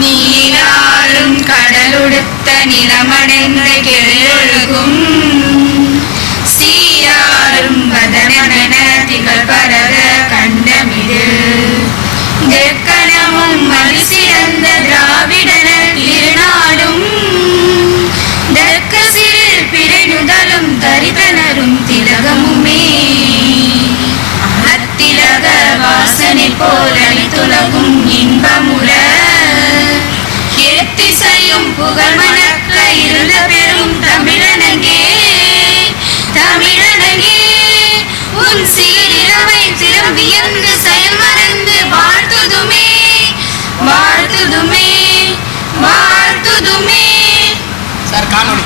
நீராலும் கடலுடுத்த நிலமடைந்த கெழியொழுகும் சீராரும் வதனமென திகழ் பரத கண்டமிது தெற்கணமும் மறு சிறந்த திராவிடன திருநாடும் தர்க்க சிறு பிறை நுதலும் தரிதனரும் திலகமுமே அத்திலக வாசனை போல் அளித்துலகும் இன்பமுற எத்திசையும் புகழ் மணக்க இருந்த பெரும் தமிழனங்கே தமிழனங்கே உன் சீரிழமை திறம் வியந்து செயல் மறந்து வாழ்த்துதுமே வாழ்த்துதுமே வாழ்த்துதுமே. சார் காணொளி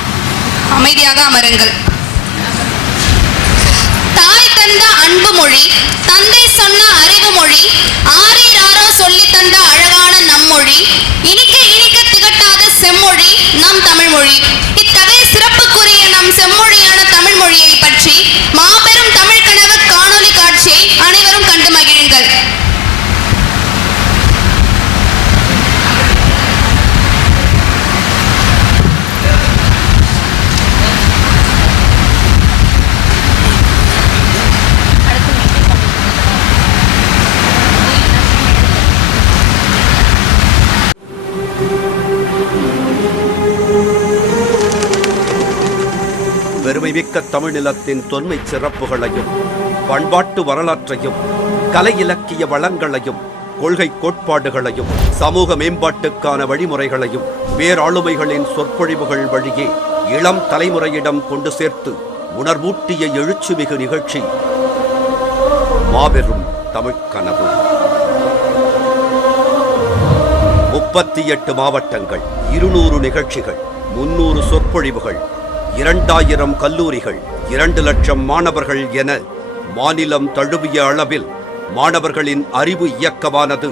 அமைதியாக அமருங்கள். தாய் தந்த அன்பு மொழி, தந்தை சொன்ன அறிவு மொழி, ஆரீராரோ சொல்லி தந்த அழகான நம்மொழி, இனிக்க இனிக்க திகட்டாத செம்மொழி நம் தமிழ் மொழி. இத்தகைய சிறப்புக்குரிய நம் செம்மொழியான தமிழ் மொழியை பற்றி மாபெரும் தமிழ் கனவு காணொலி காட்சியை அனைவரும் கண்டு மகிழுங்கள். பெருமைமிக்க தமிழ் நிலத்தின் தொன்மை சிறப்புகளையும் பண்பாட்டு வரலாற்றையும் கலை இலக்கிய வளங்களையும் கொள்கை கோட்பாடுகளையும் சமூக மேம்பாட்டுக்கான வழிமுறைகளையும் பேராளுமைகளின் சொற்பொழிவுகள் வழியே இளம் தலைமுறையிடம் கொண்டு சேர்த்து உணர்வூட்டிய எழுச்சிமிகு நிகழ்ச்சி மாபெரும் தமிழ் கனவு. 38 மாவட்டங்கள், 200 நிகழ்ச்சிகள், 300 சொற்பொழிவுகள், 2000 கல்லூரிகள், 2 லட்சம் மாணவர்கள் என மாநிலம் தழுவிய அளவில் மாணவர்களின் அறிவு இயக்கமானது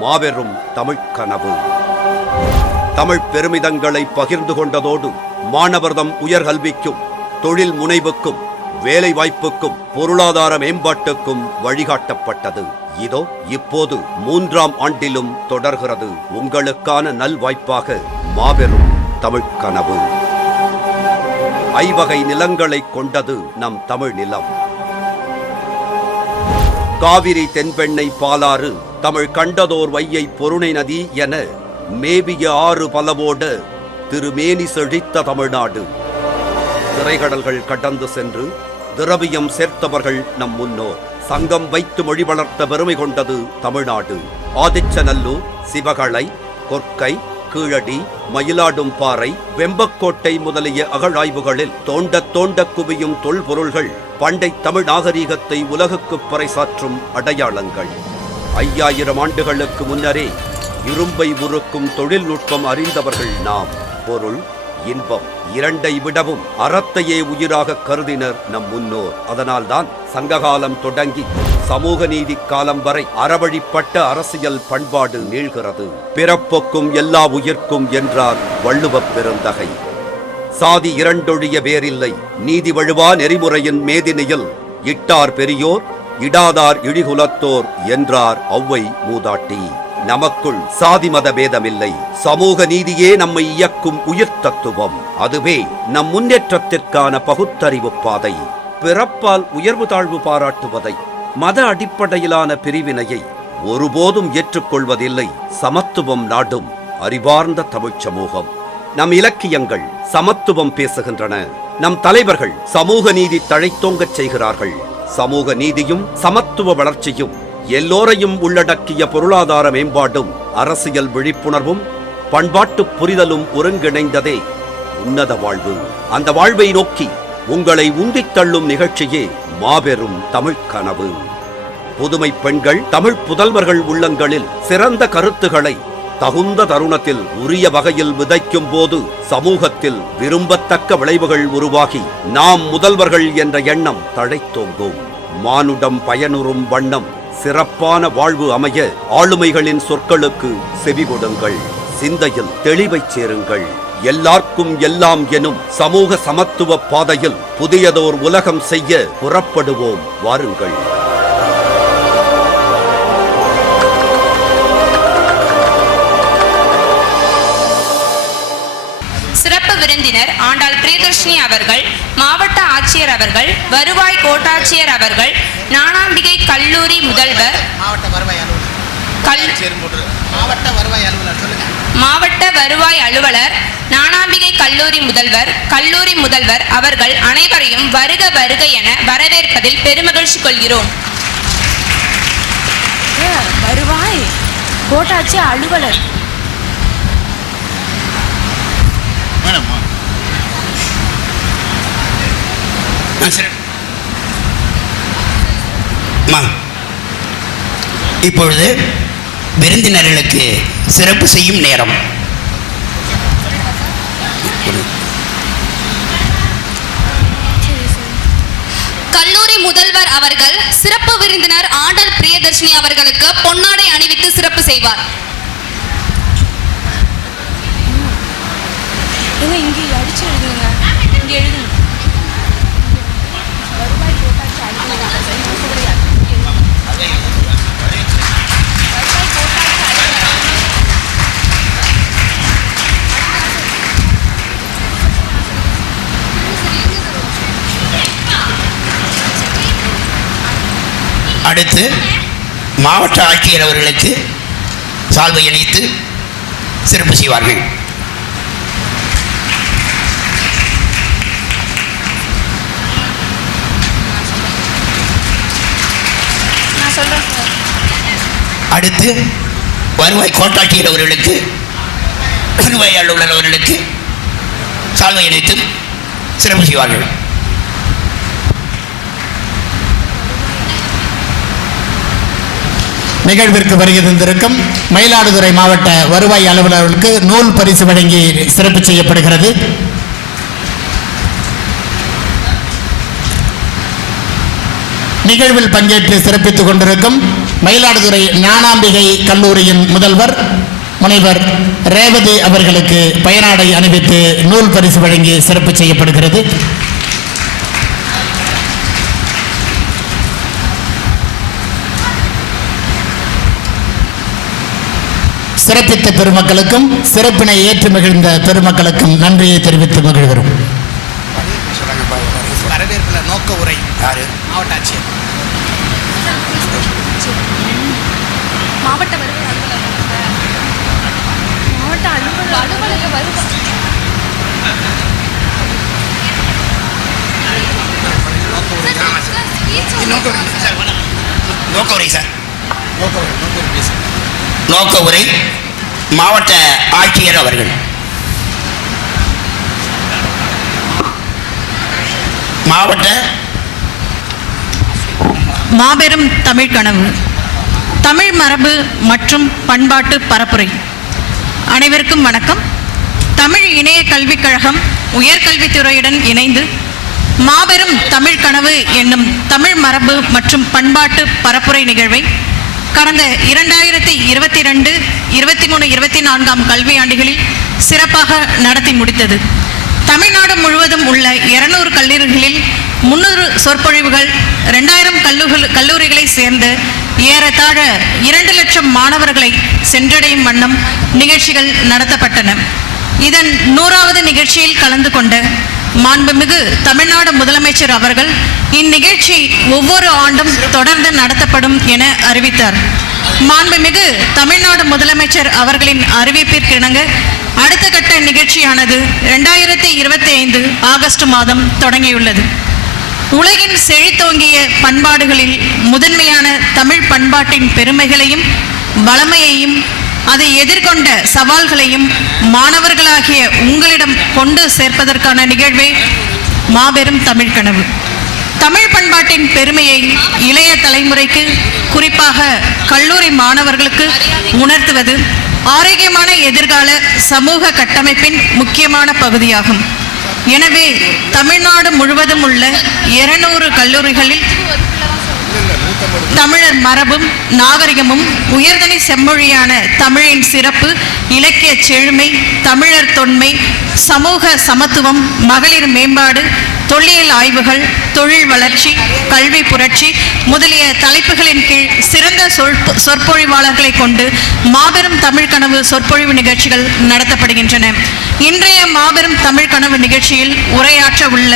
மாபெரும் தமிழ் கனவு. தமிழ் பெருமிதங்களை பகிர்ந்து கொண்டதோடு மாணவர்தம் உயர்கல்விக்கும் தொழில் முனைவுக்கும் வேலை வாய்ப்புக்கும் பொருளாதார மேம்பாட்டுக்கும் வழிகாட்டப்பட்டது. இதோ இப்போது 3ஆம் ஆண்டிலும் தொடர்கிறது உங்களுக்கான நல்வாய்ப்பாக மாபெரும் தமிழ் கனவு. ஐவகை நிலங்களை கொண்டது நம் தமிழ் நிலம். காவிரி, தென்பெண்ணை, பாலாறு, தமிழ் கண்டதோர் வையை, பொருணை நதி என மேவிய ஆறு பலவோட திருமேனி செழித்த தமிழ்நாடு. திரைக்கடல்கள் கடந்து சென்று திரவியம் சேர்த்தவர்கள் நம் முன்னோர். சங்கம் வைத்து மொழி வளர்த்த பெருமை கொண்டது தமிழ்நாடு. ஆதிச்சநல்லூர், சிவகளை, கொற்கை, கீழடி, மயிலாடும் பாறை, வெம்பக்கோட்டை முதலிய அகழாய்வுகளில் தோண்ட தோண்ட குவியும் தொல்பொருள்கள் பண்டை தமிழ் நாகரீகத்தை உலகுக்கு பறைசாற்றும் அடையாளங்கள். 5000 ஆண்டுகளுக்கு முன்னரே இரும்பை உருக்கும் தொழில்நுட்பம் அறிந்தவர்கள் நாம். பொருள், இன்பம் இரண்டை விடவும் அறத்தையே உயிராக கருதினர் நம் முன்னோர். அதனால்தான் சங்ககாலம் தொடங்கி சமூக நீதி காலம் வரை அறவழிப்பட்ட அரசியல் பண்பாடு நீள்கிறது. பிறப்புக்கும் எல்லா உயிர்க்கும் என்றார் வள்ளுவப் பெருந்தகை. சாதி இரண்டொழிய வேறில்லை, நீதி வழுவா நெறிமுறையின் மேதினியில் இட்டார் பெரியோர் இடாதார் இழிகுலத்தோர் என்றார் ஔவை மூதாட்டி. நமக்குள் சாதி மத பேதமில்லை, சமூக நீதியே நம்மை இயக்கும் உயிர் தத்துவம். அதுவே நம் முன்னேற்றத்திற்கான பகுத்தறிவு பாதை. பிறப்பால் உயர்வு தாழ்வு பாராட்டுவதை, மத அடிப்படையிலான பிரிவினையை ஒருபோதும் ஏற்றுக்கொள்வதில்லை சமத்துவம் நாடும் அறிவார்ந்த தமிழ்ச் சமூகம். நம் இலக்கியங்கள் சமத்துவம் பேசுகின்றன. நம் தலைவர்கள் சமூக நீதி தழைத்தோங்கச் செய்கிறார்கள். சமூக நீதியும் சமத்துவ வளர்ச்சியும் எல்லோரையும் உள்ளடக்கிய பொருளாதார மேம்பாடும் அரசியல் விழிப்புணர்வும் பண்பாட்டு புரிதலும் ஒருங்கிணைந்ததே உன்னத வாழ்வு. அந்த வாழ்வை நோக்கி உங்களை உந்தித் தள்ளும் நிகழ்ச்சியே மாபெரும் தமிழ் கனவு. புதுமை பெண்கள், தமிழ் புதல்வர்கள் உள்ளங்களில் சிறந்த கருத்துக்களை தகுந்த தருணத்தில் உரிய வகையில் விதைக்கும் போது சமூகத்தில் விரும்பத்தக்க விளைவுகள் உருவாகி நாம் முதல்வர்கள் என்ற எண்ணம் தழைத்தோங்கும். மானுடம் பயனுறும் வண்ணம் சிறப்பான வாழ்வு அமைய ஆளுமைகளின் சொற்களுக்கு செவி கொடுங்கள். சிந்தையில் தெளிவைச் சேருங்கள். எல்லார்க்கும் எல்லாம் எனும் சமூக சமத்துவ பாதையில் புதியதோர் உலகம் செய்ய புறப்படுவோம், வாருங்கள். ஆண்டாள் பிரியதர்ஷினி அவர்கள், மாவட்ட ஆட்சியர் அவர்கள், வருவாய் கோட்டாட்சியர் அவர்கள், ஞானாம்பிகை கல்லூரி முதல்வர், மாவட்ட வருவாய் அலுவலர், ஞானாம்பிகை கல்லூரி முதல்வர் அவர்கள் அனைவரையும் வருக வருக என வரவேற்பதில் பெருமகிழ்ச்சி கொள்கிறோம். வருவாய் கோட்டாட்சி அலுவலர் இப்பொழுது விருந்தினர்களுக்கு சிறப்பு செய்யும் நேரம். கல்லூரி முதல்வர் அவர்கள் சிறப்பு விருந்தினர் ஆண்டாள் பிரியதர்ஷினி அவர்களுக்கு பொன்னாடை அணிவித்து சிறப்பு செய்வார். இங்கே அடிச்சு எழுதுங்க, இங்கே எழுதுங்க. அடுத்து மாவட்ட ஆட்சியர் அவர்களுக்கு சால்வை அணிவித்து சிறப்பு செய்வார்கள். அடுத்து வருவாய் கோட்டாட்சியர் அவர்களுக்கு, வருவாய் அலுவலர் அவர்களுக்கு சால்வை அணிவித்து சிறப்பு செய்வார்கள். நிகழ்விற்கு வருகை தந்திருக்கும் மயிலாடுதுறை மாவட்ட வருவாய் அலுவலர்களுக்கு நூல் பரிசு வழங்கி சிறப்பு செய்யப்படுகிறது. நிகழ்வில் பங்கேற்று சிறப்பித்துக் கொண்டிருக்கும் மயிலாடுதுறை ஞானாம்பிகை கல்லூரியின் முதல்வர் முனைவர் ரேவதி அவர்களுக்கு பயனாடை அணிவித்து நூல் பரிசு வழங்கி சிறப்பு செய்யப்படுகிறது. சிறப்பித்த பெருமக்களுக்கும் சிறப்பினை ஏற்று மகிழ்ந்த பெருமக்களுக்கும் நன்றியை தெரிவித்து மகிழ்கிறோம். வரவேற்பில் நோக்க உரை யாரு? மாவட்ட ஆட்சியர். மாவட்ட வருவாய் அலுவலர், மாவட்ட அலுவலக வருவாய் நோக்க உரை சார். நோக்க உரை மாவட்ட ஆட்சியர் அவர்கள். மாவட்ட மாபெரும் தமிழ் கனவு, தமிழ் மரபு மற்றும் பண்பாட்டு பரப்புரை. அனைவருக்கும் வணக்கம். தமிழ் இணைய கல்விக் கழகம் உயர்கல்வித்துறையுடன் இணைந்து மாபெரும் தமிழ் கனவு என்னும் தமிழ் மரபு மற்றும் பண்பாட்டு பரப்புரை நிகழ்வை கடந்த 2022, 23, 24 கல்வியாண்டுகளில் சிறப்பாக நடத்தி முடித்தது. தமிழ்நாடு முழுவதும் உள்ள 200 கல்லூரிகளில் 300 சொற்பொழிவுகள், 2000 கல்லூரிகளை சேர்ந்த ஏறத்தாழ 2 லட்சம் மாணவர்களை சென்றடையும் வண்ணம் நிகழ்ச்சிகள் நடத்தப்பட்டன. இதன் 100வது நிகழ்ச்சியில் கலந்து கொண்ட மாண்புமிகு தமிழ்நாடு முதலமைச்சர் அவர்கள் இந்நிகழ்ச்சி ஒவ்வொரு ஆண்டும் தொடர்ந்து நடத்தப்படும் என அறிவித்தார். மாண்புமிகு தமிழ்நாடு முதலமைச்சர் அவர்களின் அறிவிப்பிற்கிணங்க அடுத்த கட்ட நிகழ்ச்சியானது 2025 ஆகஸ்ட் மாதம் தொடங்கியுள்ளது. உலகின் செழித்தோங்கிய பண்பாடுகளில் முதன்மையான தமிழ் பண்பாட்டின் பெருமைகளையும் வளமையையும் அதை எதிர்கொண்ட சவால்களையும் மாணவர்களாகிய உங்களிடம் கொண்டு சேர்ப்பதற்கான நிகழ்வே மாபெரும் தமிழ் கனவு. தமிழ் பண்பாட்டின் பெருமையை இளைய தலைமுறைக்கு, குறிப்பாக கல்லூரி மாணவர்களுக்கு உணர்த்துவது ஆரோக்கியமான எதிர்கால சமூக கட்டமைப்பின் முக்கியமான பகுதியாகும். எனவே தமிழ்நாடு முழுவதும் உள்ள 200 கல்லூரிகளில் தமிழர் மரபும் நாகரிகமும் உயர்தனி செம்மொழியான தமிழின் சிறப்பு, இலக்கிய செழுமை, தமிழர் தொன்மை, சமூக சமத்துவம், மகளிர் மேம்பாடு, தொல்லியல் ஆய்வுகள், தொழில் வளர்ச்சி, கல்வி புரட்சி முதலிய தலைப்புகளின் கீழ் சிறந்த சிறந்த சொற்பொழிவாளர்களை கொண்டு மாபெரும் தமிழ் கனவு சொற்பொழிவு நிகழ்ச்சிகள் நடத்தப்படுகின்றன. இன்றைய மாபெரும் தமிழ் கனவு நிகழ்ச்சியில் உரையாற்ற உள்ள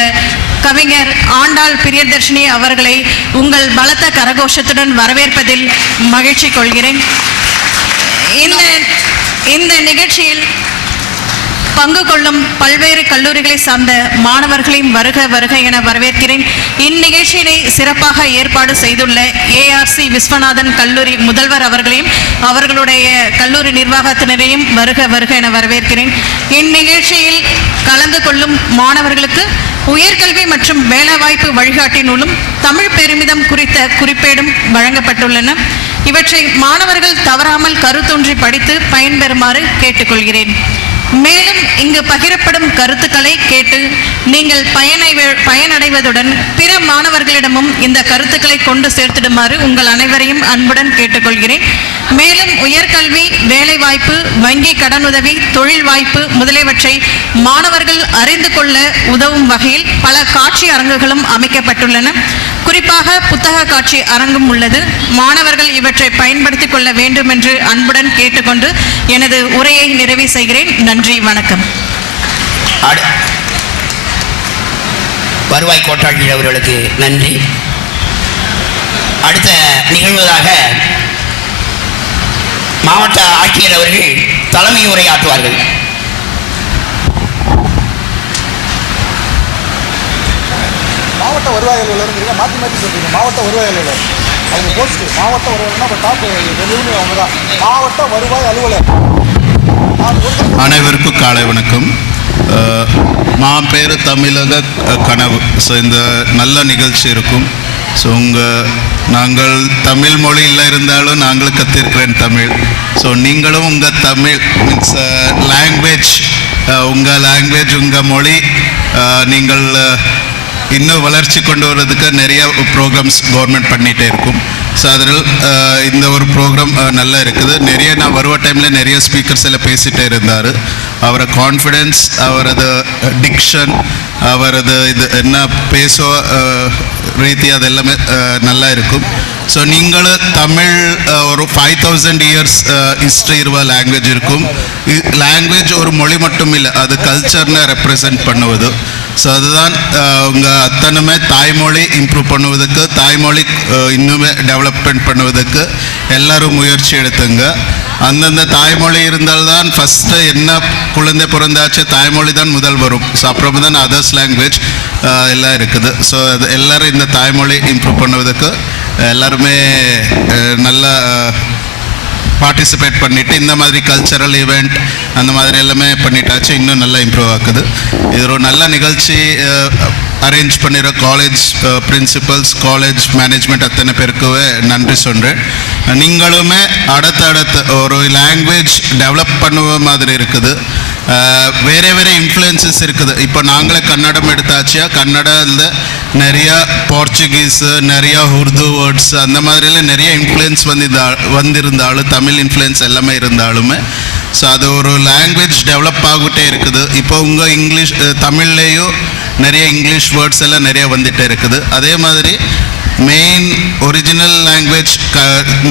கவிஞர் ஆண்டாள் பிரியதர்ஷினி அவர்களை உங்கள் பலத்த கரகோஷத்துடன் வரவேற்பதில் மகிழ்ச்சி கொள்கிறேன். இந்த நிகழ்ச்சியில் பங்கு கொள்ளும் பல்வேறு கல்லூரிகளை சார்ந்த மாணவர்களையும் வருக வருக என வரவேற்கிறேன். இந்நிகழ்ச்சியினை சிறப்பாக ஏற்பாடு செய்துள்ள ARC விஸ்வநாதன் கல்லூரி முதல்வர் அவர்களையும் அவர்களுடைய கல்லூரி நிர்வாகத்தினரையும் வருக வருக என வரவேற்கிறேன். இந்நிகழ்ச்சியில் கலந்து கொள்ளும் மாணவர்களுக்கு உயர்கல்வி மற்றும் வேலைவாய்ப்பு வழிகாட்டி நூலும் தமிழ் பெருமிதம் குறித்த குறிப்பேடும் வழங்கப்பட்டுள்ளன. இவற்றை மாணவர்கள் தவறாமல் கருத்தொன்றி படித்து பயன்பெறுமாறு கேட்டுக்கொள்கிறேன். மேலும் இங்கு பகிரப்படும் கருத்துக்களை கேட்டு நீங்கள் பயனடைவதுடன் பிற மாணவர்களிடமும் இந்த கருத்துக்களை கொண்டு சேர்த்திடுமாறு உங்கள் அனைவரையும் அன்புடன் கேட்டுக்கொள்கிறேன். மேலும் உயர்கல்வி, வேலைவாய்ப்பு, வங்கி கடனுதவி, தொழில் வாய்ப்பு முதலியவற்றை மாணவர்கள் அறிந்து கொள்ள உதவும் வகையில் பல காட்சி அரங்குகளும் அமைக்கப்பட்டுள்ளன. குறிப்பாக புத்தக காட்சி அரங்கும் உள்ளது. மாணவர்கள் இவற்றை பயன்படுத்திக் கொள்ள வேண்டும் என்று அன்புடன் கேட்டுக்கொண்டு எனது உரையை நிறைவு செய்கிறேன். நன்றி, வணக்கம். வருவாய் கோட்டாட்சியர் அவர்களுக்கு நன்றி. அடுத்த நிகழ்வதாக மாவட்ட ஆட்சியர் அவர்கள் தலைமை உரையாற்றுவார்கள். மாவட்ட வருவாய் அலுவலர் மாற்றி மாற்றி சொல்கிறீங்க. மாவட்ட வருவாய் அலுவலர் அவங்க போஸ்ட்டு மாவட்ட வருவாய்னா இப்போ டாப் ரெவென்யூ அவங்க தான் மாவட்ட வருவாய் அலுவலர். அனைவருக்கும் காலை வணக்கம். பேர் தமிழக கனவு. ஸோ இந்த நல்ல நிகழ்ச்சி இருக்கும். ஸோ நாங்கள் தமிழ் மொழியில் இருந்தாலும் நாங்களும் கற்றுருக்கிறேன் தமிழ். ஸோ நீங்களும் உங்கள் தமிழ் மீன்ஸ் லாங்குவேஜ் உங்கள் மொழி நீங்கள் இன்னும் வளர்ச்சி கொண்டு வர்றதுக்கு நிறைய ப்ரோக்ராம்ஸ் கவர்மெண்ட் பண்ணிகிட்டே இருக்கும். ஸோ அதில் இந்த ஒரு ப்ரோக்ராம் நல்லா இருக்குது. நான் வருவ டைமில் நிறைய ஸ்பீக்கர்ஸ் எல்லாம் பேசிகிட்டே இருந்தார். அவரை கான்ஃபிடென்ஸ், அவரது டிக்ஷன், அவரது இது என்ன பேசோ ரீதி அதெல்லாமே நல்லா இருக்கும். ஸோ நீங்களும் தமிழ் ஒரு 5000 இயர்ஸ் ஹிஸ்ட்ரி இருவ லாங்குவேஜ் இருக்கும். லாங்குவேஜ் ஒரு மொழி மட்டும் இல்லை, அது கல்ச்சர்னு ரெப்ரசன்ட் பண்ணுவது. ஸோ அதுதான் உங்கள் அத்தனைமே தாய்மொழி இம்ப்ரூவ் பண்ணுவதற்கு, தாய்மொழி இன்னுமே டெவலப்மெண்ட் பண்ணுவதற்கு எல்லோரும் முயற்சி எடுத்துங்க. அந்தந்த தாய்மொழி இருந்தால்தான் ஃபஸ்ட்டு என்ன குழந்தை பிறந்தாச்சு தாய்மொழி தான் முதல் வரும். ஸோ அப்புறம் தான் அதர்ஸ் லாங்குவேஜ் எல்லாம் இருக்குது. ஸோ அது எல்லோரும் இந்த தாய்மொழி இம்ப்ரூவ் பண்ணுவதற்கு எல்லாருமே நல்லா பார்ட்டிசிபேட் பண்ணிவிட்டு இந்த மாதிரி கல்ச்சரல் ஈவெண்ட் அந்த மாதிரி எல்லாமே பண்ணிட்டாச்சு. இன்னும் நல்லா இம்ப்ரூவ் ஆகுது. இது ஒரு நல்ல நிகழ்ச்சி அரேஞ்ச் பண்ணிடுற காலேஜ் பிரின்சிபல்ஸ், காலேஜ் மேனேஜ்மெண்ட் அத்தனை பேருக்குவே நன்றி சொல்கிறேன். நீங்களுமே அடுத்த ஒரு லாங்குவேஜ் டெவலப் பண்ணுவ மாதிரி இருக்குது. வேறு வேறு இன்ஃப்ளூயன்சஸ் இருக்குது. இப்போ நாங்களே கன்னடம் எடுத்தாச்சியா, கன்னடாவில் நிறையா போர்ச்சுகீஸு, நிறையா உருது வேர்ட்ஸ் அந்த மாதிரிலாம் நிறைய இன்ஃப்ளூயன்ஸ் வந்திருந்தாலும் தமிழ் இன்ஃப்ளூயன்ஸ் எல்லாமே இருந்தாலுமே ஸோ அது ஒரு லாங்குவேஜ் டெவலப் ஆகிட்டே இருக்குது. இப்போ உங்கள் தமிழ்லேயும் நிறைய இங்கிலீஷ் வேர்ட்ஸ் எல்லாம் நிறைய வந்துகிட்டே இருக்குது. அதே மாதிரி மெயின் ஒரிஜினல் லாங்குவேஜ்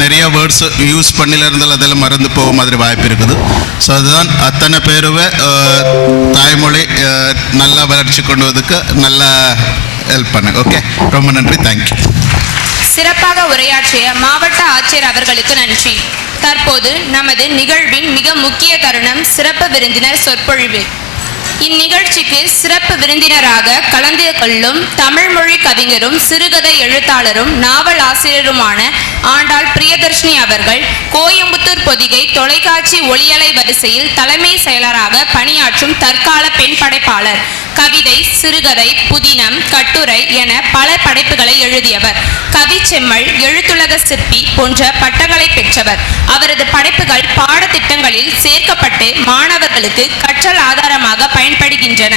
நிறைய வேர்ட்ஸ் யூஸ் பண்ணில இருந்தாலும் அதெல்லாம் மறந்து போக மாதிரி வாய்ப்பு இருக்குது. ஸோ அதுதான் அத்தனை பேருவே தாய்மொழி நல்லா வளர்ச்சி கொண்டு வரதுக்கு நல்லா ஹெல்ப் பண்ணு. ஓகே, ரொம்ப நன்றி, தேங்க்யூ. சிறப்பாக உரையாற்றிய மாவட்ட ஆட்சியர் அவர்களுக்கு நன்றி. தற்போது நமது நிகழ்வின் மிக முக்கிய தருணம் சிறப்பு விருந்தினர் சொற்பொழிவு. இந்நிகழ்ச்சிக்கு சிறப்பு விருந்தினராக கலந்து கொள்ளும் தமிழ் மொழி கவிஞரும் சிறுகதை எழுத்தாளரும் நாவல் ஆசிரியருமான ஆண்டாள் பிரியதர்ஷினி அவர்கள் கோயம்புத்தூர் பொதிகை தொலைக்காட்சி ஒளியலை வரிசையில் தலைமை செயலராக பணியாற்றும் தற்கால பெண் படைப்பாளர். கவிதை, சிறுகதை, புதினம், கட்டுரை என பல படைப்புகளை எழுதியவர். கவி செம்மல், எழுத்துலக சிற்பி போன்ற பட்டங்களை பெற்றவர். அவரது படைப்புகள் பாடத்திட்டங்களில் சேர்க்கப்பட்டு மாணவர்களுக்கு கற்றல் ஆதாரமாக பயன்படுகின்றன.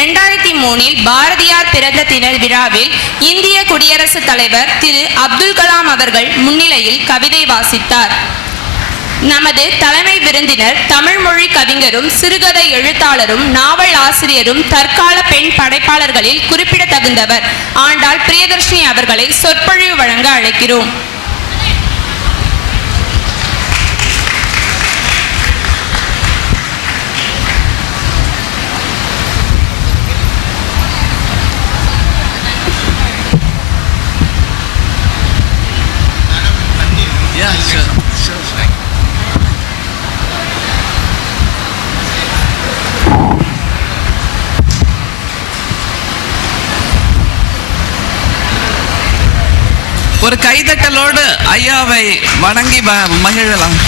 2003 பாரதியார் பிறந்த தின விழாவில் இந்திய குடியரசுத் தலைவர் திரு அப்துல் கலாம் அவர்கள் முன்னிலையில் கவிதை வாசித்தார். நமது தலைமை விருந்தினர் தமிழ் மொழி கவிஞரும் சிறுகதை எழுத்தாளரும் நாவல் ஆசிரியரும் தற்கால பெண் படைப்பாளர்களில் குறிப்பிடத்தகுந்தவர் ஆண்டாள் பிரியதர்ஷினி அவர்களை சொற்பொழிவு வழங்க அழைக்கிறோம். ஒரு கைதட்டலோடு ஐயாவை வணங்கி மகிழலாம்.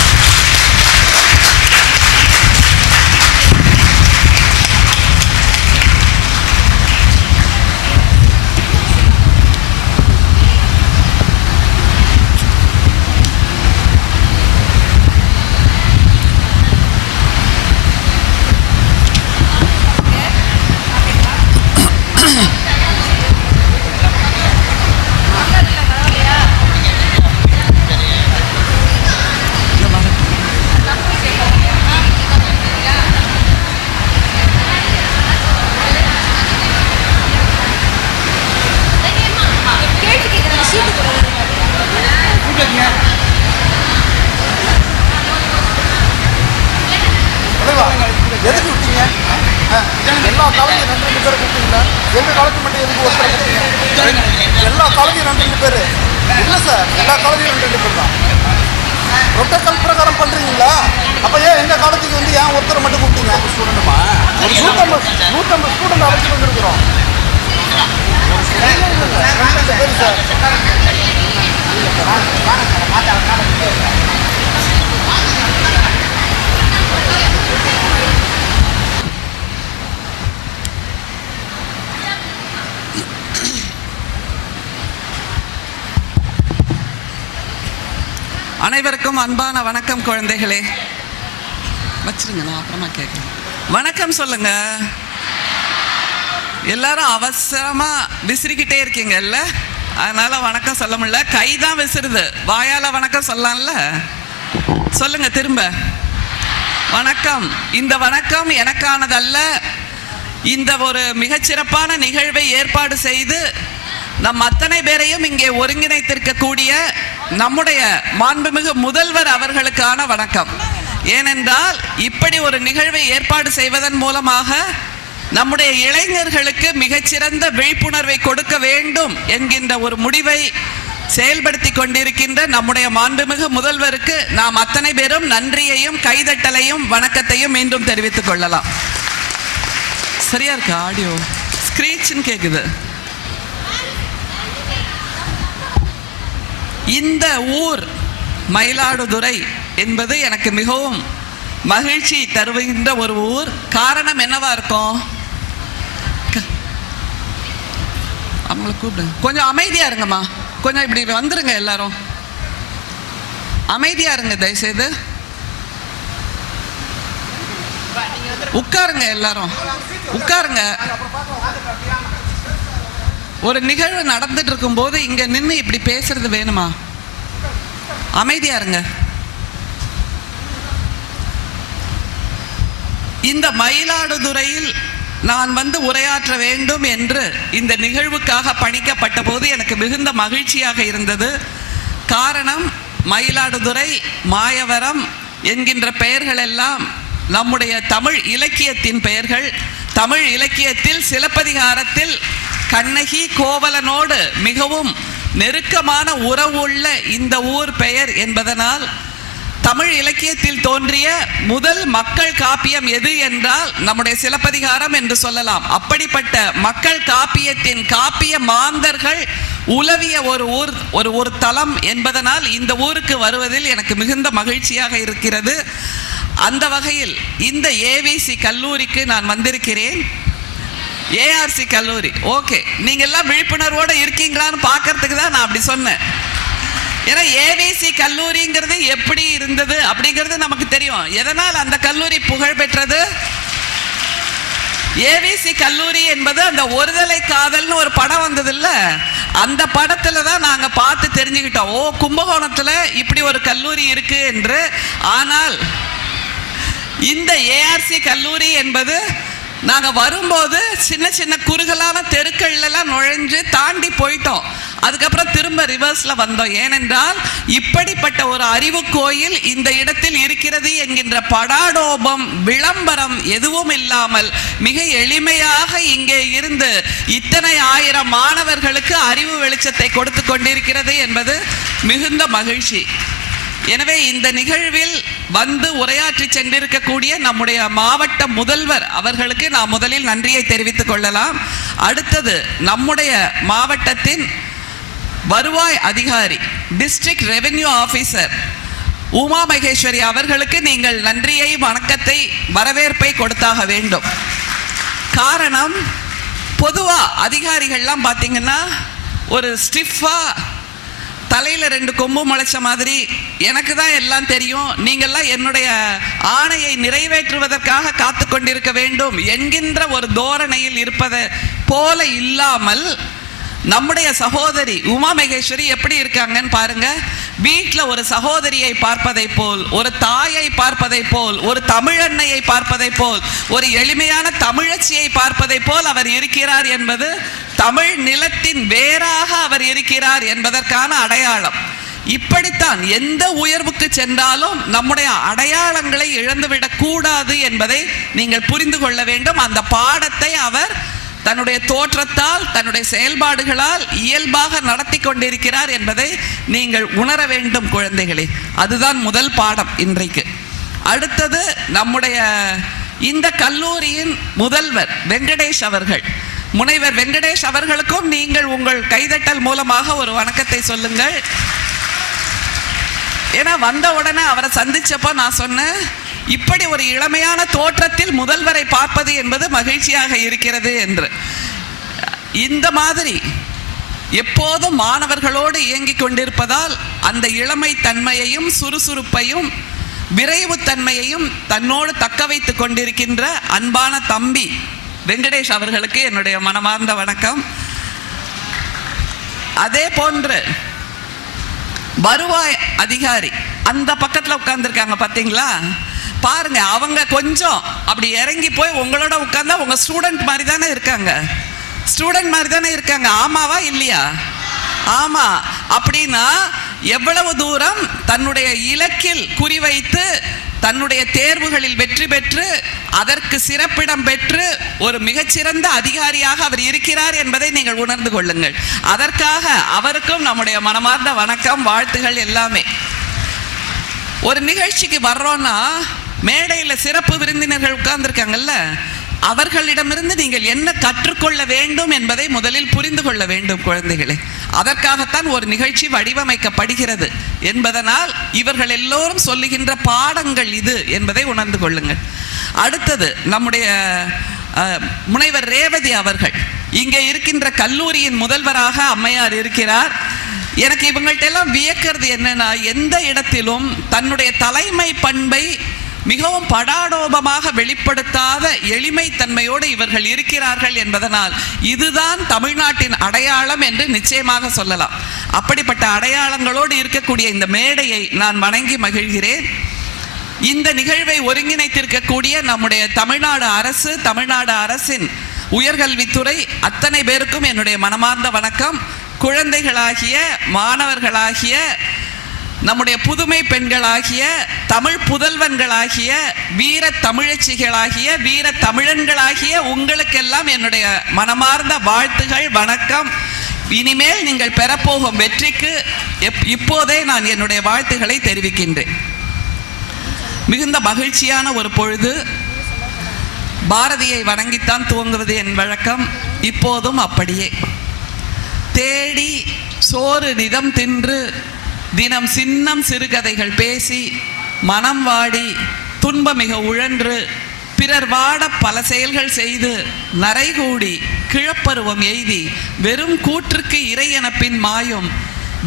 எதுக்கு விட்டீங்க? எல்லா காலேஜும் 2 பேரை கூப்பிட்டீங்களா? எங்கள் காலேஜ் மட்டும் எதுக்கு ஒருத்தரை கூப்பிட்டீங்க? எல்லா காலேஜும் 2 பேர் இல்லை சார், எல்லா காலேஜும் 2 பேர் தான். ரொட்டக்கல் பிரகாரம் பண்ணுறீங்களா? அப்போ ஏன் எங்கள் காலேஜுக்கு வந்து ஏன் ஒருத்தரை மட்டும் கூப்பிட்டீங்க? ஸ்டூடெண்ட்டுமா ஒரு 150 ஸ்டூடெண்ட் அழைச்சிட்டு வந்துருக்குறோம். 2 பேர் சார். அனைவருக்கும் அன்பான வணக்கம் குழந்தைகளே. வச்சிருங்க, நான் அப்புறமா கேட்குறேன். வணக்கம் சொல்லுங்க. எல்லாரும் அவசரமா விசிறிக்கிட்டே இருக்கீங்கல்ல, அதனால வணக்கம் சொல்ல முடியல. கை தான் விசிறுது, வாயால வணக்கம் சொல்லலாம்ல. சொல்லுங்க திரும்ப. வணக்கம். இந்த வணக்கம் எனக்கானதல்ல. இந்த ஒரு மிகச்சிறப்பான நிகழ்வை ஏற்பாடு செய்து நம் அத்தனை பேரையும் இங்கே ஒருங்கிணைத்திருக்கக்கூடிய நம்முடைய மாண்புமிகு முதல்வர் அவர்களுக்கான வணக்கம். ஏனென்றால் இப்படி ஒரு நிகழ்வை ஏற்பாடு செய்வதன் மூலமாக நம்முடைய இளைஞர்களுக்கு மிகச்சிறந்த விழிப்புணர்வை கொடுக்க வேண்டும் என்கின்ற ஒரு முடிவை செயல்படுத்தி கொண்டிருக்கின்ற நம்முடைய மாண்புமிகு முதல்வருக்கு நாம் அத்தனை பேரும் நன்றியையும் கைதட்டலையும் வணக்கத்தையும் மீண்டும் தெரிவித்துக் கொள்ளலாம். சரியா இருக்கு? ஆடியோ ஸ்கிரீச்னு கேக்குது. இந்த ஊர் மயிலாடுதுறை என்பது எனக்கு மிகவும் மகிழ்ச்சி தருகின்ற ஒரு ஊர். காரணம் என்னவா இருக்கும்? அவங்கள கூப்பிடுங்க. கொஞ்சம் அமைதியா இருங்கம்மா, கொஞ்சம் இப்படி வந்துருங்க. எல்லாரும் அமைதியா இருங்க தயவுசெய்து. உட்காருங்க, எல்லாரும் உட்காருங்க. ஒரு நிகழ்வு நடந்துட்டு இருக்கும் போது இங்க நின்று இப்படி பேசுறது வேணுமா? அமைதியா இருங்க. இந்த மயிலாடுதுறையில் நான் வந்து உரையாற்ற வேண்டும் என்று இந்த நிகழ்வுக்காக பணிக்கப்பட்ட போது எனக்கு மிகுந்த மகிழ்ச்சியாக இருந்தது. காரணம், மயிலாடுதுறை, மாயவரம் என்கின்ற பெயர்கள் எல்லாம் நம்முடைய தமிழ் இலக்கியத்தின் பெயர்கள். தமிழ் இலக்கியத்தில் சிலப்பதிகாரத்தில் கண்ணகி கோவலனோடு மிகவும் நெருக்கமான உறவுள்ள இந்த ஊர் பெயர் என்பதனால் தமிழ் இலக்கியத்தில் தோன்றிய முதல் மக்கள் காப்பியம் எது என்றால் நம்முடைய சிலப்பதிகாரம் என்று சொல்லலாம். அப்படிப்பட்ட மக்கள் காப்பியத்தின் காப்பிய மாந்தர்கள் உலவிய ஒரு ஊர், ஒரு தலம் என்பதனால் இந்த ஊருக்கு வருவதில் எனக்கு மிகுந்த மகிழ்ச்சியாக இருக்கிறது. அந்த வகையில் இந்த ஏவிசி கல்லூரிக்கு நான் வந்திருக்கிறேன். ஏஆர்சி கல்லூரி, ஓகே, நீங்க எல்லாம் விழிப்புணர்வோடு இருக்கீங்களான்னு பார்க்கறதுக்கு தான் நான் அப்படி சொன்னேன். ஏன்னா ஏவிசி கல்லூரிங்கிறது எப்படி இருந்தது அப்படிங்கிறது நமக்கு தெரியும். எதனால் அந்த கல்லூரி புகழ் பெற்றது? ஏவிசி கல்லூரி என்பது அந்த ஒருதலை காதல்னு ஒரு படம் வந்தது இல்ல, அந்த படத்துல தான் நாங்க பார்த்து தெரிஞ்சுக்கிட்டோம், ஓ கும்பகோணத்துல இப்படி ஒரு கல்லூரி இருக்கு என்று. ஆனால் இந்த ஏஆர்சி கல்லூரி என்பது நாங்கள் வரும்போது சின்ன சின்ன குறுகலான தெருக்கள்லாம் நுழைஞ்சு தாண்டி போயிட்டோம். அதுக்கப்புறம் திரும்ப ரிவர்ஸில் வந்தோம். ஏனென்றால் இப்படிப்பட்ட ஒரு அறிவு கோயில் இந்த இடத்தில் இருக்கிறது என்கின்ற படாடோபம், விளம்பரம் எதுவும் இல்லாமல் மிக எளிமையாக இங்கே இருந்து இத்தனை ஆயிரம் மாணவர்களுக்கு அறிவு வெளிச்சத்தை கொடுத்து கொண்டிருக்கிறது என்பது மிகுந்த மகிழ்ச்சி. எனவே இந்த நிகழ்வில் வந்து உரையாற்றி சென்றிருக்கக்கூடிய நம்முடைய மாவட்ட முதல்வர் அவர்களுக்கு நாம் முதலில் நன்றியை தெரிவித்துக் கொள்ளலாம். அடுத்தது நம்முடைய மாவட்டத்தின் வருவாய் அதிகாரி district revenue officer Uma Maheswari அவர்களுக்கு நீங்கள் நன்றியை, வணக்கத்தை, வரவேற்பை கொடுத்தாக வேண்டும். காரணம், பொதுவா அதிகாரிகள்லாம் பார்த்தீங்கன்னா ஒரு ஸ்டிஃபா தலையில 2 கொம்பு முளைச்ச மாதிரி, எனக்கு தான் எல்லாம் தெரியும், நீங்கள்லாம் என்னுடைய ஆணையை நிறைவேற்றுவதற்காக காத்து கொண்டிருக்க வேண்டும் என்கின்ற ஒரு தோரணையில் இருப்பதை போல இல்லாமல் நம்முடைய சகோதரி உமா மகேஸ்வரி எப்படி இருக்காங்கன்னு பாருங்க. வீட்டில் ஒரு சகோதரியை பார்ப்பதை போல், ஒரு தாயை பார்ப்பதை போல், ஒரு தமிழன்னையை பார்ப்பதை போல், ஒரு எளிமையான தமிழச்சியை பார்ப்பதை போல் அவர் இருக்கிறார் என்பது தமிழ் நிலத்தின் வேறாக அவர் இருக்கிறார் என்பதற்கான அடையாளம். இப்படித்தான் எந்த உயர்வுக்கு சென்றாலும் நம்முடைய அடையாளங்களை இழந்துவிடக் கூடாது என்பதை நீங்கள் புரிந்து கொள்ள வேண்டும். அந்த பாடத்தை அவர் தன்னுடைய தோற்றத்தால், தன்னுடைய செயல்பாடுகளால் இயல்பாக நடத்தி கொண்டிருக்கிறார் என்பதை நீங்கள் உணர வேண்டும் குழந்தைகளே. அதுதான் முதல் பாடம் இன்றைக்கு. அடுத்தது நம்முடைய இந்த கல்லூரியின் முதல்வர் வெங்கடேஷ் அவர்கள், முனைவர் வெங்கடேஷ் அவர்களுக்கும் நீங்கள் உங்கள் கைதட்டல் மூலமாக ஒரு வணக்கத்தை சொல்லுங்கள். ஏன்னா வந்த உடனே அவரை சந்திச்சப்போ நான் சொன்னேன், இப்படி ஒரு இளமையான தோற்றத்தில் முதல்வரை பார்ப்பது என்பது மகிழ்ச்சியாக இருக்கிறது என்று. இந்த மாதிரி எப்போதும் மாணவர்களோடு இயங்கிக் கொண்டிருப்பதால் அந்த இளமை தன்மையையும் சுறுசுறுப்பையும் விரைவு தன்மையையும் தன்னோடு தக்க வைத்துக் கொண்டிருக்கின்ற அன்பான தம்பி வெங்கடேஷ் அவர்களுக்கு என்னுடைய மனமார்ந்த வணக்கம். அதே போன்று வருவாய் அதிகாரி அந்த பக்கத்தில் உட்கார்ந்துருக்காங்க பார்த்தீங்களா, பாருங்க, அவங்க கொஞ்சம் அப்படி இறங்கி போய் உங்களோட உட்கார்ந்தா உங்க ஸ்டூடெண்ட் மாதிரி தானே இருக்காங்க, ஸ்டூடெண்ட் மாதிரி தானே இருக்காங்க. ஆமாவா இல்லையா? ஆமா. அப்படின்னா எவ்வளவு தூரம் தன்னுடைய இலக்கில் குறிவைத்து தன்னுடைய தேர்வுகளில் வெற்றி பெற்று அதற்கு சிறப்பிடம் பெற்று ஒரு மிகச்சிறந்த அதிகாரியாக அவர் இருக்கிறார் என்பதை நீங்கள் உணர்ந்து கொள்ளுங்கள். அதற்காக அவருக்கும் நம்முடைய மனமார்ந்த வணக்கம், வாழ்த்துகள் எல்லாமே. ஒரு நிகழ்ச்சிக்கு வர்றோன்னா மேடையில் சிறப்பு விருந்தினர்கள் உட்கார்ந்துருக்காங்கல்ல, அவர்களிடமிருந்து நீங்கள் என்ன கற்றுக்கொள்ள வேண்டும் என்பதை முதலில் புரிந்து கொள்ள வேண்டும் குழந்தைகளே. அதற்காகத்தான் ஒரு நிகழ்ச்சி வடிவமைக்கப்படுகிறது என்பதனால் இவர்கள் எல்லோரும் சொல்லுகின்ற பாடங்கள் இது என்பதை உணர்ந்து கொள்ளுங்கள். அடுத்தது நம்முடைய முனைவர் ரேவதி அவர்கள் இங்கே இருக்கின்ற கல்லூரியின் முதல்வராக அம்மையார் இருக்கிறார். எனக்கு இவங்கள்ட்ட எல்லாம் வியக்கிறது என்னன்னா, எந்த இடத்திலும் தன்னுடைய தலைமை பண்பை மிகவும் படாடோபமாக வெளிப்படுத்தாத எளிமைத்தன்மையோடு இவர்கள் இருக்கிறார்கள் என்பதனால் இதுதான் தமிழ்நாட்டின் அடையாளம் என்று நிச்சயமாக சொல்லலாம். அப்படிப்பட்ட அடையாளங்களோடு இருக்கக்கூடிய இந்த மேடையை நான் வணங்கி மகிழ்கிறேன். இந்த நிகழ்வை ஒருங்கிணைத்திருக்கக்கூடிய நம்முடைய தமிழ்நாடு அரசு, தமிழ்நாடு அரசின் உயர்கல்வித்துறை அத்தனை பேருக்கும் என்னுடைய மனமார்ந்த வணக்கம். குழந்தைகளாகிய, மாணவர்களாகிய, நம்முடைய புதுமை பெண்களாகிய, தமிழ் புதல்வன்களாகிய, வீர தமிழச்சிகளாகிய, வீர தமிழன்களாகிய உங்களுக்கெல்லாம் என்னுடைய மனமார்ந்த வாழ்த்துகள், வணக்கம். இனிமேல் நீங்கள் பெறப்போகும் வெற்றிக்கு இப்போதே நான் என்னுடைய வாழ்த்துக்களை தெரிவிக்கின்றேன். மிகுந்த மகிழ்ச்சியான ஒரு பொழுது. பாரதியை வணங்கித்தான் துவங்குவது என் வழக்கம், இப்போதும் அப்படியே. தேடி சோறு நிதம் தின்று தினம் சின்னம் சிறுகதைகள் பேசி மனம் வாடி துன்பமிக உழன்று பிறர் வாட பல செயல்கள் செய்து நரைகூடி கிழப்பருவம் எய்தி வெறும் கூற்றுக்கு இறை எனப்பின் மாயும்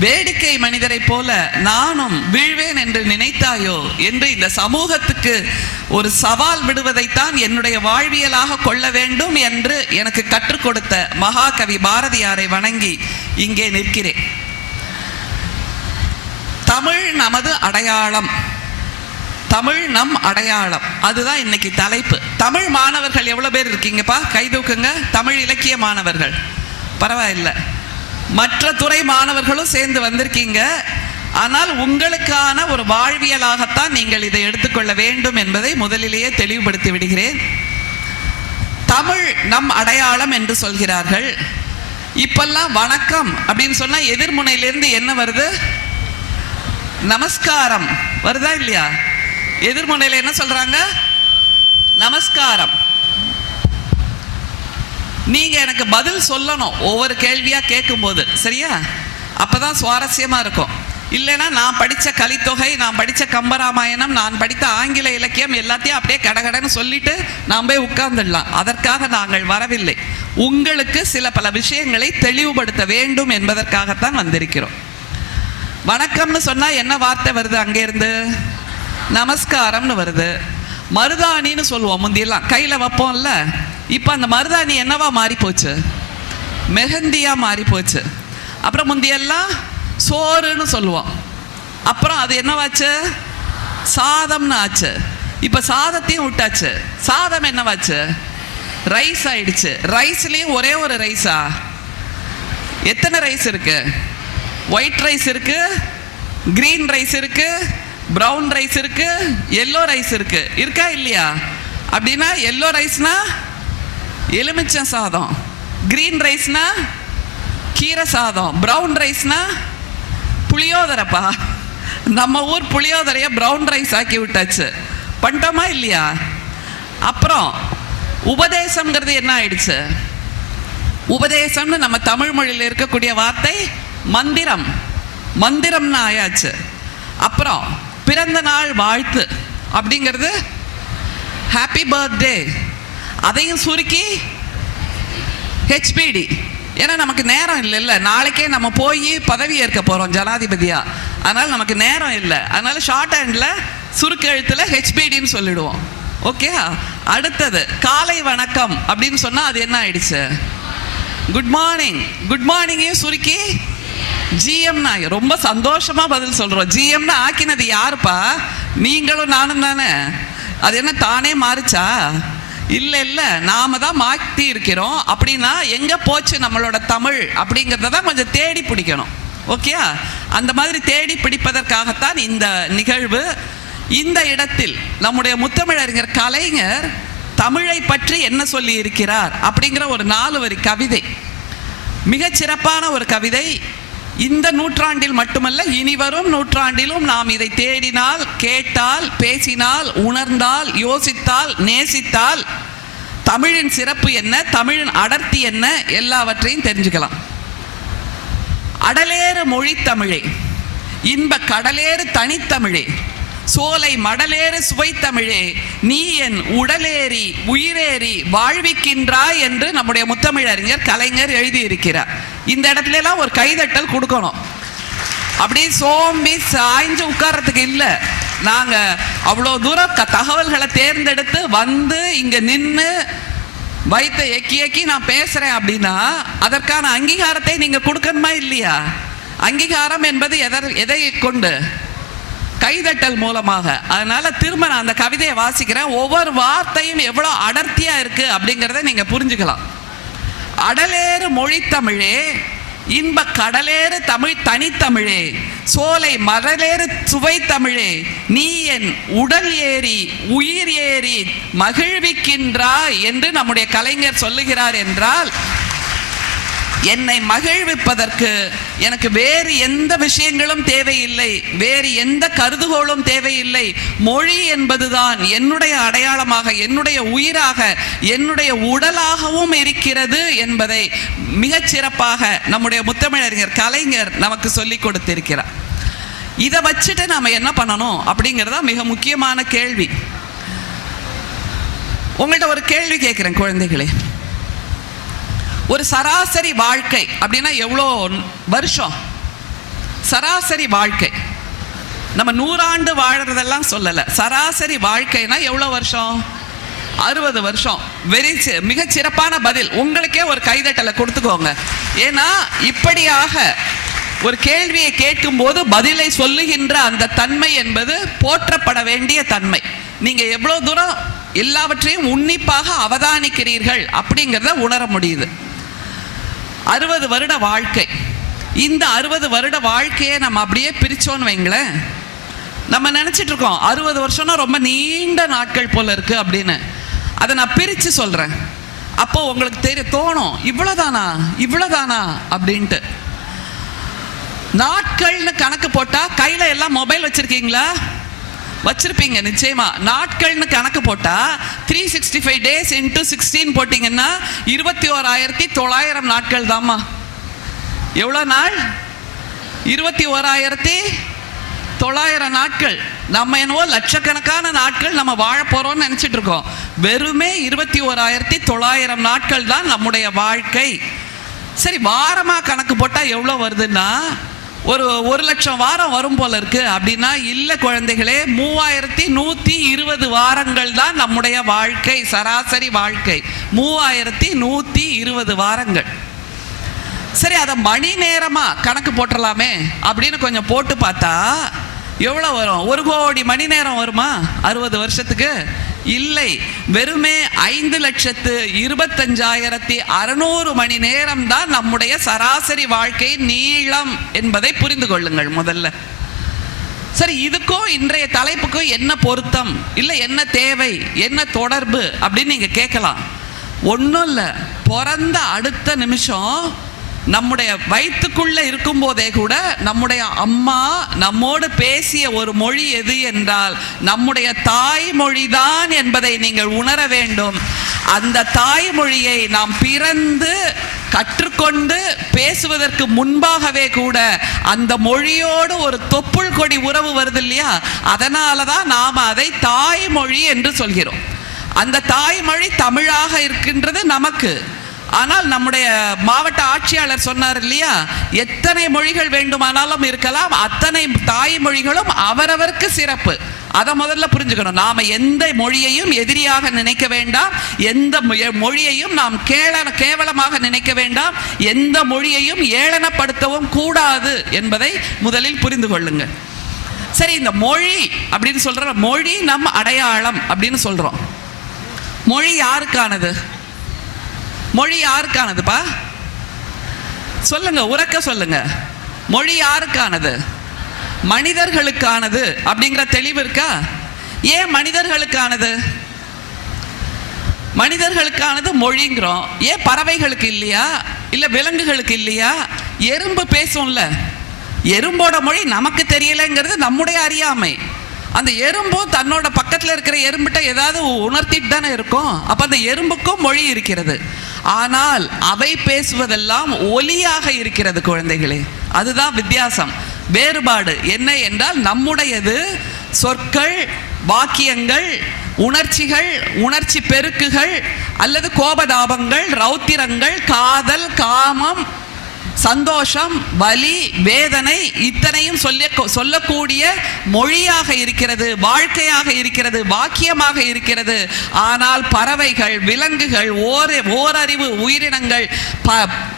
வேடிக்கை மனிதரைப் போல நானும் வீழ்வேன் என்று நினைத்தாயோ என்று இந்த சமூகத்துக்கு ஒரு சவால் விடுவதைத்தான் என்னுடைய வாழ்வியலாக கொள்ள வேண்டும் என்று எனக்கு கற்றுக் கொடுத்த மகாகவி பாரதியாரை வணங்கி இங்கே நிற்கிறேன். தமிழ் நமது அடையாளம், தமிழ் நம் அடையாளம், அதுதான் இன்னைக்கு தலைப்பு. தமிழ் மாணவர்கள் எவ்வளவு பேர் இருக்கீங்கப்பா? கை தூக்குங்க. தமிழ் இலக்கிய மாணவர்கள் பரவாயில்லை, மற்ற துறை மாணவர்களும் சேர்ந்து வந்திருக்கீங்க. ஆனால் உங்களுக்கான ஒரு வாழ்வியலாகத்தான் நீங்கள் இதை எடுத்துக்கொள்ள வேண்டும் என்பதை முதலிலேயே தெளிவுபடுத்தி விடுகிறேன். தமிழ் நம் அடையாளம் என்று சொல்கிறார்கள். இப்பெல்லாம் வணக்கம் அப்படின்னு சொன்னா எதிர்முனையிலிருந்து என்ன வருது? நமஸ்காரம் வருதா இல்லையா? எதிர்முனையில் என்ன சொல்றாங்க? நமஸ்காரம். நீங்க எனக்கு பதில் சொல்லணும் ஒவ்வொரு கேள்வியா கேட்கும்போது, சரியா? அப்பதான் சுவாரஸ்யமா இருக்கும். இல்லைன்னா நான் படித்த கலித்தொகை, நான் படித்த கம்பராமாயணம், நான் படித்த ஆங்கில இலக்கியம் எல்லாத்தையும் அப்படியே கடகடன்னு சொல்லிட்டு நாம் போய் உட்கார்ந்துடலாம். அதற்காக நாங்கள் வரவில்லை. உங்களுக்கு சில பல விஷயங்களை தெளிவுபடுத்த வேண்டும் என்பதற்காகத்தான் வந்திருக்கிறோம். வணக்கம்னு சொன்னால் என்ன வார்த்தை வருது? அங்கேருந்து நமஸ்காரம்னு வருது. மருதாணின்னு சொல்லுவோம் முந்தியெல்லாம், கையில் வைப்போம்ல. இப்போ அந்த மருதாணி என்னவா மாறி போச்சு? மெஹந்தியாக மாறி போச்சு. அப்புறம் முந்தியெல்லாம் சோறுன்னு சொல்லுவோம். அப்புறம் அது என்னவாச்சு? சாதம்னு ஆச்சு. இப்போ சாதத்தையும் விட்டாச்சு. சாதம் என்னவாச்சு? ரைஸ் ஆயிடுச்சு. ரைஸ்லேயும் ஒரே ஒரு ரைஸா? எத்தனை ரைஸ் இருக்கு? ஒயிட் ரைஸ் இருக்கு, கிரீன் ரைஸ் இருக்கு, ப்ரௌன் ரைஸ் இருக்கு, எல்லோ ரைஸ் இருக்கு. இருக்கா இல்லையா? அப்படின்னா எல்லோ ரைஸ்னா எலுமிச்சம் சாதம், கிரீன் ரைஸ்னா கீரை சாதம், ப்ரௌன் ரைஸ்னா புளியோதரைப்பா. நம்ம ஊர் புளியோதரையை ப்ரௌன் ரைஸ் ஆக்கி விட்டாச்சு. பண்ணிட்டோமா இல்லையா? அப்புறம் உபதேசம்ங்கிறது என்ன ஆயிடுச்சு? உபதேசம்னு நம்ம தமிழ் மொழியில் இருக்கக்கூடிய வார்த்தை மந்திரம். மந்திரம்னு ஆயாச்சு. அப்புறம் பிறந்த நாள் வாழ்த்து அப்படிங்கிறது ஹாப்பி பர்த்டே. அதையும் சுருக்கி ஹெச்பிடி. ஏன்னா நமக்கு நேரம் இல்லைல்ல, நாளைக்கே நம்ம போய் பதவி ஏற்க போகிறோம் ஜனாதிபதியா. அதனால் நமக்கு நேரம் இல்லை. அதனால ஷார்ட் ஹேண்டில் சுருக்கு எழுத்தில் ஹெச்பிடின்னு சொல்லிடுவோம். ஓகே. அடுத்தது காலை வணக்கம் அப்படின்னு சொன்னால் அது என்ன ஆயிடுச்சு? Good morning. குட் மார்னிங்கையும் சுருக்கி ஜிஎம்னா. ரொம்ப சந்தோஷமாக பதில் சொல்கிறோம். ஜிஎம்னு ஆக்கினது யாருப்பா? நீங்களும் நானும் தானே. அது என்ன தானே மாறுச்சா? இல்லை இல்லை, நாம தான் மாற்றி இருக்கிறோம். அப்படின்னா எங்கே போச்சு நம்மளோட தமிழ் அப்படிங்கிறத தான் கொஞ்சம் தேடி பிடிக்கணும். ஓகே. அந்த மாதிரி தேடி பிடிப்பதற்காகத்தான் இந்த நிகழ்வு. இந்த இடத்தில் நம்முடைய முத்தமிழறிஞர் கலைஞர் தமிழை பற்றி என்ன சொல்லி இருக்கிறார் அப்படிங்கிற ஒரு 4 வரி கவிதை, மிகச்சிறப்பான ஒரு கவிதை. இந்த நூற்றாண்டில் மட்டுமல்ல, இனி வரும் நூற்றாண்டிலும் நாம் இதை தேடினால், கேட்டால், பேசினால், உணர்ந்தால், யோசித்தால், நேசித்தால் தமிழின் சிறப்பு என்ன, தமிழின் அடர்த்தி என்ன, எல்லாவற்றையும் தெரிஞ்சுக்கலாம். அடலேறு மொழி தமிழே, இன்ப கடலேறு தனித்தமிழே, சோலை மடலேறு சுவை தமிழே, நீ என் உடலேறி உயிரேறி வாழ்விக்கின்றாய் என்று நம்முடைய முத்தமிழறிஞர் கலைஞர் எழுதியிருக்கிறார். இந்த இடத்துல எல்லாம் ஒரு கைதட்டல் கொடுக்கணும். அப்படி சோம்பி சாய்ஞ்சு உட்கார்றதுக்கு இல்லை. நாங்கள் அவ்வளோ தூரம் தகவல்களை தேர்ந்தெடுத்து வந்து இங்கே நின்று வயிற்றை எக்கி எக்கி நான் பேசுகிறேன் அப்படின்னா அதற்கான அங்கீகாரத்தை நீங்கள் கொடுக்கணுமா இல்லையா? அங்கீகாரம் என்பது எதை கொண்டு? கைதட்டல் மூலமாக. அதனால திரும்ப நான் அந்த கவிதையை வாசிக்கிறேன். ஒவ்வொரு வார்த்தையும் எவ்வளோ அடர்த்தியா இருக்கு அப்படிங்கிறத நீங்க புரிஞ்சுக்கலாம். அடலேறு மொழி தமிழே, இன்ப கடலேறு தமிழ் தனித்தமிழே, சோலை மரலேறு சுவை தமிழே, நீ என் உடல் ஏறி உயிர் ஏறி மகிழ்விக்கின்றாய் என்று நம்முடைய கலைஞர் சொல்லுகிறார் என்றால், என்னை மகிழ்விப்பதற்கு எனக்கு வேறு எந்த விஷயங்களும் தேவையில்லை, வேறு எந்த கருதுகோளும் தேவையில்லை. மொழி என்பதுதான் என்னுடைய அடையாளமாக, என்னுடைய உயிராக, என்னுடைய உடலாகவும் இருக்கிறது என்பதை மிகச்சிறப்பாக நம்முடைய முத்தமிழறிஞர் கலைஞர் நமக்கு சொல்லிக் கொடுத்திருக்கிறார். இதை வச்சுட்டு நாம் என்ன பண்ணணும் அப்படிங்கிறதா மிக முக்கியமான கேள்வி. உங்கள்கிட்ட ஒரு கேள்வி கேட்குறேன் குழந்தைகளே. ஒரு சராசரி வாழ்க்கை அப்படின்னா எவ்வளோ வருஷம்? சராசரி வாழ்க்கை நம்ம 100 ஆண்டு வாழறதெல்லாம் சொல்லலை. சராசரி வாழ்க்கைனா எவ்வளோ வருஷம்? 60 வருஷம். மிகச் சிறப்பான பதில். உங்களுக்கே ஒரு கைதட்டலை கொடுத்துக்கோங்க. ஏன்னா இப்படியாக ஒரு கேள்வியை கேட்கும்போது பதிலை சொல்லுகின்ற அந்த தன்மை என்பது போற்றப்பட வேண்டிய தன்மை. நீங்கள் எவ்வளோ தூரம் எல்லாவற்றையும் உன்னிப்பாக அவதானிக்கிறீர்கள் அப்படிங்கிறத உணர முடியுது. 60 வருட வாழ்க்கை. இந்த 60 வருட வாழ்க்கையை நம்ம அப்படியே பிரிச்சோன்னு வைங்களேன். நம்ம நினச்சிட்டு இருக்கோம் 60 வருஷம்னா ரொம்ப நீண்ட நாட்கள் போல இருக்கு அப்படின்னு. அதை நான் பிரித்து சொல்கிறேன். அப்போ உங்களுக்கு தோணும் இவ்வளோதானா அப்படின்ட்டு. நாட்கள்னு கணக்கு போட்டால் கையில் எல்லாம் மொபைல் வச்சிருக்கீங்களா? வச்சிருப்பீங்க நிச்சயமா. நாட்கள்னு கணக்கு போட்டா 365 days into 16 போட்டீங்கன்னா 21,900 நாட்கள் தாம்மா. எவ்வளோ நாள்? 21,900 நாட்கள். நம்ம என்னவோ லட்சக்கணக்கான நாட்கள் நம்ம வாழ போறோம்னு நினைச்சிட்டு இருக்கோம். வெறுமே 21,900 நாட்கள் தான் நம்முடைய வாழ்க்கை. சரி, வாரமா கணக்கு போட்டா எவ்வளோ வருதுன்னா ஒரு 1,00,000 வாரம் வரும் போல இருக்கு அப்படின்னா, இல்லை குழந்தைகளே, 3,120 வாரங்கள் தான் நம்முடைய வாழ்க்கை, சராசரி வாழ்க்கை 3,120 வாரங்கள். சரி, அதை மணி நேரமா கணக்கு போட்டுடலாமே அப்படின்னு கொஞ்சம் போட்டு பார்த்தா எவ்வளோ வரும்? 1 கோடி மணி நேரம் வருமா 60 வருஷத்துக்கு? இல்லை, வெறுமே 5,25,600 மணி நேரம் தான் நம்முடைய சராசரி வாழ்க்கை நீளம் என்பதை புரிந்து கொள்ளுங்கள் முதல்ல. சரி, இதுக்கும் இன்றைய தலைப்புக்கும் என்ன பொருத்தம், இல்லை என்ன தேவை, என்ன தொடர்பு அப்படின்னு நீங்க கேட்கலாம். ஒன்றும் இல்லை, பிறந்த அடுத்த நிமிஷம் நம்முடைய வயிற்றுக்குள்ள இருக்கும் போதே கூட நம்முடைய அம்மா நம்மோடு பேசிய ஒரு மொழி எது என்றால் நம்முடைய தாய்மொழிதான் என்பதை நீங்கள் உணர வேண்டும். அந்த தாய்மொழியை நாம் பிறந்து கற்றுக்கொண்டு பேசுவதற்கு முன்பாகவே கூட அந்த மொழியோடு ஒரு தொப்புள் கொடி உறவு வருது இல்லையா? அதனால தான் நாம் அதை தாய்மொழி என்று சொல்கிறோம். அந்த தாய்மொழி தமிழாக இருக்கின்றது நமக்கு. ஆனால் நம்முடைய மாவட்ட ஆட்சியாளர் சொன்னார் இல்லையா, எத்தனை மொழிகள் வேண்டுமானாலும் இருக்கலாம், அத்தனை தாய்மொழிகளும் அவரவருக்கு சிறப்பு. அதை முதல்ல புரிஞ்சுக்கணும். நாம எந்த மொழியையும் எதிரியாக நினைக்க வேண்டாம், எந்த மொழியையும் நாம் கேவலமாக நினைக்க வேண்டாம், எந்த மொழியையும் ஏளனப்படுத்தவும் கூடாது என்பதை முதலில் புரிந்து கொள்ளுங்கள். சரி, இந்த மொழி அப்படின்னு சொல்ற, மொழி நம் அடையாளம் அப்படின்னு சொல்றோம். மொழி யாருக்கானது? மொழி யாருக்கானதுப்பா? சொல்லுங்க, உரக்க சொல்லுங்க. மொழி யாருக்கானது? மனிதர்களுக்கானது அப்படிங்கிற தெளிவு இருக்கா? ஏன் மனிதர்களுக்கானது? மனிதர்களுக்கானது மொழிங்கிறோம். ஏன் பறவைகளுக்கு இல்லையா? இல்ல விலங்குகளுக்கு இல்லையா? எறும்பு பேசும்ல, எறும்போட மொழி நமக்கு தெரியலைங்கிறது நம்முடைய அறியாமை. அந்த எறும்பும் தன்னோட பக்கத்தில் இருக்கிற எறும்பிட்ட ஏதாவது உணர்த்திட்டு தானே இருக்கும். அப்ப அந்த எறும்புக்கும் மொழி இருக்கிறது. ஆனால் அவை பேசுவதெல்லாம் ஒலியாக இருக்கிறது குழந்தைகளே. அதுதான் வித்தியாசம், வேறுபாடு. என்ன என்றால் நம்முடையது சொற்கள், வாக்கியங்கள், உணர்ச்சிகள், உணர்ச்சி பெருக்குகள் அல்லது கோபதாபங்கள், ரௌத்திரங்கள், காதல், காமம், சந்தோஷம், வலி, வேதனை, இத்தனையும் சொல்லக்கூடிய மொழியாக இருக்கிறது, வாழ்க்கையாக இருக்கிறது, வாக்கியமாக இருக்கிறது. ஆனால் பறவைகள், விலங்குகள், ஓரறிவு உயிரினங்கள்,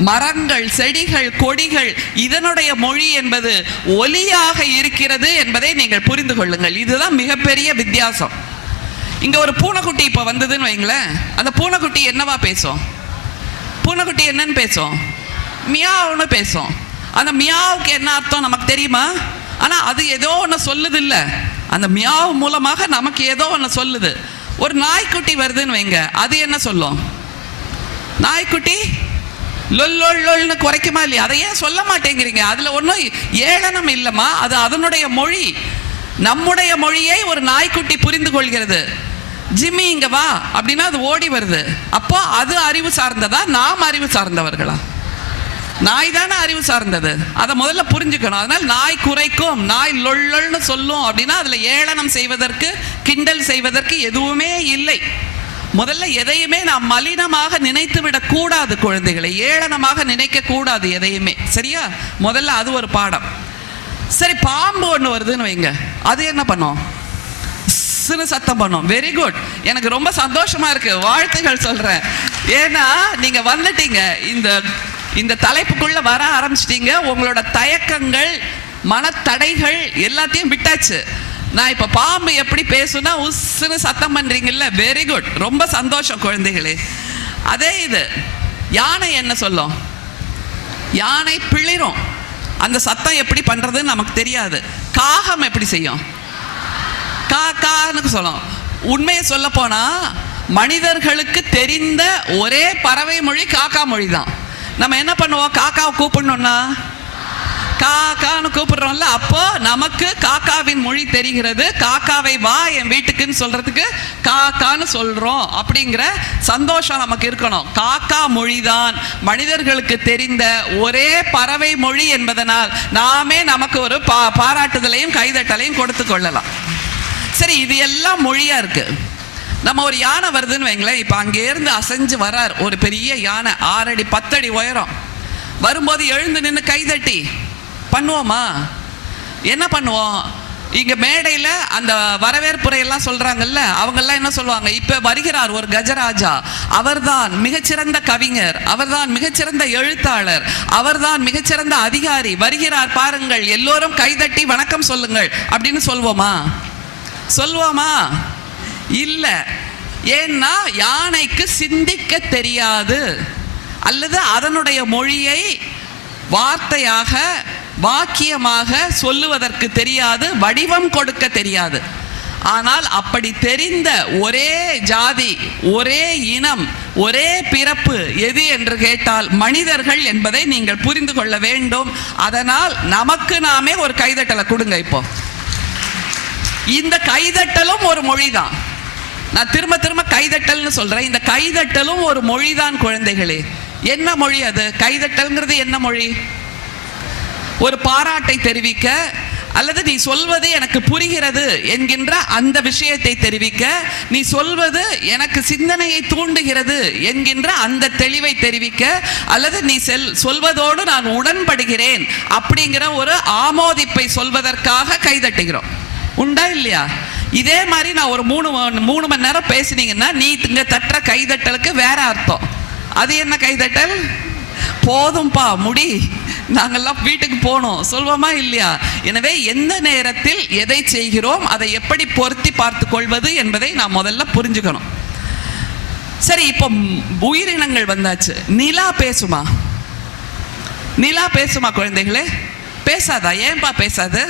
மரங்கள், செடிகள், கொடிகள், இதனுடைய மொழி என்பது ஒலியாக இருக்கிறது என்பதை நீங்கள் புரிந்து கொள்ளுங்கள். இதுதான் மிகப்பெரிய வித்தியாசம். இங்க ஒரு பூனைக்குட்டி இப்ப வந்ததுன்னு வைங்களேன், அந்த பூனைக்குட்டி என்னவா பேசும்? பூனைக்குட்டி என்னன்னு பேசும்? மியாவுன்னு பேசும். அந்த மியாவுக்கு என்ன அர்த்தம் நமக்கு தெரியுமா? ஆனா அது ஏதோ ஒன்று சொல்லுது இல்ல, அந்த மியாவு மூலமாக நமக்கு ஏதோ ஒன்று சொல்லுது. ஒரு நாய்க்குட்டி வருதுன்னு வைங்க, அது என்ன சொல்லும்? நாய்க்குட்டி லொல்லொல்லொல்னு குறைக்குமா இல்லையா? அதை ஏன் சொல்ல மாட்டேங்கிறீங்க? அதுல ஒன்றும் ஏளனம் இல்லைம்மா, அது அதனுடைய மொழி. நம்முடைய மொழியை ஒரு நாய்க்குட்டி புரிந்து கொள்கிறது. ஜிம்மி இங்க வா அப்படின்னா அது ஓடி வருது. அப்போ அது அறிவு சார்ந்ததா, நாம் அறிவு சார்ந்தவர்களா? நாய் தானே அறிவு சார்ந்தது. அதை முதல்ல புரிஞ்சுக்கணும். அதனால நாய் குறைக்கும், நாய் லொல்லொல்னு சொல்லும் அப்படின்னா அதுல ஏளனம் செய்வதற்கு, கிண்டல் செய்வதற்கு எதுவுமே இல்லை. முதல்ல எதையுமே நாம் மலினமாக நினைத்து விடக் கூடாது குழந்தைகளை, ஏளனமாக நினைக்க கூடாது எதையுமே. சரியா? முதல்ல அது ஒரு பாடம். சரி, பாம்பு ஒன்று வருதுன்னு வைங்க, அது என்ன பண்ணும்? சிறு சத்தம் பண்ணும். வெரி குட், எனக்கு ரொம்ப சந்தோஷமா இருக்கு, வாழ்த்துகள் சொல்றேன். ஏன்னா நீங்க வந்துட்டீங்க, இந்த தலைப்புக்குள்ள வர ஆரம்பிச்சிட்டீங்க. உங்களோட தயக்கங்கள், மனத்தடைகள் எல்லாத்தையும் விட்டாச்சு. நான் இப்ப பாம்பு எப்படி பேசுனா உஸ்ன்னு சத்தம் பண்றீங்கல்ல, வெரி குட், ரொம்ப சந்தோஷம் குழந்தைகளே. அதே இது யானை என்ன சொல்லும்? யானை பிளிரும். அந்த சத்தம் எப்படி பண்றதுன்னு நமக்கு தெரியாது. காகம் எப்படி செய்யும்? காக்கான்னு சொல்லும். உண்மையை சொல்ல போனா மனிதர்களுக்கு தெரிந்த ஒரே பறவை மொழி காக்கா மொழி தான். நம்ம என்ன பண்ணுவோம்? காக்காவை கூப்பிடணும்னா காக்கான்னு கூப்பிடுறோம்ல, அப்போ நமக்கு காக்காவின் மொழி தெரிகிறது. காக்காவை வா என் வீட்டுக்குன்னு சொல்றதுக்கு காக்கான்னு சொல்றோம் அப்படிங்கிற சந்தோஷம் நமக்கு இருக்கணும். காக்கா மொழிதான் மனிதர்களுக்கு தெரிந்த ஒரே பறவை மொழி என்பதனால் நாமே நமக்கு ஒரு பாராட்டுதலையும் கைதட்டலையும் கொடுத்து கொள்ளலாம். சரி, இது எல்லாம் மொழியா இருக்கு. நம்ம ஒரு யானை வருதுன்னு வைங்களேன். இப்போ அங்கேருந்து அசைஞ்சு வரார் ஒரு பெரிய யானை, 6 அடி 10 அடி உயரம். வரும்போது எழுந்து நின்று கைதட்டி பண்ணுவோமா? என்ன பண்ணுவோம்? இங்கே மேடையில் அந்த வரவேற்புரையெல்லாம் சொல்கிறாங்கல்ல, அவங்கெல்லாம் என்ன சொல்லுவாங்க? இப்போ வருகிறார் ஒரு கஜராஜா, அவர்தான் மிகச்சிறந்த கவிஞர், அவர்தான் மிகச்சிறந்த எழுத்தாளர், அவர்தான் மிகச்சிறந்த அதிகாரி, வருகிறார் பாருங்கள், எல்லோரும் கைதட்டி வணக்கம் சொல்லுங்கள் அப்படின்னு சொல்வோமா? சொல்வோமா? இல்லை. ஏன்னா யானைக்கு சிந்திக்க தெரியாது, அல்லது அதனுடைய மொழியை வார்த்தையாக வாக்கியமாக சொல்லுவதற்கு தெரியாது, வடிவம் கொடுக்க தெரியாது. ஆனால் அப்படி தெரிந்த ஒரே ஜாதி, ஒரே இனம், ஒரே பிறப்பு எது என்று கேட்டால் மனிதர்கள் என்பதை நீங்கள் புரிந்து கொள்ள வேண்டும். அதனால் நமக்கு நாமே ஒரு கைதட்டலை கொடுங்க. இப்போ இந்த கைதட்டலும் ஒரு மொழிதான். நான் திரும்ப திரும்ப கைதட்டல்னு சொல்றேன். இந்த கைதட்டலும் ஒரு மொழிதான் குழந்தைகளே. என்ன மொழி அது? கைதட்டல்ங்கிறது என்ன மொழி? ஒரு பாராட்டை தெரிவிக்க, அல்லது நீ சொல்வது எனக்கு புரிகிறது என்கின்ற அந்த விஷயத்தை தெரிவிக்க, நீ சொல்வது எனக்கு சிந்தனையை தூண்டுகிறது என்கின்ற அந்த தெளிவை தெரிவிக்க, அல்லது நீ சொல்வதோடு நான் உடன்படுகிறேன் அப்படிங்கிற ஒரு ஆமோதிப்பை சொல்வதற்காக கைதட்டுகிறோம். உண்டா இல்லையா? இதே மாதிரி நான் ஒரு 3 மணி நேரம் பேசினீங்கன்னா நீ இங்க தட்டுற கைதட்டலுக்கு வேற அர்த்தம். அது என்ன கைதட்டல்? போதும்பா முடி, நாங்கெல்லாம் வீட்டுக்கு போனோம் சொல்வோமா இல்லையா? எனவே எந்த நேரத்தில் எதை செய்கிறோம், அதை எப்படி பொருத்தி பார்த்து கொள்வது என்பதை நான் முதல்ல புரிஞ்சுக்கணும். சரி, இப்போ உயிரினங்கள் வந்தாச்சு. நிலா பேசுமா? நிலா பேசுமா குழந்தைகளே? பேசாதா? ஏன்பா பேசாது?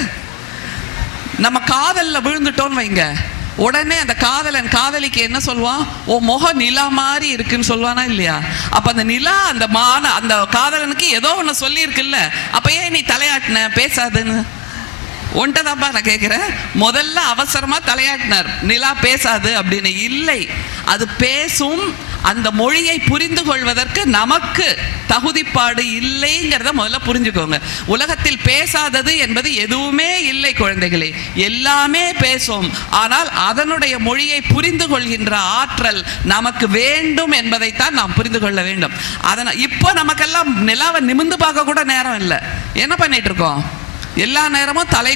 நம்ம காதல்ல விழுந்துட்டோன்னு வைங்க, உடனே அந்த காதலன் காதலிக்கு என்ன சொல்லுவான்? ஓ முகம் நிலா மாதிரி இருக்குன்னு சொல்லுவானா இல்லையா? அப்ப அந்த நிலா அந்த காதலனுக்கு ஏதோ ஒன்று சொல்லியிருக்குல்ல, அப்ப ஏன் நீ தலையாட்டின பேசாதுன்னு? ஒன்ட்டதாப்பா நான் கேட்குறேன். முதல்ல அவசரமா தலையாட்டினார் நிலா பேசாது அப்படின்னு. இல்லை, அது பேசும். அந்த மொழியை புரிந்து கொள்வதற்கு நமக்கு தகுதிப்பாடு இல்லைங்கிறத முதல்ல புரிஞ்சுக்கோங்க. உலகத்தில் பேசாதது என்பது எதுவுமே இல்லை குழந்தைகளே, எல்லாமே பேசும். ஆனால் அதனுடைய மொழியை புரிந்து கொள்கின்ற ஆற்றல் நமக்கு வேண்டும் என்பதைத்தான் நாம் புரிந்து கொள்ள வேண்டும். அதனால் இப்போ நமக்கெல்லாம் நிலாவை நிமிர்ந்து பார்க்க கூட நேரம் இல்லை. என்ன பண்ணிட்டு இருக்கோம்? எல்லா நேரமும் தலை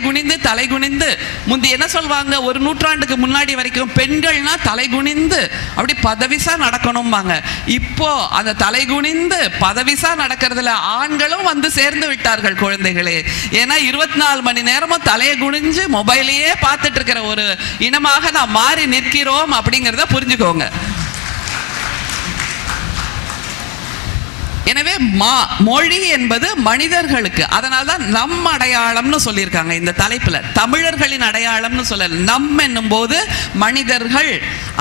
குனிந்து முந்தி என்ன சொல்வாங்க, ஒரு நூற்றாண்டுக்கு முன்னாடி வரைக்கும் பெண்கள்னா தலை குனிந்து அப்படி பதவிசா நடக்கணும்பாங்க. இப்போ அந்த தலை குனிந்து பதவிசா நடக்கிறதுல ஆண்களும் வந்து சேர்ந்து விட்டார்கள் குழந்தைகளே. ஏன்னா 24 மணி நேரமும் தலையை குனிஞ்சு மொபைலையே பார்த்துட்டு இருக்கிற ஒரு இனமாக நாம் மாறி நிற்கிறோம் அப்படிங்கிறத புரிஞ்சுக்கோங்க. எனவே மொழி என்பது மனிதர்களுக்கு, அதனால்தான் நம் அடையாளம்னு சொல்லியிருக்காங்க இந்த தலைப்புல. தமிழர்களின் அடையாளம்னு சொல்ல, நம் என்னும் போது மனிதர்கள்.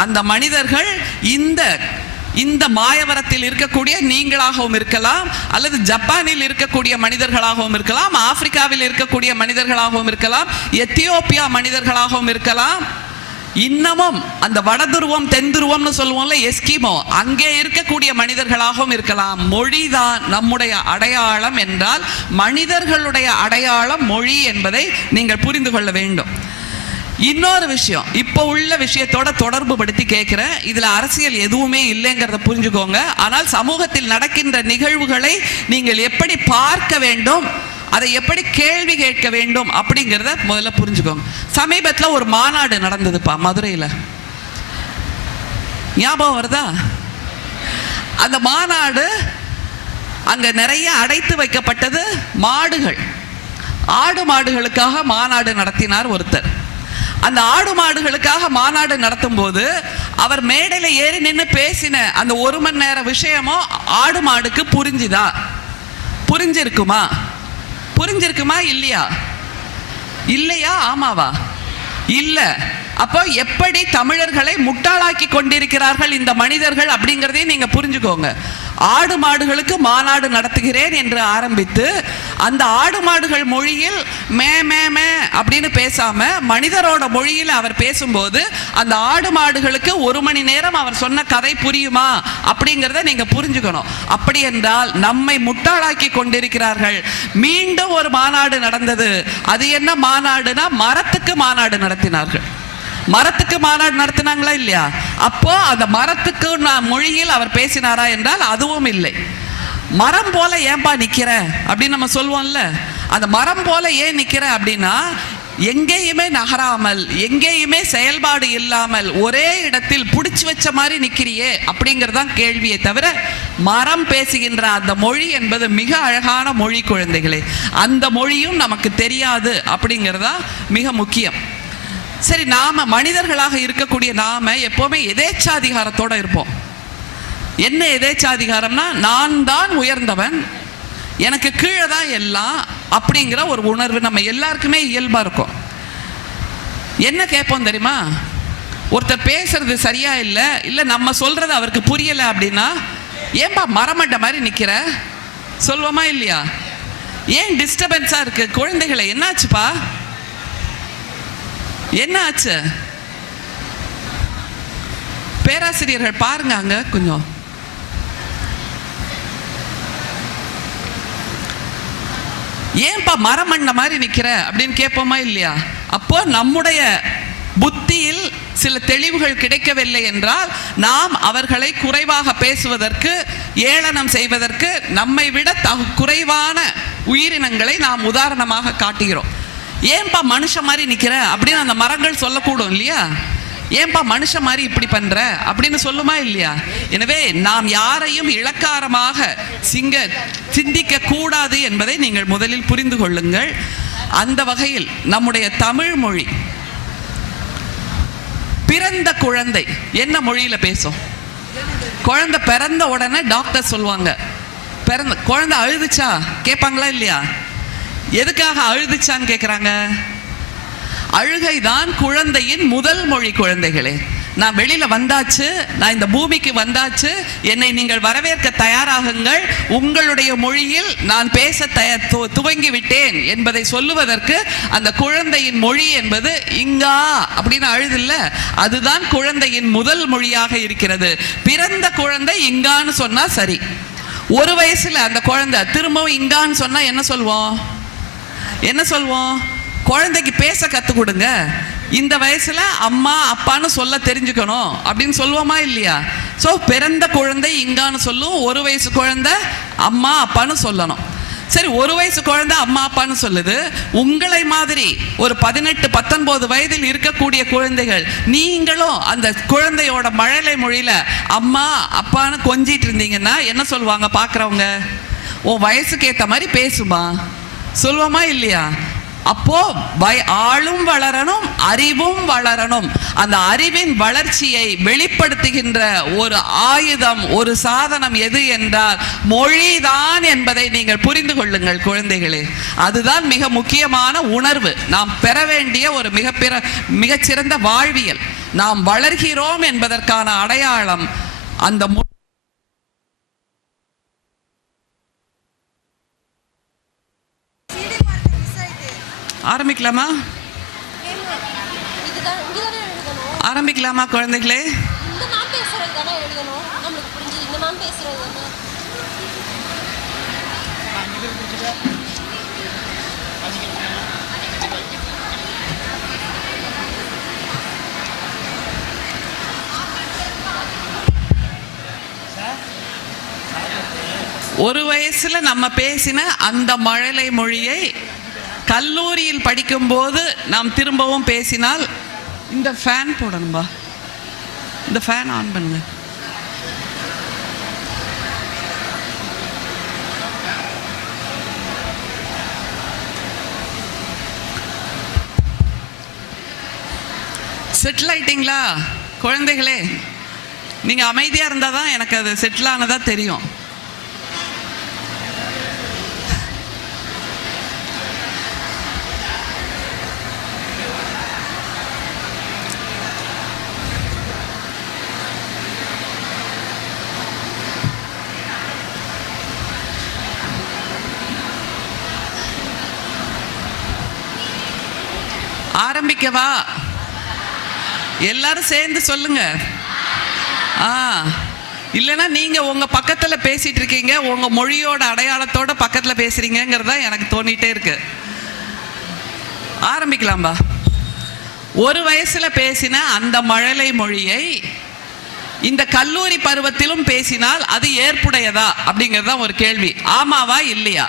அந்த மனிதர்கள் இந்த மாயவரத்தில் இருக்கக்கூடிய நீங்களாகவும் இருக்கலாம், அல்லது ஜப்பானில் இருக்கக்கூடிய மனிதர்களாகவும் இருக்கலாம், ஆப்பிரிக்காவில் இருக்கக்கூடிய மனிதர்களாகவும் இருக்கலாம், எத்தியோப்பியா மனிதர்களாகவும் இருக்கலாம், இன்னமும் அந்த வடதுருவம் தென்துருவம்னு சொல்லுவோம்ல, எஸ்கிமோ, அங்கே இருக்கக்கூடிய மனிதர்களாகவும் இருக்கலாம். மொழிதான் நம்முடைய அடையாளம் என்றால் மனிதர்களுடைய அடையாளம் மொழி என்பதை நீங்கள் புரிந்து கொள்ள வேண்டும். இன்னொரு விஷயம், இப்போ உள்ள விஷயத்தோட தொடர்பு படுத்தி கேட்கிறேன். இதுல அரசியல் எதுவுமே இல்லைங்கிறத புரிஞ்சுக்கோங்க. ஆனால் சமூகத்தில் நடக்கின்ற நிகழ்வுகளை நீங்கள் எப்படி பார்க்க வேண்டும், அதை எப்படி கேள்வி கேட்க வேண்டும் அப்படிங்கிறத முதல்ல புரிஞ்சுக்கோங்க. சமீபத்தில் ஒரு மாநாடு நடந்ததுப்பா மதுரையில், ஞாபகம் வருதா? அந்த மாநாடு அங்க நிறைய அடைத்து வைக்கப்பட்டது மாடுகள். ஆடு மாடுகளுக்காக மாநாடு நடத்தினார் ஒருத்தர். அந்த ஆடு மாடுகளுக்காக மாநாடு நடத்தும் போது அவர் மேடையில் ஏறி நின்று பேசின அந்த 1 மணி நேர விஷயமோ ஆடு மாடுக்கு புரிஞ்சுதா? புரிஞ்சிருக்குமா இல்லையா? இல்லையா? ஆமாவா? இல்ல. அப்போ எப்படி தமிழர்களை முட்டாளாக்கி கொண்டிருக்கிறார்கள் இந்த மனிதர்கள் அப்படிங்கிறதையும் நீங்க புரிஞ்சுக்கோங்க. ஆடு மாடுகளுக்கு மாநாடு நடத்துகிறேன் என்று ஆரம்பித்து அந்த ஆடு மாடுகள் மொழியில் மே மே மே அப்படின்னு பேசாம மனிதரோட மொழியில் அவர் பேசும்போது அந்த ஆடு மாடுகளுக்கு 1 மணி நேரம் அவர் சொன்ன கதை புரியுமா அப்படிங்கிறத நீங்க புரிஞ்சுக்கணும். அப்படி என்றால் நம்மை முட்டாளாக்கி கொண்டிருக்கிறார்கள். மீண்டும் ஒரு மாநாடு நடந்தது. அது என்ன மாநாடுனா மரத்துக்கு மாநாடு நடத்தினார்கள். மரத்துக்கு மாநாடு நடத்தினாங்களா இல்லையா? அப்போ அந்த மரத்துக்கு மொழியில் அவர் பேசினாரா என்றால் அதுவும் இல்லை. மரம் போல ஏன்பா நிக்கிற அப்படின்னு நம்ம சொல்லுவோம்ல, அந்த மரம் போல ஏன் நிக்கிற அப்படின்னா எங்கேயுமே நகராமல் எங்கேயுமே செயல்பாடு இல்லாமல் ஒரே இடத்தில் பிடிச்சு வச்ச மாதிரி நிக்கிறியே அப்படிங்கிறதான் கேள்வியை தவிர மரம் பேசுகின்ற அந்த மொழி என்பது மிக அழகான மொழி குழந்தைகளே. அந்த மொழியும் நமக்கு தெரியாது அப்படிங்கிறதா மிக முக்கியம். சரி, நாம மனிதர்களாக இருக்கக்கூடிய நாம எப்பவுமே எதேச்சாதிகாரத்தோட இருப்போம். என்ன எதேச்சாதிகாரம்னா நான் தான் உயர்ந்தவன், எனக்கு கீழே தான் எல்லாம் அப்படிங்கிற ஒரு உணர்வு நம்ம எல்லாருக்குமே இயல்பா இருக்கும். என்ன கேட்போம் தெரியுமா? ஒருத்தர் பேசுறது சரியா இல்லை நம்ம சொல்றது அவருக்கு புரியல அப்படின்னா ஏன்பா மரமண்ட மாதிரி நிக்கிற சொல்வோமா இல்லையா? ஏன் டிஸ்டர்பன்ஸா இருக்கு? குழந்தைகளை என்னாச்சுப்பா, என்ன ஆச்சு? பேராசிரியர்கள் பாருங்க அங்க கொஞ்சம். ஏன்பா மரமண்ண மாதிரி நிக்கிற அப்படின்னு கேட்போமா இல்லையா? அப்போ நம்முடைய புத்தியில் சில தெளிவுகள் கிடைக்கவில்லை என்றால் நாம் அவர்களை குறைவாக பேசுவதற்கு, ஏளனம் செய்வதற்கு நம்மை விட குறைவான உயிரினங்களை நாம் உதாரணமாக காட்டுகிறோம். ஏன்பா மனுஷ மாதிரி நிக்கிற அப்படின்னு அந்த மரங்கள் சொல்லக்கூடும் இல்லையா? ஏன்பா மனுஷ மாதிரி இப்படி பண்ற அப்படின்னு சொல்லுமா இல்லையா? எனவே நாம் யாரையும் இளக்காரமாக சிந்திக்க கூடாது என்பதை நீங்கள் முதலில் புரிந்து கொள்ளுங்கள். அந்த வகையில் நம்முடைய தமிழ் மொழி பிறந்த குழந்தை என்ன மொழியில பேசும்? குழந்தை பிறந்த உடனே டாக்டர் சொல்லுவாங்க, குழந்தை அழுதுச்சா கேட்பாங்களா இல்லையா? எதுக்காக அழுதுச்சான்னு கேட்குறாங்க? அழுகைதான் குழந்தையின் முதல் மொழி. குழந்தைகளே, நான் வெளியில வந்தாச்சு, நான் இந்த பூமிக்கு வந்தாச்சு, என்னை நீங்கள் வரவேற்க தயாராகுங்கள், உங்களுடைய மொழியில் நான் பேச துவங்கி விட்டேன் என்பதை சொல்லுவதற்கு அந்த குழந்தையின் மொழி என்பது இங்கா அப்படின்னு அழுதில்ல, அதுதான் குழந்தையின் முதல் மொழியாக இருக்கிறது. பிறந்த குழந்தை இங்கான்னு சொன்னா சரி. 1 வயசுல அந்த குழந்தை திரும்பவும் இங்கான்னு சொன்னா என்ன சொல்வோம்? குழந்தைக்கு பேச கத்து கொடுங்க, இந்த வயசுல அம்மா அப்பான்னு சொல்ல தெரிஞ்சுக்கணும் அப்படின்னு சொல்லுவோமா இல்லையா? ஸோ பிறந்த குழந்தை இங்கான்னு சொல்லும், 1 வயசு குழந்தை அம்மா அப்பான்னு சொல்லணும். சரி, 1 வயசு குழந்தை அம்மா அப்பான்னு சொல்லுது. உங்களை மாதிரி ஒரு 18-19 வயதில் இருக்கக்கூடிய குழந்தைகள் நீங்களும் அந்த குழந்தையோட மழலை மொழியில அம்மா அப்பான்னு கொஞ்சிட்டு இருந்தீங்கன்னா என்ன சொல்லுவாங்க பார்க்குறவங்க? உன் வயசுக்கு ஏற்ற மாதிரி பேசுமா சொல்லுவோமா இல்லையா? அப்போ ஆளும் வளரணும், அறிவும் வளரணும். அந்த அறிவின் வளர்ச்சியை வெளிப்படுத்துகின்ற ஒரு ஆயுதம், ஒரு சாதனம் எது என்றால் மொழிதான் என்பதை நீங்கள் புரிந்து கொள்ளுங்கள் குழந்தைகளே. அதுதான் மிக முக்கியமான உணர்வு, நாம் பெற வேண்டிய ஒரு மிகச்சிறந்த வாழ்வியல். நாம் வளர்கிறோம் என்பதற்கான அடையாளம் அந்த ஆரம்பிக்கலாமா குழந்தைகளே? ஒரு வயசுல நம்ம பேசின அந்த மழலை மொழியை கல்லூரியில் படிக்கும்போது நாம் திரும்பவும் பேசினால், இந்த ஃபேன் போடணும்பா, இந்த ஃபேன் ஆன் பண்ணுங்க. செட்டில் ஆயிட்டீங்களா குழந்தைகளே? நீங்க அமைதியா இருந்தாதான் எனக்கு அது செட்டில் ஆனதா தெரியும். ஆரம்பிக்கவா? எல்லாரும் சேர்ந்து சொல்லுங்க. இல்லைன்னா நீங்க உங்க பக்கத்துல பேசிட்டு இருக்கீங்க, உங்க மொழியோட அடையாளத்தோட பக்கத்துல பேசுறீங்கிறதா எனக்கு தோணிட்டே இருக்கு. ஆரம்பிக்கலாம்பா. ஒரு வயசுல பேசின அந்த மழலை மொழியை இந்த கல்லூரி பருவத்திலும் பேசினால் அது ஏற்புடையதா அப்படிங்கிறது தான் ஒரு கேள்வி. ஆமாவா இல்லையா?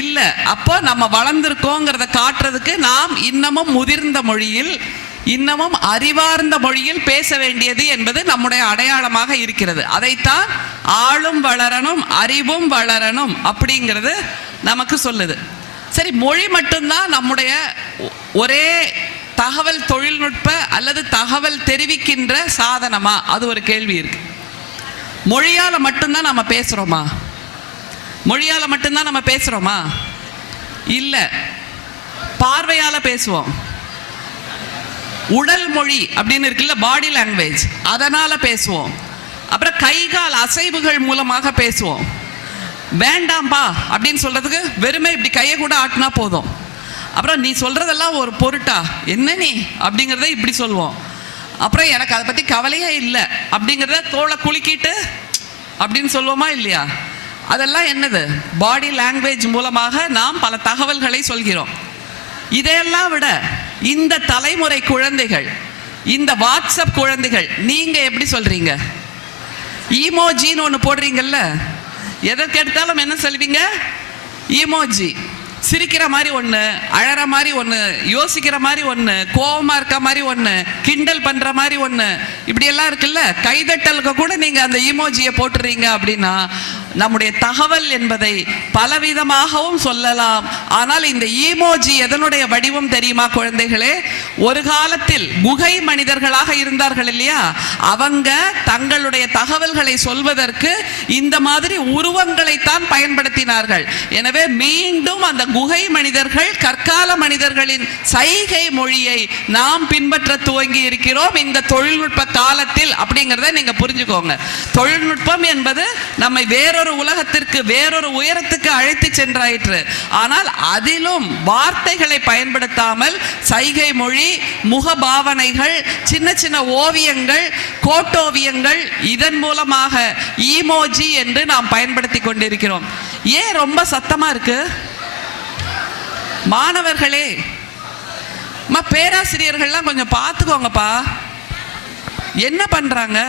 இல்ல. அப்போ நம்ம வளர்ந்துருக்கோங்கிறத காட்டுறதுக்கு நாம் இன்னமும் முதிர்ந்த மொழியில், இன்னமும் அறிவார்ந்த மொழியில் பேச வேண்டியது என்பது நம்முடைய அடையாளமாக இருக்கிறது. அதைத்தான் ஆளும் வளரணும் அறிவும் வளரணும் அப்படிங்கிறது நமக்கு சொல்லுது. சரி, மொழி மட்டும்தான் நம்முடைய ஒரே தகவல் தொழில்நுட்ப அல்லது தகவல் தெரிவிக்கின்ற சாதனமா? அது ஒரு கேள்வி இருக்கு. மொழியால மட்டும்தான் நம்ம பேசுறோமா? மொழியால மட்டும்தான் நம்ம பேசுறோமா? இல்ல, பார்வையால பேசுவோம். உடல் மொழி அப்படின்னு இருக்குல்ல, பாடி லாங்குவேஜ், அதனால பேசுவோம். அப்புறம் கை கால் அசைவுகள் மூலமாக பேசுவோம். வேண்டாம்பா அப்படின்னு சொல்றதுக்கு வெறுமை இப்படி கையை கூட ஆட்டினா போதும். அப்புறம் நீ சொல்றதெல்லாம் ஒரு பொருட்டா, என்ன நீ அப்படிங்கிறத இப்படி சொல்லுவோம். அப்புறம் எனக்கு அதை பத்தி கவலையே இல்லை அப்படிங்கிறத தோலை குலுக்கிட்டு அப்படின்னு சொல்லுவோமா இல்லையா? அதெல்லாம் என்னது? பாடி லாங்குவேஜ் மூலமாக நாம் பல தகவல்களை சொல்கிறோம். இதையெல்லாம் விட இந்த தலைமுறை குழந்தைகள், இந்த வாட்ஸ்அப் குழந்தைகள், நீங்க எப்படி சொல்றீங்க? ஈமோஜின்னு ஒன்று போடுறீங்கல்ல, எதற்கு எடுத்தாலும் என்ன சொல்வீங்க? ஈமோஜி. சிரிக்கிற மாதிரி ஒன்று, அழற மாதிரி ஒன்று, யோசிக்கிற மாதிரி ஒன்று, கோபமாக இருக்க மாதிரி ஒன்று, கிண்டல் பண்ணுற மாதிரி ஒன்று, இப்படியெல்லாம் இருக்குல்ல. கைதட்டலுக்கு கூட நீங்கள் அந்த ஈமோஜியை போட்டுறீங்க அப்படின்னா நம்முடைய தகவல் என்பதை பலவிதமாகவும் சொல்லலாம். ஆனால் இந்த ஈமோஜி எதனுடைய வடிவம் தெரியுமா குழந்தைகளே? ஒரு காலத்தில் குகை மனிதர்களாக இருந்தார்கள் இல்லையா, அவங்க தங்களுடைய தகவல்களை சொல்வதற்கு இந்த மாதிரி உருவங்களைத்தான் பயன்படுத்தினார்கள். எனவே மீண்டும் அந்த குகை மனிதர்கள், கற்கால மனிதர்களின் சைகை மொழியை நாம் பின்பற்ற துவங்கி இருக்கிறோம் இந்த தொழில்நுட்ப காலத்தில் அப்படிங்கிறத நீங்க புரிஞ்சுக்கோங்க. தொழில்நுட்பம் என்பது நம்மை வேறொரு உலகத்திற்கு, வேறொரு உயரத்துக்கு அழைத்து சென்றாயிற்று. ஆனால் அதிலும் வார்த்தைகளை பயன்படுத்தாமல் சைகை மொழி, முகபாவனைகள், சின்ன சின்ன ஓவியங்கள், கோட்டோவியங்கள், இதன் மூலமாக ஈமோஜி என்று நாம் பயன்படுத்தி கொண்டிருக்கிறோம். ஏன் ரொம்ப சத்தமா இருக்கு? மாணவர்களே, பேராசிரியர்கள்லாம் கொஞ்சம் பார்த்துக்கோங்கப்பா, என்ன பண்றாங்க?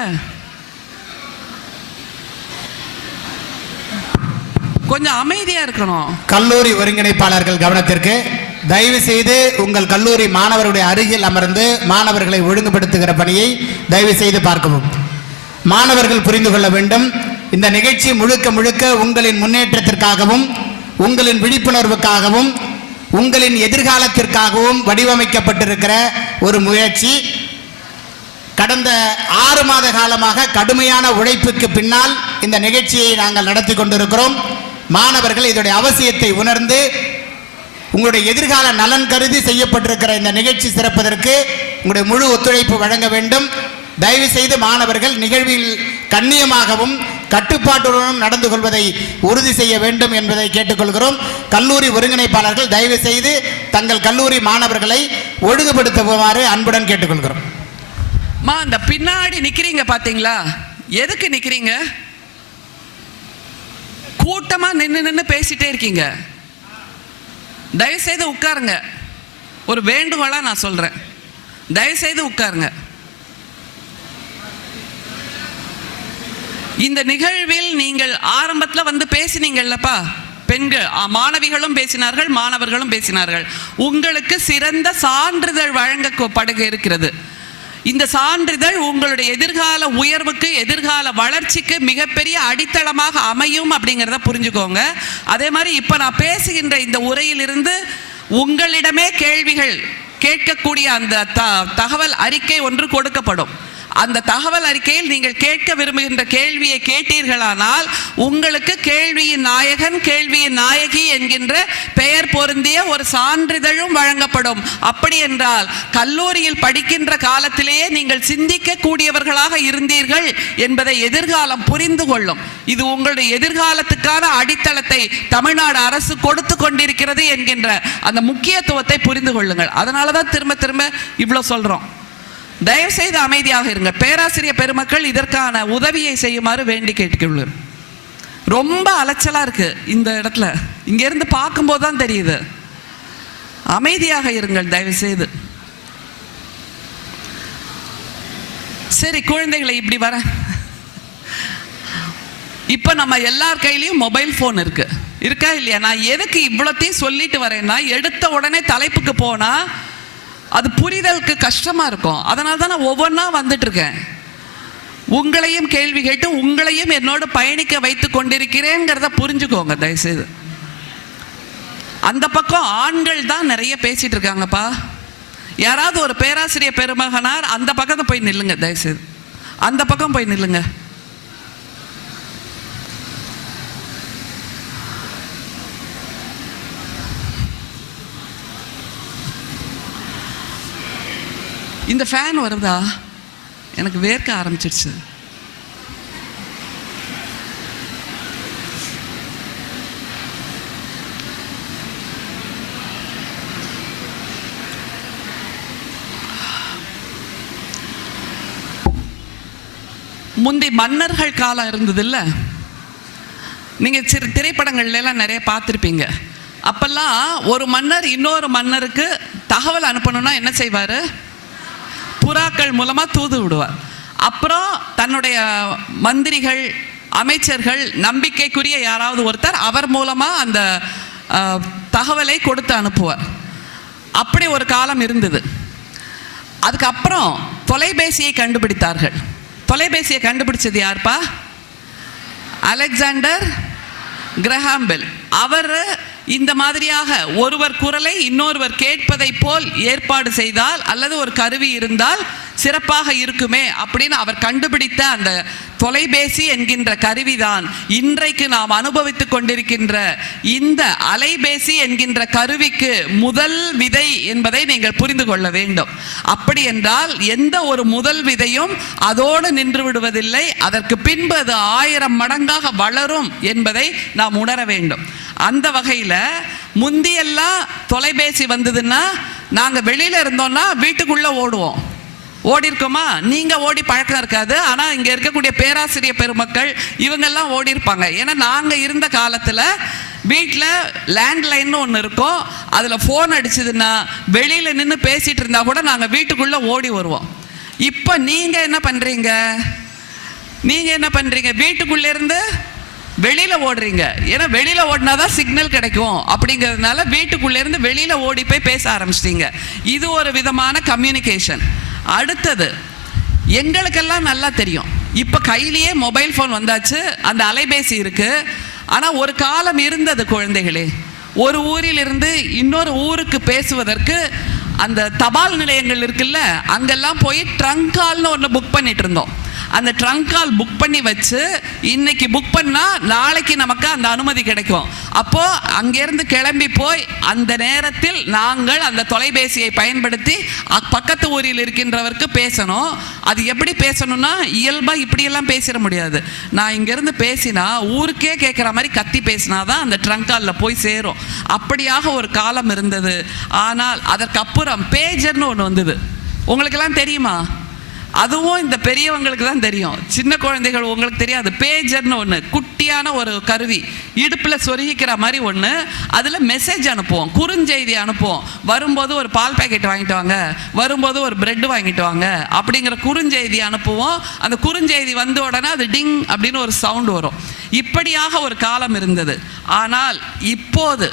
கொஞ்சம் அமைதியா இருக்கணும். கல்லூரி ஒருங்கிணைப்பாளர்கள் கவனத்திற்கு, தயவு செய்து உங்கள் கல்லூரி மாணவர்களுடைய அருகில் அமர்ந்து மாணவர்களை ஒழுங்குபடுத்துகிற பணியை தயவு செய்து பார்க்கவும். மாணவர்கள் புரிந்து கொள்ள வேண்டும், இந்த நிகழ்ச்சி முழுக்க முழுக்க உங்களின் முன்னேற்றத்திற்காகவும், உங்களின் விழிப்புணர்வுக்காகவும், உங்களின் எதிர்காலத்திற்காகவும் வடிவமைக்கப்பட்டிருக்கிற ஒரு முயற்சி. கடந்த 6 மாத காலமாக கடுமையான உழைப்புக்கு பின்னால் இந்த நிகழ்ச்சியை நாங்கள் நடத்தி கொண்டிருக்கிறோம். மாணவர்கள் இதோடைய அவசியத்தை உணர்ந்து உங்களுடைய எதிர்கால நலன் கருதி செய்யப்பட்டிருக்கிற இந்த நிகழ்ச்சி சிறப்பதற்கு உங்களுடைய முழு ஒத்துழைப்பு வழங்க வேண்டும். தயவு செய்து மாணவர்கள் நிகழ்வில் கண்ணியமாகவும் கட்டுப்பாட்டுடனும் நடந்து கொள்வதை உறுதி செய்ய வேண்டும் என்பதை கேட்டுக்கொள்கிறோம். கல்லூரி ஒருங்கிணைப்பாளர்கள் தயவு செய்து தங்கள் கல்லூரி மாணவர்களை ஒழுங்குபடுத்துமாறு அன்புடன் கேட்டுக்கொள்கிறோம். அந்த பின்னாடி நிக்கிறீங்க பாத்தீங்களா, எதுக்கு நிக்கிறீங்க? கூட்டமா நின்று பேசிட்டே இருக்கீங்க. தயவு செய்து உட்காருங்க. ஒரு வேண்டுகோளா நான் சொல்றேன், தயவு செய்து உட்காருங்க. இந்த நிகழ்வில் நீங்கள் ஆரம்பத்தில் வந்து பேசினீங்கல்லப்பா, பெண்கள் மாணவிகளும் பேசினார்கள், மாணவர்களும் பேசினார்கள். உங்களுக்கு சிறந்த சான்றிதழ் வழங்கப்பட இருக்கிறது. இந்த சான்றிதழ் உங்களுடைய எதிர்கால உயர்வுக்கு, எதிர்கால வளர்ச்சிக்கு மிகப்பெரிய அடித்தளமாக அமையும் அப்படிங்கிறத புரிஞ்சுக்கோங்க. அதே மாதிரி இப்போ நான் பேசுகின்ற இந்த உரையிலிருந்து உங்களிடமே கேள்விகள் கேட்கக்கூடிய அந்த தகவல் அறிக்கை ஒன்று கொடுக்கப்படும். அந்த தகவல் அறிக்கையில் நீங்கள் கேட்க விரும்புகின்ற கேள்வியை கேட்டீர்களானால் உங்களுக்கு கேள்வியின் நாயகன் கேள்வியின் நாயகி என்கின்ற பெயர் பொருந்திய ஒரு சான்றிதழும் வழங்கப்படும். அப்படி என்றால் கல்லூரியில் படிக்கின்ற காலத்திலேயே நீங்கள் சிந்திக்க கூடியவர்களாக இருந்தீர்கள் என்பதை எதிர்காலம் புரிந்து கொள்ளும். இது உங்களுடைய எதிர்காலத்துக்கான அடித்தளத்தை தமிழ்நாடு அரசு கொடுத்து கொண்டிருக்கிறது என்கின்ற அந்த முக்கியத்துவத்தை புரிந்து கொள்ளுங்கள். அதனாலதான் திரும்ப திரும்ப இவ்வளவு சொல்றோம். தயவு செய்து அமைதியாக இருங்க. பேராசிரியர் பெருமக்கள் இதற்கான உதவியை செய்யுமாறு வேண்டி கேட்டுக்கொள்ளும். ரொம்ப அலைச்சலா இருக்கு இந்த இடத்துல, இங்க இருந்து பார்க்கும்போது தான் தெரியுது. அமைதியாக இருங்கள் தயவு செய்து. சரி குழந்தைகளை, இப்படி வர இப்ப நம்ம எல்லார் கையிலையும் மொபைல் போன் இருக்கா இல்லையா? நான் எதுக்கு இவ்வளோத்தையும் சொல்லிட்டு வரேன்னா, எடுத்த உடனே தலைப்புக்கு போனா அது புரிதலுக்கு கஷ்டமா இருக்கும். அதனால தான் நான் ஒவ்வொன்றா வந்துட்டு இருக்கேன். உங்களையும் கேள்வி கேட்டு உங்களையும் என்னோடு பயணிக்க வைத்துக் கொண்டிருக்கிறேங்கிறத புரிஞ்சுக்கோங்க தயவுசெய்து. அந்த பக்கம் ஆண்கள் தான் நிறைய பேசிட்டு இருக்காங்கப்பா. யாராவது ஒரு பேராசிரியர் பெருமகனார் அந்த பக்கத்தை போய் நில்லுங்க தயவுசெய்து. அந்த பக்கம் போய் நில்லுங்க. இந்த ஃபேன் வருதா? எனக்கு வேர்க்க ஆரம்பிச்சிடுச்சு. முந்தி மன்னர்கள் காலம் இருந்தது இல்ல, நீங்க சிறு திரைப்படங்கள்ல எல்லாம் நிறைய பார்த்துருப்பீங்க. அப்பெல்லாம் ஒரு மன்னர் இன்னொரு மன்னருக்கு தகவல் அனுப்பணும்னா என்ன செய்வாரு? புறாக்கள் மூலமா தூது விடுவார். அப்புறம் தன்னுடைய மந்திரிகள், அமைச்சர்கள், நம்பிக்கைக்குரிய யாராவது ஒருத்தர் அவர் மூலமா அந்த தகவலை கொடுத்து அனுப்புவார். அப்படி ஒரு காலம் இருந்தது. அதுக்கப்புறம் தொலைபேசியை கண்டுபிடித்தார்கள். தொலைபேசியை கண்டுபிடிச்சது யார்ப்பா? Alexander Graham bell. அவர் இந்த மாதிரியாக ஒருவர் குரலை இன்னொருவர் கேட்பதை போல் ஏற்பாடு செய்தால் அல்லது ஒரு கருவி இருந்தால் சிறப்பாக இருக்குமே அப்படின்னு அவர் கண்டுபிடித்த அந்த தொலைபேசி என்கின்ற கருவிதான் இன்றைக்கு நாம் அனுபவித்துக் கொண்டிருக்கின்ற இந்த அலைபேசி என்கின்ற கருவிக்கு முதல் விதை என்பதை நீங்கள் புரிந்து கொள்ள வேண்டும். அப்படி என்றால் எந்த ஒரு முதல் விதையும் அதோடு நின்று விடுவதில்லை, அதற்கு பின்பு அது 1000 மடங்காக வளரும் என்பதை நாம் உணர வேண்டும். அந்த வகையில் முந்தியெல்லாம் தொலைபேசி வந்ததுன்னா நாங்கள் வெளியில் இருந்தோம்னா வீட்டுக்குள்ளே ஓடுவோம். ஓடி இருக்கோமா? நீங்கள் ஓடி பழக்கம் இருக்காது. ஆனால் இங்கே இருக்கக்கூடிய பேராசிரியர் பெருமக்கள் இவங்கெல்லாம் ஓடி இருப்பாங்க. ஏன்னா நாங்கள் இருந்த காலத்தில் வீட்டில் லேண்ட்லைன்னு ஒன்று இருக்கும். அதில் ஃபோன் அடிச்சதுன்னா வெளியில் நின்று பேசிகிட்டு இருந்தால் கூட நாங்கள் வீட்டுக்குள்ளே ஓடி வருவோம். இப்போ நீங்கள் என்ன பண்ணுறீங்க? வீட்டுக்குள்ளேருந்து வெளியில் ஓடுறீங்க. ஏன்னா வெளியில் ஓடினாதான் சிக்னல் கிடைக்கும் அப்படிங்கிறதுனால வீட்டுக்குள்ளேருந்து வெளியில் ஓடி போய் பேச ஆரம்பிச்சிட்டீங்க. இது ஒரு விதமான கம்யூனிகேஷன். அடுத்தது, எங்களுக்கெல்லாம் நல்லா தெரியும், இப்போ கையிலேயே மொபைல் ஃபோன் வந்தாச்சு, அந்த அலைபேசி இருக்குது. ஆனால் ஒரு காலம் இருந்தது குழந்தைகளே, ஒரு ஊரிலிருந்து இன்னொரு ஊருக்கு பேசுவதற்கு அந்த தபால் நிலையங்கள் இருக்குல்ல, அங்கெல்லாம் போய் ட்ரங்க் கால்னு ஒன்று புக் பண்ணிட்டு இருந்தோம். அந்த ட்ரங்க் கால் புக் பண்ணி வச்சு இன்னைக்கு புக் பண்ணால் நாளைக்கு நமக்கு அந்த அனுமதி கிடைக்கும். அப்போது அங்கேருந்து கிளம்பி போய் அந்த நேரத்தில் நாங்கள் அந்த தொலைபேசியை பயன்படுத்தி பக்கத்து ஊரில் இருக்கின்றவருக்கு பேசணும். அது எப்படி பேசணும்னா இயல்பாக இப்படியெல்லாம் பேசிட முடியாது. நான் இங்கேருந்து பேசினா ஊருக்கே கேட்குற மாதிரி கத்தி பேசினாதான் அந்த ட்ரங்க் காலில் போய் சேரும். அப்படியாக ஒரு காலம் இருந்தது. ஆனால் அதற்கப்புறம் பேஜர்னு ஒன்று வந்தது. உங்களுக்கெல்லாம் தெரியுமா? அதுவும் இந்த பெரியவங்களுக்கு தான் தெரியும், சின்ன குழந்தைகள் உங்களுக்கு தெரியாது. பேஜர்னு ஒன்று, குட்டியான ஒரு கருவி, இடுப்பில் சொருகிக்கிற மாதிரி ஒன்று. அதில் மெசேஜ் அனுப்புவோம், குறுஞ்செய்தி அனுப்புவோம். வரும்போது ஒரு பால் பேக்கெட் வாங்கிட்டு வாங்க, வரும்போது ஒரு பிரெட் வாங்கிட்டு வாங்க அப்படிங்கிற குறுஞ்செய்தி அனுப்புவோம். அந்த குறுஞ்செய்தி வந்த உடனே அது டிங் அப்படின்னு ஒரு சவுண்டு வரும். இப்படியாக ஒரு காலம் இருந்தது. ஆனால் இப்போது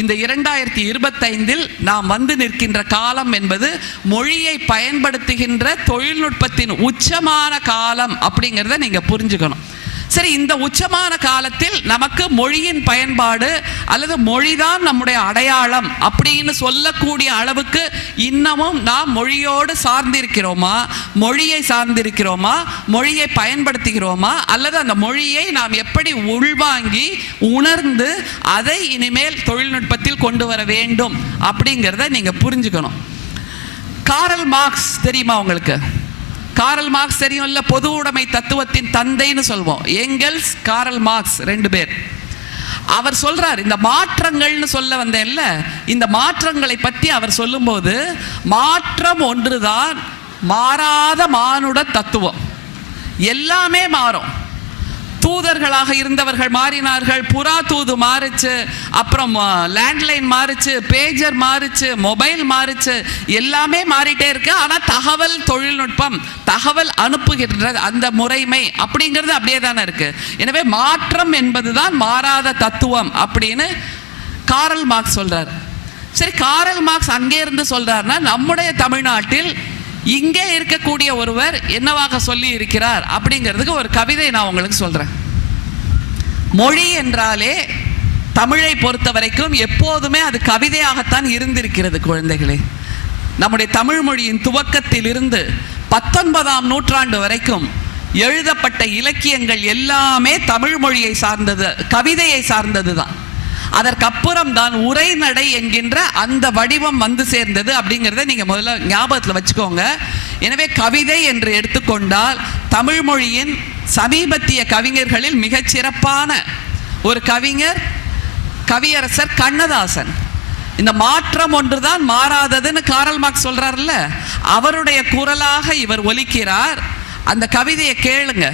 இந்த 2025 நாம் வந்து நிற்கின்ற காலம் என்பது மொழியை பயன்படுத்துகின்ற தொழில்நுட்பத்தின் உச்சமான காலம் அப்படிங்கிறத நீங்கள் புரிஞ்சுக்கணும். சரி, இந்த உச்சமான காலத்தில் நமக்கு மொழியின் பயன்பாடு அல்லது மொழிதான் நம்முடைய அடையாளம் அப்படின்னு சொல்லக்கூடிய அளவுக்கு இன்னமும் நாம் மொழியோடு சார்ந்திருக்கிறோமா, மொழியை சார்ந்திருக்கிறோமா, மொழியை பயன்படுத்துகிறோமா, அல்லது அந்த மொழியை நாம் எப்படி உள்வாங்கி உணர்ந்து அதை இனிமேல் தொழில்நுட்பத்தில் கொண்டு வர வேண்டும் அப்படிங்கிறத நீங்க புரிஞ்சுக்கணும். காரல் மார்க்ஸ் தெரியுமா உங்களுக்கு? காரல் மார்க்ஸ் தெரியும்ல, பொது உடைமை தத்துவத்தின் தந்தைன்னு சொல்வோம். எங்கெல்ஸ், காரல் மார்க்ஸ் 2 பேர். அவர் சொல்றார், இந்த மாற்றங்கள்னு சொல்ல வந்தேன்ல, இந்த மாற்றங்களை பற்றி அவர் சொல்லும்போது, மாற்றம் ஒன்றுதான் மாறாத மானுட தத்துவம். எல்லாமே மாறும். தூதர்களாக இருந்தவர்கள் மாறினார்கள், புறா தூது மாறுச்சு, அப்புறம் லேண்ட்லைன் மாறுச்சு, பேஜர் மாறுச்சு, மொபைல் மாறுச்சு, எல்லாமே மாறிட்டே இருக்கு. ஆனால் தகவல் தொழில்நுட்பம், தகவல் அனுப்புகின்ற அந்த முறைமை அப்படிங்கிறது அப்படியே தானே இருக்கு. எனவே மாற்றம் என்பதுதான் மாறாத தத்துவம் அப்படின்னு காரல் மார்க்ஸ் சொல்றார். சரி, காரல் மார்க்ஸ் அங்கே இருந்து சொல்றாருன்னா, நம்முடைய தமிழ்நாட்டில் இங்கே இருக்கக்கூடிய ஒருவர் என்னவாக சொல்லி இருக்கிறார் அப்படிங்கிறதுக்கு ஒரு கவிதை நான் உங்களுக்கு சொல்றேன். மொழி என்றாலே தமிழை பொறுத்த வரைக்கும் எப்போதுமே அது கவிதையாகத்தான் இருந்திருக்கிறது குழந்தைகளே. நம்முடைய தமிழ் மொழியின் துவக்கத்தில் இருந்து 19ஆம் நூற்றாண்டு வரைக்கும் எழுதப்பட்ட இலக்கியங்கள் எல்லாமே தமிழ் மொழியை சார்ந்தது, கவிதையை சார்ந்தது தான். அதற்கப்புறம் தான் உரைநடை என்கின்ற அந்த வடிவம் வந்து சேர்ந்தது அப்படிங்கிறத நீங்கள் முதல்ல ஞாபகத்தில் வச்சுக்கோங்க. எனவே கவிதை என்று எடுத்துக்கொண்டால் தமிழ் மொழியின் சமீபத்திய கவிஞர்களில் மிகச்சிறப்பான ஒரு கவிஞர் கவியரசர் கண்ணதாசன். இந்த மாற்றம் ஒன்றுதான் மாறாததுன்னு காரல் மார்க்ஸ் சொல்றாருல்ல, அவருடைய குரலாக இவர் ஒலிக்கிறார். அந்த கவிதையை கேளுங்க.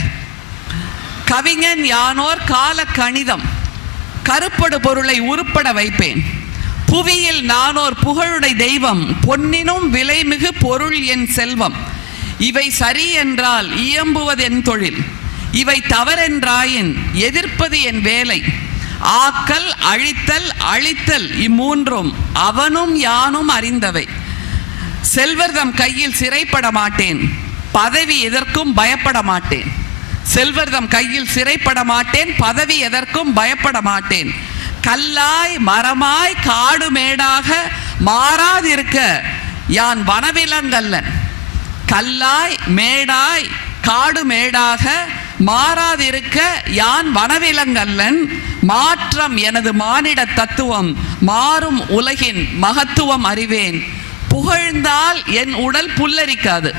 கவிஞன் யானோர் கால கணிதம், கருப்படு பொருளை உருப்பட வைப்பேன், புவியில் நானோர் புகழுடை தெய்வம், பொன்னினும் விலைமிகு பொருள் என் செல்வம், இவை சரி என்றால் இயம்புவது என் தொழில், இவை தவறென்றாயின் எதிர்ப்பது என் வேலை, ஆக்கல் அழித்தல் அழித்தல் இம்மூன்றும் அவனும் யானும் அறிந்தவை, செல்வர்தம் கையில் சிறைப்பட மாட்டேன், பதவி எதற்கும் பயப்பட மாட்டேன், செல்வர்தம் கையில் சிறைப்பட மாட்டேன், பதவி எதற்கும் பயப்பட மாட்டேன், கல்லாய் மரமாய் காடு மேடாக மாறாதிருக்க யான் வனவிலங்கல்லன், கல்லாய் மேடாய் காடு மேடாக மாறாதிருக்க யான் வனவிலங்கல்லன், மாற்றம் எனது மானிட தத்துவம், மாறும் உலகின் மகத்துவம் அறிவேன், புகழ்ந்தால் என் உடல் புல்லரிக்காது,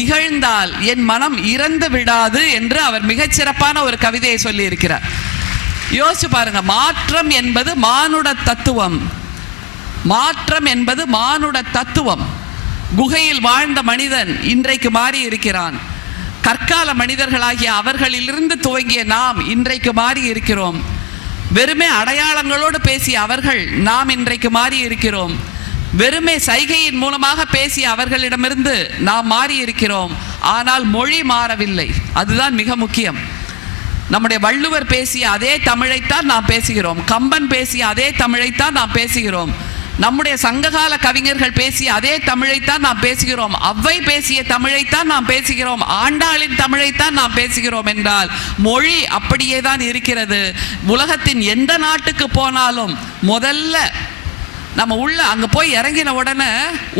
இகழ்ந்தால் என் மனம் இறந்து விடாது என்று அவர் மிகச்சிறப்பான ஒரு கவிதையை சொல்லி இருக்கிறார். யோசிச்சு பாருங்க, மாற்றம் என்பது மானுட தத்துவம், மாற்றம் என்பது மானுட தத்துவம். குகையில் வாழ்ந்த மனிதன் இன்றைக்கு மாறி இருக்கிறான். கற்கால மனிதர்களாகிய அவர்களிலிருந்து துவங்கிய நாம் இன்றைக்கு மாறி இருக்கிறோம். வெறுமே அடையாளங்களோடு பேசிய அவர்கள் நாம் இன்றைக்கு மாறி இருக்கிறோம். வெறுமே சைகையின் மூலமாக பேசிய அவர்களிடமிருந்து நாம் மாறி இருக்கிறோம். ஆனால் மொழி மாறவில்லை, அதுதான் மிக முக்கியம். நம்முடைய வள்ளுவர் பேசிய அதே தமிழைத்தான் நாம் பேசுகிறோம், கம்பன் பேசிய அதே தமிழைத்தான் நாம் பேசுகிறோம், நம்முடைய சங்ககால கவிஞர்கள் பேசிய அதே தமிழைத்தான் நாம் பேசுகிறோம், ஔவை பேசிய தமிழைத்தான் நாம் பேசுகிறோம், ஆண்டாளின் தமிழைத்தான் நாம் பேசுகிறோம் என்றால் மொழி அப்படியே தான் இருக்கிறது. உலகத்தின் எந்த நாட்டுக்கு போனாலும் முதல்ல நம்ம உள்ள அங்கே போய் இறங்கின உடனே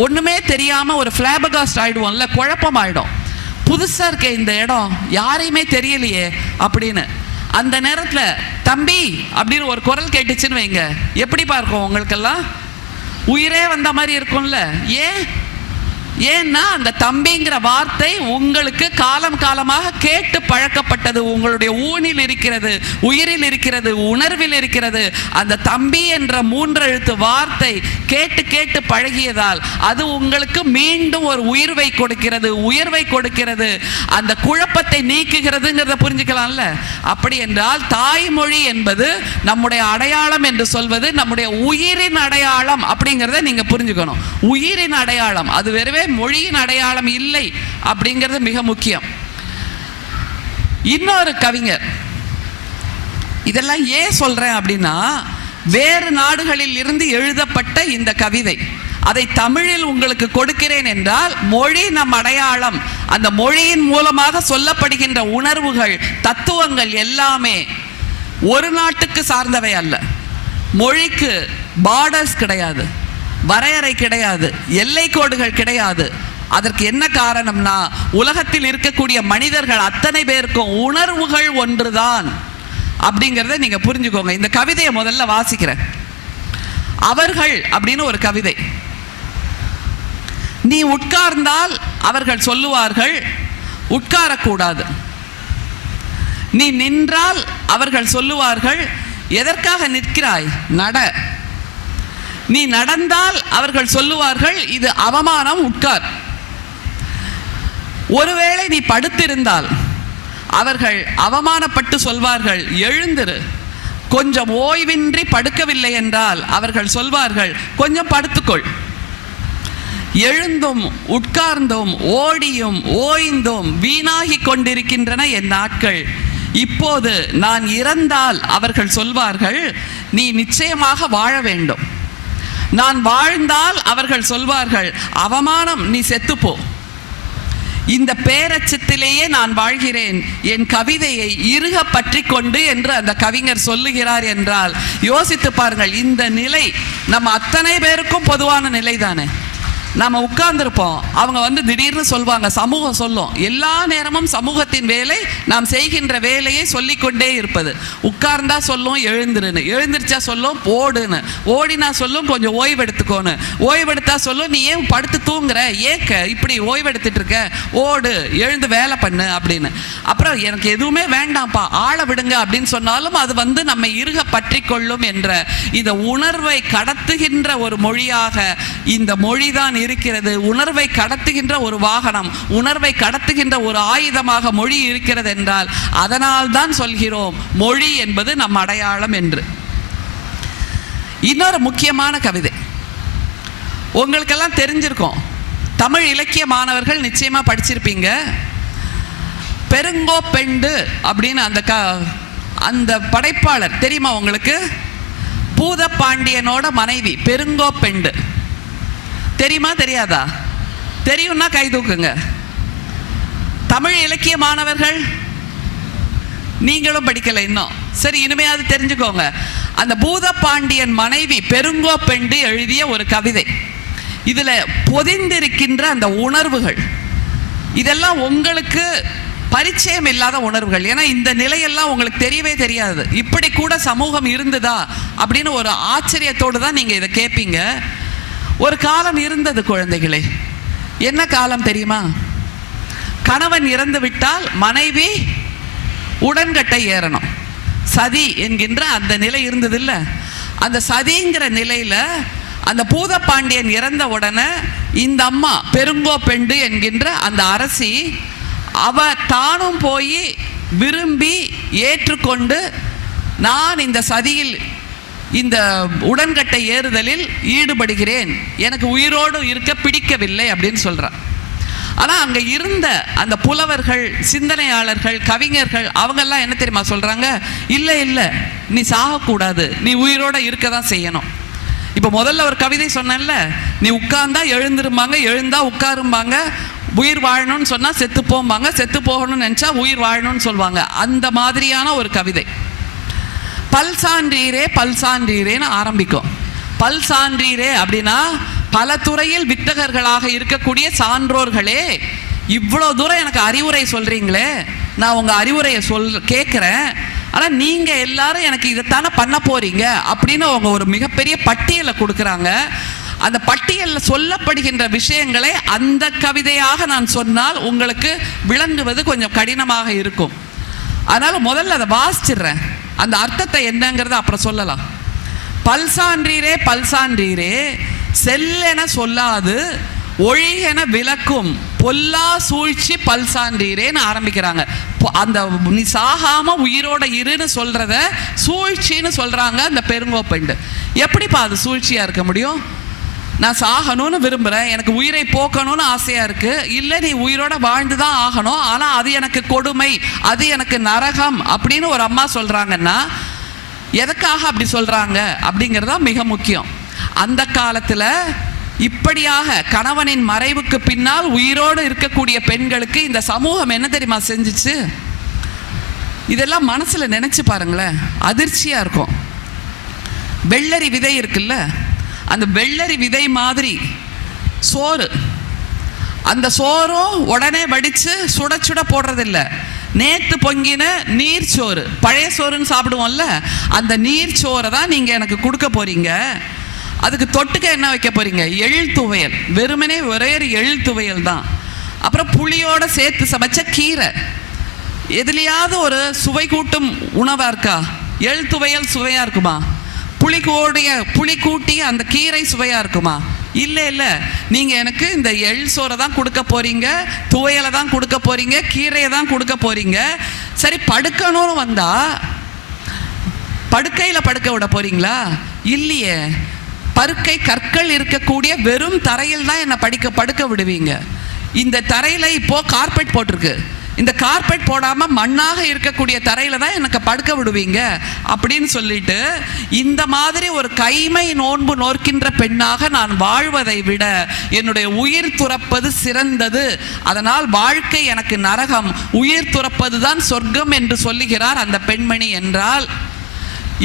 ஒன்றுமே தெரியாமல் ஒரு ஃப்ளாபகாஸ்ட் ஆகிடுவோம்ல, குழப்பம் ஆகிடும். புதுசாக இருக்க இந்த இடம், யாரையுமே தெரியலையே அப்படின்னு. அந்த நேரத்தில் தம்பி அப்படின்னு ஒரு குரல் கேட்டுச்சுன்னு வைங்க, எப்படி பார்க்கும் உங்களுக்கெல்லாம்? உயிரே வந்த மாதிரி இருக்கும்ல. ஏன்னா அந்த தம்பிங்கிற வார்த்தை உங்களுக்கு காலம் காலமாக கேட்டு பழக்கப்பட்டது, உங்களுடைய ஊனில் இருக்கிறது, உயிரில் இருக்கிறது, உணர்வில் இருக்கிறது. அந்த தம்பி என்ற 3 எழுத்து வார்த்தை கேட்டு கேட்டு பழகியதால் அது உங்களுக்கு மீண்டும் ஒரு உயிர்வை கொடுக்கிறது, உயர்வை கொடுக்கிறது, அந்த குழப்பத்தை நீக்குகிறதுங்கிறத புரிஞ்சுக்கலாம்ல. அப்படி என்றால் தாய்மொழி என்பது நம்முடைய அடையாளம் என்று சொல்வது நம்முடைய உயிரின் அடையாளம் அப்படிங்கிறத நீங்க புரிஞ்சுக்கணும். உயிரின் அடையாளம், அது வெறுமே மொழியின் அடையாளம் இல்லை அப்படிங்கிறது மிக முக்கியம். இன்னொரு கவிஞர், இதெல்லாம் ஏன் சொல்றேன் அப்படின்னா, வேறு நாடுகளில் இருந்து எழுதப்பட்ட இந்த கவிதை, அதை தமிழில் உங்களுக்கு கொடுக்கிறேன் என்றால் மொழி நம் அடையாளம். அந்த மொழியின் மூலமாக சொல்லப்படுகின்ற உணர்வுகள், தத்துவங்கள் எல்லாமே ஒரு நாட்டுக்கு சார்ந்தவை அல்ல. மொழிக்கு பார்டர்ஸ் கிடையாது, வரையறை கிடையாது, எல்லை கோடுகள் கிடையாது. அதற்கு என்ன காரணம்னா, உலகத்தில் இருக்கக்கூடிய மனிதர்கள் அத்தனை பேருக்கும் உணர்வுகள் ஒன்றுதான் அப்படிங்கிறத நீங்க புரிஞ்சுக்கோங்க. இந்த கவிதையை முதல்ல வாசிக்கிறேன். அவர்கள் அப்படின்னு ஒரு கவிதை. நீ உட்கார்ந்தால் அவர்கள் சொல்லுவார்கள் உட்காரக்கூடாது. நீ நின்றால் அவர்கள் சொல்லுவார்கள் எதற்காக நிற்கிறாய், நட. நீ நடந்தால் அவர்கள் சொல்லுவார்கள் இது அவமானம், உட்கார். ஒருவேளை நீ படுத்திருந்தால் அவர்கள் அவமானப்பட்டு சொல்வார்கள் எழுந்திரு. கொஞ்சம் ஓய்வின்றி படுக்கவில்லை என்றால் அவர்கள் சொல்வார்கள் கொஞ்சம் படுத்துக்கொள். எழுந்தும் உட்கார்ந்தும் ஓடியும் ஓய்ந்தும் வீணாகி கொண்டிருக்கின்றன என் நாட்கள். இப்போது நான் இறந்தால் அவர்கள் சொல்வார்கள் நீ நிச்சயமாக வாழ வேண்டும். நான் வாழ்ந்தால் அவர்கள் சொல்வார்கள் அவமானம், நீ செத்துப்போ. இந்த பேரச்சத்திலேயே நான் வாழ்கிறேன், என் கவிதையை இறுக பற்றி கொண்டு என்று அந்த கவிஞர் சொல்லுகிறார் என்றால் யோசித்து பாருங்கள். இந்த நிலை நம்ம அத்தனை பேருக்கும் பொதுவான நிலை தானே. நம்ம உட்கார்ந்துருப்போம், அவங்க திடீர்னு சொல்வாங்க, சமூகம் சொல்லும். எல்லா நேரமும் சமூகத்தின் வேலை, நாம் செய்கின்ற வேலையை சொல்லிக்கொண்டே இருப்பது. உட்கார்ந்தா சொல்லும் எழுந்துருன்னு, எழுந்திருச்சா சொல்லும் ஓடுன்னு, ஓடினா சொல்லும் கொஞ்சம் ஓய்வெடுத்துக்கோன்னு, ஓய்வெடுத்தா சொல்லும் நீ ஏன் படுத்து தூங்குற, ஏக்க இப்படி ஓய்வெடுத்துட்டு இருக்க, ஓடு எழுந்து வேலை பண்ணு அப்படின்னு. அப்புறம் எனக்கு எதுவுமே வேண்டாம்ப்பா ஆள விடுங்க அப்படின்னு சொன்னாலும் அது நம்மை இறுக பற்றி கொள்ளும் என்ற இந்த உணர்வை கடத்துகின்ற ஒரு மொழியாக இந்த மொழிதான் இருக்கிறது. உணர்வை கடத்துகின்ற ஒரு வாகனம், உணர்வை கடத்துகின்ற ஒரு ஆயுதமாக மொழி இருக்கிறது என்றால் அதனால் தான் சொல்கிறோம் மொழி என்பது நம் அடையாளம் என்று. இன்னொரு முக்கியமான கவிதை உங்களுக்கெல்லாம் தெரிஞ்சிருக்கும், தமிழ் இலக்கிய மாணவர்கள் நிச்சயமா படிச்சிருப்பீங்க. பெருங்கோப்பெண்டு அப்படின்னு அந்த படைப்பாளர் தெரியுமா உங்களுக்கு? பூதப்பாண்டியனோட மனைவி பெருங்கோப்பெண்டு. தெரியுமா தெரியாதா? தெரியும்னா கை தூக்குங்க. தமிழ் இலக்கிய மாணவர்கள் நீங்களும் படிக்கல இன்னும், சரி இனிமையாவது தெரிஞ்சுக்கோங்க. அந்த பூதப்பாண்டியன் மனைவி பெருங்கோப்பெண்டு எழுதிய ஒரு கவிதை. இதுல பொதிந்திருக்கின்ற அந்த உணர்வுகள் இதெல்லாம் உங்களுக்கு பரிச்சயம் இல்லாத உணர்வுகள். ஏன்னா இந்த நிலையெல்லாம் உங்களுக்கு தெரியவே தெரியாது. இப்படி கூட சமூகம் இருந்ததா அப்படின்னு ஒரு ஆச்சரியத்தோடு தான் நீங்க இதை கேட்பீங்க. ஒரு காலம் இருந்தது குழந்தைகளே. என்ன காலம் தெரியுமா? கணவன் இறந்து விட்டால் மனைவி உடன்கட்டை ஏறணும், சதி என்கின்ற அந்த நிலை இருந்தது இல்ல. அந்த சதிங்கிற நிலையில அந்த பூதப்பாண்டியன் இறந்த உடனே இந்த அம்மா பெருங்கோப்பெண்டு என்கின்ற அந்த அரசி அவ தானும் போய் விரும்பி ஏற்றுக்கொண்டு நான் இந்த சதியில் இந்த உடன்கட்டை ஏறுதலில் ஈடுபடுகிறேன், எனக்கு உயிரோடு இருக்க பிடிக்கவில்லை அப்படின்னு சொல்றான். ஆனால் அங்கே இருந்த அந்த புலவர்கள், சிந்தனையாளர்கள், கவிஞர்கள் அவங்கெல்லாம் என்ன தெரியுமா சொல்றாங்க? இல்லை இல்லை, நீ சாகக்கூடாது, நீ உயிரோட இருக்க தான் செய்யணும். இப்போ முதல்ல ஒரு கவிதை சொன்னேன்ல, நீ உட்கார்ந்தா எழுந்திரும்பாங்க, எழுந்தா உட்காரும்பாங்க, உயிர் வாழணும்னு சொன்னா செத்து போம்பாங்க, செத்து போகணும்னு நினைச்சா உயிர் வாழணும்னு சொல்லுவாங்க. அந்த மாதிரியான ஒரு கவிதை. பல்சான்றீரே பல்சான்றீரேன்னு ஆரம்பிக்கும். பல்சான்றீரே அப்படின்னா பல துறையில் வித்தகர்களாக இருக்கக்கூடிய சான்றோர்களே, இவ்வளோ தூரம் எனக்கு அறிவுரை சொல்றீங்களே, நான் உங்க அறிவுரையை கேட்குறேன், ஆனால் நீங்க எல்லாரும் எனக்கு இதைத்தானே பண்ண போறீங்க அப்படின்னு அவங்க ஒரு மிகப்பெரிய பட்டியலை கொடுக்குறாங்க. அந்த பட்டியலில் சொல்லப்படுகின்ற விஷயங்களை அந்த கவிதையாக நான் சொன்னால் உங்களுக்கு விளங்குவது கொஞ்சம் கடினமாக இருக்கும். அதனால முதல்ல அதை வாசிச்சிடுறேன், அந்த அர்த்தத்தை என்னங்கிறத அப்புறம் சொல்லலாம். பல்சான்றீரே பல்சான்றீரே செல்லென சொல்லாது ஒழிகென விளக்கும் பொல்லா சூழ்ச்சி பல்சான்றீரேன்னு ஆரம்பிக்கிறாங்க. அந்த நீ சாகாம உயிரோட இருன்னு சொல்றத சூழ்ச்சின்னு சொல்றாங்க அந்த பெருங்கோப்பெண்டு. எப்படிப்பா அது சூழ்ச்சியா இருக்க முடியும்? நான் சாகணும்னு விரும்புகிறேன், எனக்கு உயிரை போக்கணும்னு ஆசையாக இருக்குது, இல்லை நீ உயிரோட வாழ்ந்து தான் ஆகணும், ஆனால் அது எனக்கு கொடுமை, அது எனக்கு நரகம் அப்படின்னு ஒரு அம்மா சொல்கிறாங்கன்னா எதுக்காக அப்படி சொல்கிறாங்க அப்படிங்கிறது தான் மிக முக்கியம். அந்த காலத்தில் இப்படியாக கணவனின் மறைவுக்கு பின்னால் உயிரோடு இருக்கக்கூடிய பெண்களுக்கு இந்த சமூகம் என்ன தெரியுமா செஞ்சிச்சு? இதெல்லாம் மனசுல நினைச்சு பாருங்களேன், அதிர்ச்சியா இருக்கும். வெள்ளரி விதை இருக்குல்ல, அந்த வெள்ளரி விதை மாதிரி சோறு, அந்த சோறும் உடனே வடித்து சுட சுட போடுறதில்ல. நேற்று பொங்கின நீர் சோறு, பழைய சோறுன்னு சாப்பிடுவோம்ல, அந்த நீர் சோறை தான் நீங்கள் எனக்கு கொடுக்க போறீங்க. அதுக்கு தொட்டுக்க என்ன வைக்க போறீங்க? எள் துவையல், வெறுமனே ஒரே எள் துவையல் தான். அப்புறம் புளியோட சேர்த்து சமைச்ச கீரை. எதுலையாவது ஒரு சுவை கூட்டும் உணவாக இருக்கா? எள் துவையல் சுவையாக இருக்குமா? புளி கூட்டிய அந்த கீரை சுவையாக இருக்குமா? இல்லை இல்லை. நீங்கள் எனக்கு இந்த எள் சோறை தான் கொடுக்க போறீங்க, துவையலை தான் கொடுக்க போறீங்க, கீரையை தான் கொடுக்க போறீங்க. சரி, படுக்கணும்னு வந்தா படுக்கையில் படுக்க விட போறீங்களா? இல்லையே. பருக்கை கற்கள் இருக்கக்கூடிய வெறும் தரையில் தான் என்னை படுக்க விடுவீங்க. இந்த தரையில் இப்போ கார்பெட் போட்டிருக்கு, இந்த கார்பெட் போடாமல் மண்ணாக இருக்கக்கூடிய தரையில் தான் எனக்கு படுக்க விடுவீங்க அப்படின்னு சொல்லிட்டு, இந்த மாதிரி ஒரு கைமை நோன்பு நோக்கின்ற பெண்ணாக நான் வாழ்வதை விட என்னுடைய உயிர் துறப்பது சிறந்தது, அதனால் வாழ்க்கை எனக்கு நரகம், உயிர் துறப்பது தான் சொர்க்கம் என்று சொல்லுகிறார் அந்த பெண்மணி என்றால்,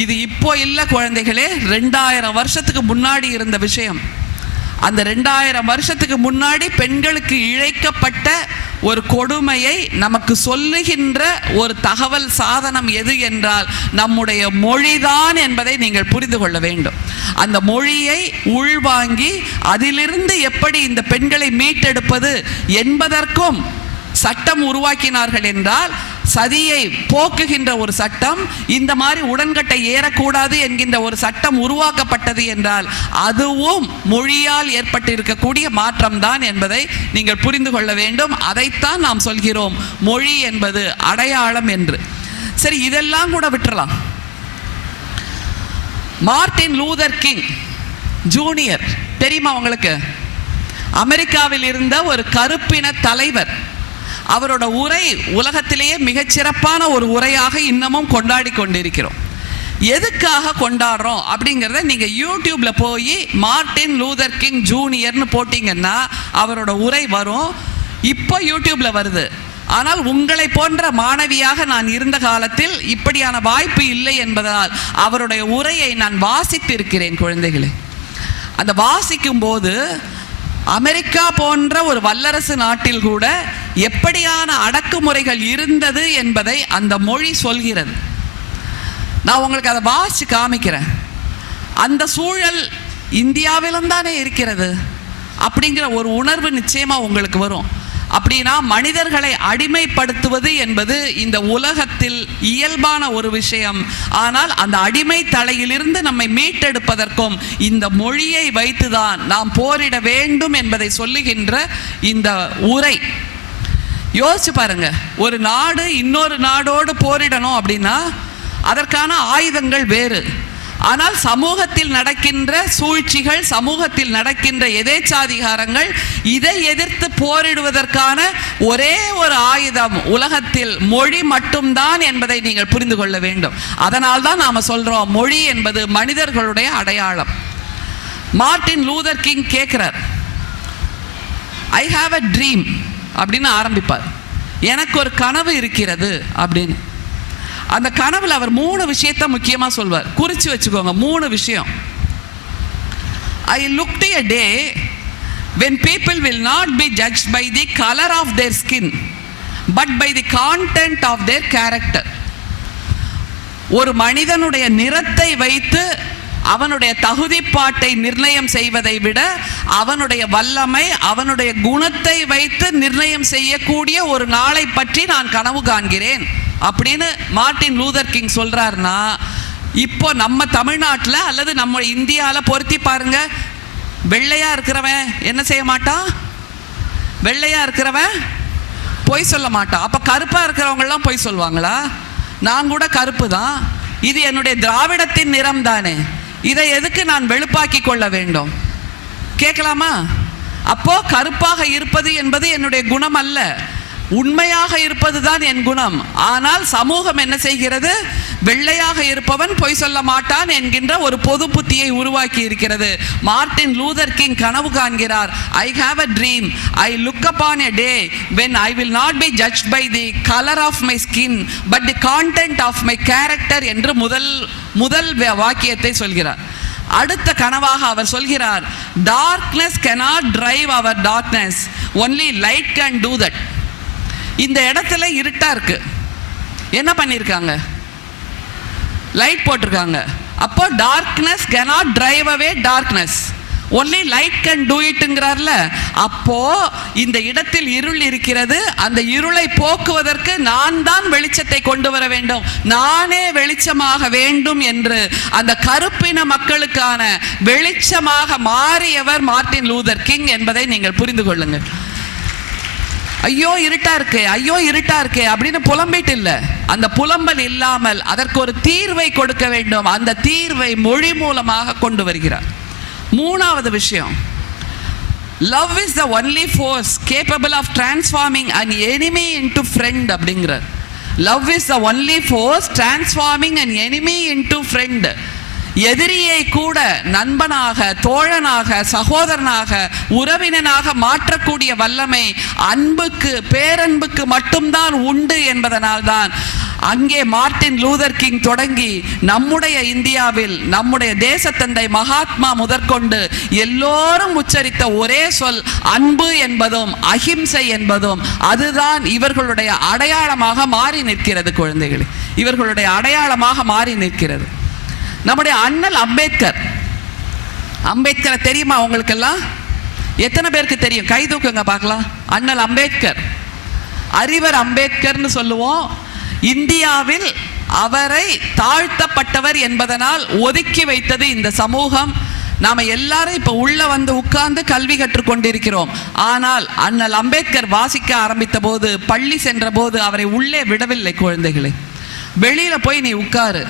இது இப்போ இல்லை குழந்தைகளே, 2000 வருஷத்துக்கு முன்னாடி இருந்த விஷயம். அந்த 2000 வருஷத்துக்கு முன்னாடி பெண்களுக்கு இழைக்கப்பட்ட ஒரு கொடுமையை நமக்கு சொல்லுகின்ற ஒரு தகவல் சாதனம் எது என்றால் நம்முடைய மொழிதான் என்பதை நீங்கள் புரிந்து கொள்ள வேண்டும். அந்த மொழியை உள்வாங்கி அதிலிருந்து எப்படி இந்த பெண்களை மீட்டெடுப்பது என்பதற்கும் சட்டம் உருவாக்கினார்கள் என்றால், சதியை போக்குகின்ற ஒரு சட்டம், இந்த மாதிரி உடன்கட்டை ஏறக்கூடாது என்கின்ற ஒரு சட்டம் உருவாக்கப்பட்டது என்றால் அதுவும் மொழியால் ஏற்பட்டிருக்கக்கூடிய மாற்றம்தான் என்பதை நீங்கள் புரிந்து கொள்ள வேண்டும். அதைத்தான் நாம் சொல்கிறோம் மொழி என்பது அடையாளம் என்று. சரி, இதெல்லாம் கூட விட்டுறலாம். மார்ட்டின் லூதர் கிங் ஜூனியர் தெரியுமா உங்களுக்கு? அமெரிக்காவில் இருந்த ஒரு கருப்பின தலைவர். அவரோட உரை உலகத்திலேயே மிகச்சிறப்பான ஒரு உரையாக இன்னமும் கொண்டாடி கொண்டிருக்கிறோம். எதுக்காக கொண்டாடுறோம் அப்படிங்கிறத நீங்கள் யூடியூப்ல போய் மார்ட்டின் லூதர் கிங் ஜூனியர்னு போட்டிங்கன்னா அவரோட உரை வரும். இப்போ யூடியூப்ல வருது. ஆனால் உங்களை போன்ற மாணவியாக நான் இருந்த காலத்தில் இப்படியான வாய்ப்பு இல்லை என்பதால் அவருடைய உரையை நான் வாசித்திருக்கிறேன் குழந்தைகளே. அந்த வாசிக்கும் போது அமெரிக்கா போன்ற ஒரு வல்லரசு நாட்டில் கூட எப்படியான அடக்குமுறைகள் இருந்தது என்பதை அந்த மொழி சொல்கிறது. நான் உங்களுக்கு அதை வாசித்து காமிக்கிறேன். அந்த சூழல் இந்தியாவிலும் தானே இருக்கிறது அப்படிங்கிற ஒரு உணர்வு நிச்சயமா உங்களுக்கு வரும். அப்படின்னா மனிதர்களை அடிமைப்படுத்துவது என்பது இந்த உலகத்தில் இயல்பான ஒரு விஷயம். ஆனால் அந்த அடிமை தலையிலிருந்து நம்மை மீட்டெடுப்பதற்கும் இந்த மொழியை வைத்துதான் நாம் போரிட வேண்டும் என்பதை சொல்லுகின்ற இந்த உரை. யோசிச்சு பாருங்க, ஒரு நாடு இன்னொரு நாடோடு போரிடணும் அப்படின்னா அதற்கான ஆயுதங்கள் வேறு. ஆனால் சமூகத்தில் நடக்கின்ற சூழ்ச்சிகள், சமூகத்தில் நடக்கின்ற எதேச்சாதிகாரங்கள், இதை எதிர்த்து போரிடுவதற்கான ஒரே ஒரு ஆயுதம் உலகத்தில் மொழி மட்டும்தான் என்பதை நீங்கள் புரிந்து கொள்ள வேண்டும். அதனால் தான் நாம சொல்றோம் மொழி என்பது மனிதர்களுடைய அடையாளம். மார்ட்டின் லூதர் கிங் கேட்கிறார், ஐ ஹாவ் அ ட்ரீம் அப்படின்னு ஆரம்பிப்பார். எனக்கு ஒரு கனவு இருக்கிறது அப்படின்னு. அந்த கனவுல அவர் 3 விஷயத்தை முக்கியமா சொல்வார். குறிச்சு வச்சுக்கோங்க, 3 விஷயம். I looked a day when people will not be judged by the color of their skin but by the content of their character. ஒரு மனிதனுடைய நிறத்தை வைத்து அவனுடைய தகுதிப்பாட்டை நிர்ணயம் செய்வதை விட அவனுடைய வல்லமை, அவனுடைய குணத்தை வைத்து நிர்ணயம் செய்யக்கூடிய ஒரு நாளை பற்றி நான் கனவு காண்கிறேன் அப்படின்னு மார்ட்டின் லூதர் கிங் சொல்றாருன்னா, இப்போ நம்ம தமிழ்நாட்டில் அல்லது நம்ம இந்தியாவில் பொருத்தி பாருங்க. வெள்ளையா இருக்கிறவன் என்ன செய்ய மாட்டான்? வெள்ளையா இருக்கிறவன் பொய் சொல்ல மாட்டான். அப்ப கருப்பா இருக்கிறவங்கெல்லாம் பொய் சொல்லுவாங்களா? நான் கூட கருப்பு தான், இது என்னுடைய திராவிடத்தின் நிறம் தானே, இதை எதுக்கு நான் வெளுப்பாக்கி கொள்ள வேண்டும்? கேட்கலாமா? அப்போ கருப்பாக இருப்பது என்பது என்னுடைய குணம் அல்ல. உண்மையாக இருப்பதுதான் என் குணம். ஆனால் சமூகம் என்ன செய்கிறது? வெள்ளையாக இருப்பவன் பொய் சொல்ல மாட்டான் என்கின்ற ஒரு பொது புத்தியை உருவாக்கி இருக்கிறது. மார்ட்டின் லூதர் கிங் கனவு காண்கிறார். I have a dream, I look upon a day when I will not be judged by the colour of my skin but the content of my character என்று முதல் வாக்கியத்தை சொல்கிறார். அடுத்த கனவாக அவர் சொல்கிறார், darkness cannot drive our darkness, only light can do that. இந்த இடத்துல இருட்டா இருக்கு, என்ன பண்ணிருக்காங்க? லைட் போட்டிருக்காங்க. அப்போ darkness cannot drive away darkness, only light can do itங்கிறார்ல. அப்போ இந்த இடத்தில் இருள் இருக்கிறது, அந்த இருளை போக்குவதற்கு நான் தான் வெளிச்சத்தை கொண்டு வர வேண்டும், நானே வெளிச்சமாக வேண்டும் என்று அந்த கருப்பின மக்களுக்கான வெளிச்சமாக மாறியவர் மார்ட்டின் லூதர் கிங் என்பதை நீங்கள் புரிந்து கொள்ளுங்கள். ஐயோ இருட்டா இருக்கே, ஐயோ இருட்டா இருக்கே அப்படின்னு புலம்பிட்டு இல்லை. அந்த புலம்பல் இல்லாமல் அதற்கு ஒரு தீர்வை கொடுக்க வேண்டும். அந்த தீர்வை மொழி மூலமாக கொண்டு வருகிறார். மூணாவது விஷயம், love is the only force capable of transforming an enemy into friend அப்படிங்கிறார். love is the only force transforming an enemy into friend. எதிரியை கூட நண்பனாக, தோழனாக, சகோதரனாக, உறவினனாக மாற்றக்கூடிய வல்லமை அன்புக்கு, பேரன்புக்கு மட்டும்தான் உண்டு என்பதனால்தான் அங்கே மார்ட்டின் லூதர் கிங் தொடங்கி நம்முடைய இந்தியாவில் நம்முடைய தேசத்தந்தை மகாத்மா முதற்கொண்டு எல்லோரும் உச்சரித்த ஒரே சொல் அன்பு என்பதும் அஹிம்சை என்பதும் அதுதான் இவர்களுடைய அடையாளமாக மாறி நிற்கிறது. குழந்தைகளே, இவர்களுடைய அடையாளமாக மாறி நிற்கிறது. நம்முடைய அண்ணல் அம்பேத்கரை தெரியுமா உங்களுக்கெல்லாம்? எத்தனை பேருக்கு தெரியும்? கை தூக்குங்க பார்க்கலாம். அண்ணல் அம்பேத்கர், அறிவர் அம்பேத்கர்னு சொல்லுவோம். இந்தியாவில் அவரை தாழ்த்தப்பட்டவர் என்பதனால் ஒதுக்கி வைத்தது இந்த சமூகம். நாம எல்லாரும் இப்ப உள்ள வந்து உட்கார்ந்து கல்வி கற்றுக்கொண்டிருக்கிறோம். ஆனால் அண்ணல் அம்பேத்கர் வாசிக்க ஆரம்பித்த போது, பள்ளி சென்ற போது அவரை உள்ளே விடவில்லை. குழந்தைகளை, வெளியில போய் நீ உட்காரு,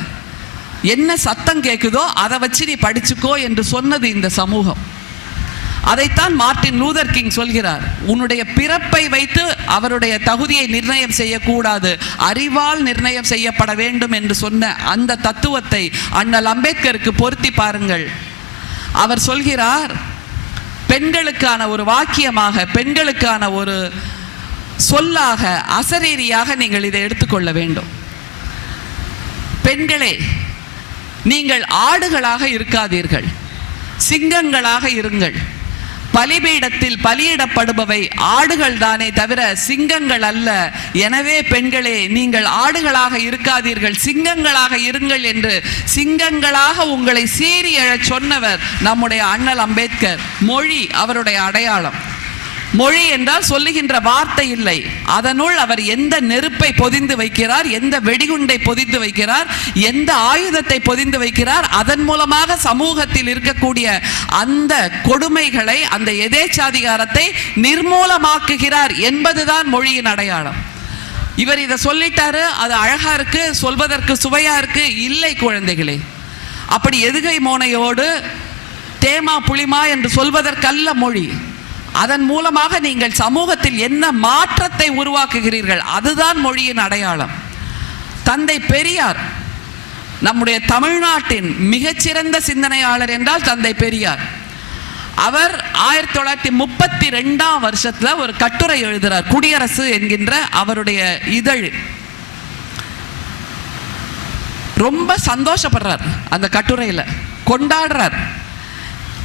என்ன சத்தம் கேட்குதோ அதை வச்சு நீ படிச்சுக்கோ என்று சொன்னது இந்த சமூகம். அதைத்தான் மார்ட்டின் லூதர் கிங் சொல்கிறார். உன்னுடைய பிறப்பை வைத்து அவருடைய தகுதியை நிர்ணயம் செய்யக்கூடாது, அறிவால் நிர்ணயம் செய்யப்பட வேண்டும் என்று சொன்ன அந்த தத்துவத்தை அண்ணல் அம்பேத்கருக்கு பொருத்தி பாருங்கள். அவர் சொல்கிறார், பெண்களுக்கான ஒரு வாக்கியமாக, பெண்களுக்கான ஒரு சொல்லாக, அசரீரியாக நீங்கள் இதை எடுத்துக்கொள்ள வேண்டும். பெண்களே, நீங்கள் ஆடுகளாக இருக்காதீர்கள், சிங்கங்களாக இருங்கள். பலிபீடத்தில் பலியிடப்படுபவை ஆடுகள் தானே தவிர சிங்கங்கள் அல்ல. எனவே பெண்களே, நீங்கள் ஆடுகளாக இருக்காதீர்கள், சிங்கங்களாக இருங்கள் என்று சிங்கங்களாக உங்களை சீறி எழச் சொன்னவர் நம்முடைய அண்ணல் அம்பேத்கர். மொழி அவருடைய அடையாளம். மொழி என்றால் சொல்லுகின்ற வார்த்தை இல்லை, அதனுள் அவர் எந்த நெருப்பை பொதிந்து வைக்கிறார், எந்த வெடிகுண்டை பொதிந்து வைக்கிறார், எந்த ஆயுதத்தை பொதிந்து வைக்கிறார், அதன் மூலமாக சமூகத்தில் இருக்கக்கூடிய அந்த கொடுமைகளை, அந்த எதேச்சாதிகாரத்தை நிர்மூலமாக்குகிறார் என்பதுதான் மொழியின் அடையாளம். இவர் இதை சொல்லிட்டாரு, அது அழகா இருக்கு, சொல்வதற்கு சுவையா இருக்கு. இல்லை குழந்தைகளே, அப்படி எதுகை மோனையோடு தேமா புளிமா என்று சொல்வதற்கல்ல மொழி. அதன் மூலமாக நீங்கள் சமூகத்தில் என்ன மாற்றத்தை உருவாக்குகிறீர்கள், அதுதான் மொழியின் அடையாளம். தந்தை பெரியார் நம்முடைய தமிழ்நாட்டின் மிகச்சிறந்த சிந்தனையாளர் என்றால் தந்தை பெரியார். அவர் 1932ஆம் வருஷத்துல ஒரு கட்டுரை எழுதுகிறார், குடியரசு என்கின்ற அவருடைய இதழ். ரொம்ப சந்தோஷப்படுறார் அந்த கட்டுரையில, கொண்டாடுறார்.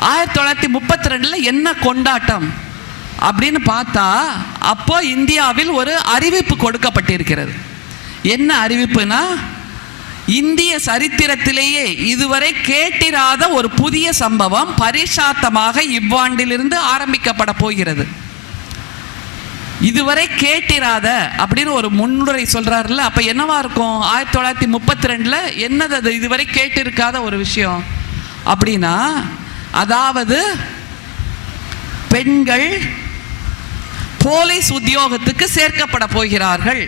1932 என்ன கொண்டாட்டம் அப்படின்னு பார்த்தா, அப்போ இந்தியாவில் ஒரு அறிவிப்பு கொடுக்கப்பட்டிருக்கிறது. என்ன அறிவிப்புனா, இந்திய சரித்திரத்திலேயே இதுவரை கேட்டிராத ஒரு புதிய சம்பவம் பரிசாத்தமாக இவ்வாண்டிலிருந்து ஆரம்பிக்கப்பட போகிறது. இதுவரை கேட்டிராத அப்படின்னு ஒரு முன்னுரை சொல்றாருல்ல, அப்ப என்னவா இருக்கும்? 1932 என்னது அது இதுவரை கேட்டிருக்காத ஒரு விஷயம் அப்படின்னா, அதாவது பெண்கள் போலீஸ் உத்தியோகத்துக்கு சேர்க்கப்பட போகிறார்கள்,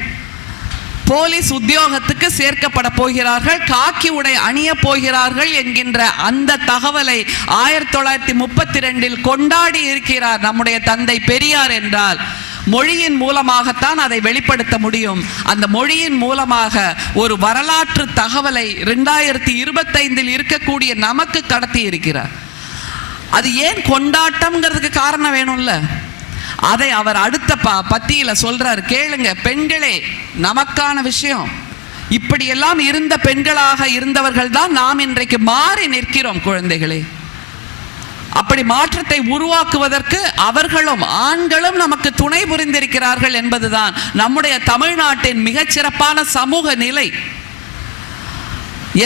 போலீஸ் உத்தியோகத்துக்கு சேர்க்கப்பட போகிறார்கள், காக்கி உடை அணிய போகிறார்கள் என்கின்ற அந்த தகவலை 1932 கொண்டாடி இருக்கிறார் நம்முடைய தந்தை பெரியார். என்றால் மொழியின் மூலமாகத்தான் அதை வெளிப்படுத்த முடியும். அந்த மொழியின் மூலமாக ஒரு வரலாற்று தகவலை 2025 இருக்கக்கூடிய நமக்கு கடத்தி இருக்கிறார். அது ஏன் கொண்டாட்டம்ங்கிறதுக்கு காரணம் வேணும்ல. அதை அவர் அடுத்த பத்தியில சொல்றார், கேளுங்க பெண்களே, நமக்கான விஷயம். இப்படியெல்லாம் இருந்த பெண்களாக இருந்தவர்கள் தான் நாம் இன்றைக்கு மாறி நிற்கிறோம் குழந்தைகளே. அப்படி மாற்றத்தை உருவாக்குவதற்கு அவர்களும் ஆண்களும் நமக்கு துணை புரிந்திருக்கிறார்கள் என்பதுதான் நம்முடைய தமிழ்நாட்டின் மிகச்சிறப்பான சமூக நிலை.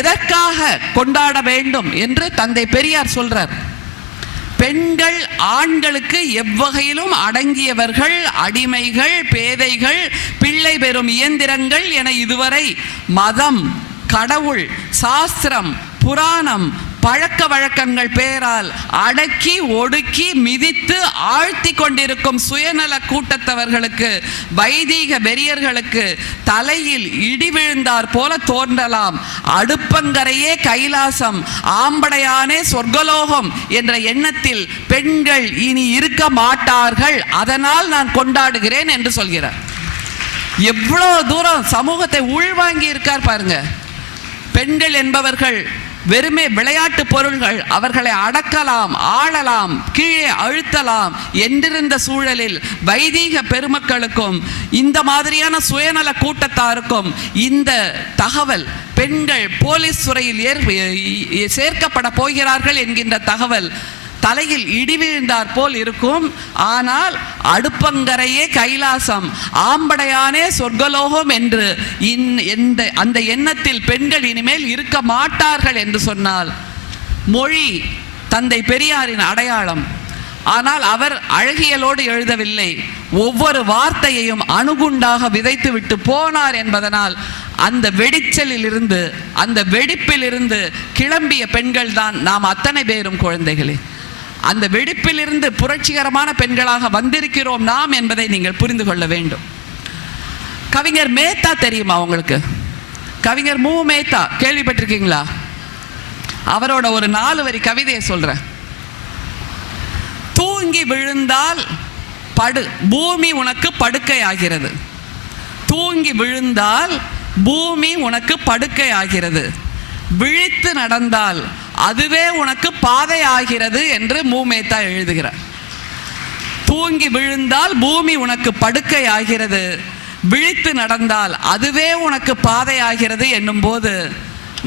எதற்காக கொண்டாட வேண்டும் என்று தந்தை பெரியார் சொல்றார். பெண்கள் ஆண்களுக்கு எவ்வகையிலும் அடங்கியவர்கள், அடிமைகள், பேதைகள், பிள்ளை பெறும் இயந்திரங்கள் என இதுவரை மதம், கடவுள், சாஸ்திரம், புராணம், பழக்க வழக்கங்கள் பேரால் அடக்கி ஒடுக்கி மிதித்து ஆழ்த்தி கொண்டிருக்கும் சுயநல கூட்டத்தவர்களுக்கு, வைதீக வெறியர்களுக்கு தலையில் இடி விழுந்தார் போல தோன்றலாம். அடுப்பங்கரையே கைலாசம், ஆம்படையானே சொர்க்கலோகம் என்ற எண்ணத்தில் பெண்கள் இனி இருக்க மாட்டார்கள். அதனால் நான் கொண்டாடுகிறேன் என்று சொல்கிறார். எவ்வளவு தூரம் சமூகத்தை உள்வாங்கி இருக்கார் பாருங்க. பெண்கள் என்பவர்கள் வெறுமே விளையாட்டு பொருள்கள், அவர்களை அடக்கலாம், ஆளலாம், கீழே அழுத்தலாம் என்றிருந்த சூழலில் வைதீக பெருமக்களுக்கும் இந்த மாதிரியான சுயநல கூட்டத்தாருக்கும் இந்த தகவல், பெண்கள் போலீஸ் துறையில் சேர்க்கப்பட போகிறார்கள் என்கின்ற தகவல் தலையில் இடி வீழ்ந்தார் போல் இருக்கும். ஆனால் அடுப்பங்கரையே கைலாசம், ஆம்படையானே சொர்க்கலோகம் என்று அந்த எண்ணத்தில் பெண்கள் இனிமேல் இருக்க மாட்டார்கள் என்று சொன்னால் மொழி தந்தை பெரியாரின் அடையாளம். ஆனால் அவர் அழகியலோடு எழுதவில்லை, ஒவ்வொரு வார்த்தையையும் அணுகுண்டாக விதைத்து விட்டு போனார் என்பதனால் அந்த வெடிச்சலில் இருந்து, அந்த வெடிப்பில் இருந்து கிளம்பிய பெண்கள் தான் நாம் அத்தனை பேரும் குழந்தைகளே. அந்த வெடிப்பிலிருந்து புரட்சிகரமான பெண்களாக வந்திருக்கிறோம் நாம் என்பதை நீங்கள் புரிந்து கொள்ள வேண்டும். கவிஞர் மேத்தா தெரியுமா உங்களுக்கு? கவிஞர் மு மேத்தா கேள்விப்பட்டிருக்கீங்களா? அவரோட ஒரு 4 வரி கவிதையை சொல்றேன். தூங்கி விழுந்தால் பூமி உனக்கு படுக்கை ஆகிறது. தூங்கி விழுந்தால் பூமி உனக்கு படுக்கை ஆகிறது. விழித்து நடந்தால் அதுவே உனக்கு பாதை ஆகிறது என்று மு மேத்தா எழுதுகிறார். தூங்கி விழுந்தால் பூமி உனக்கு படுக்கை ஆகிறது, விழித்து நடந்தால் அதுவே உனக்கு பாதை ஆகிறது என்னும் போது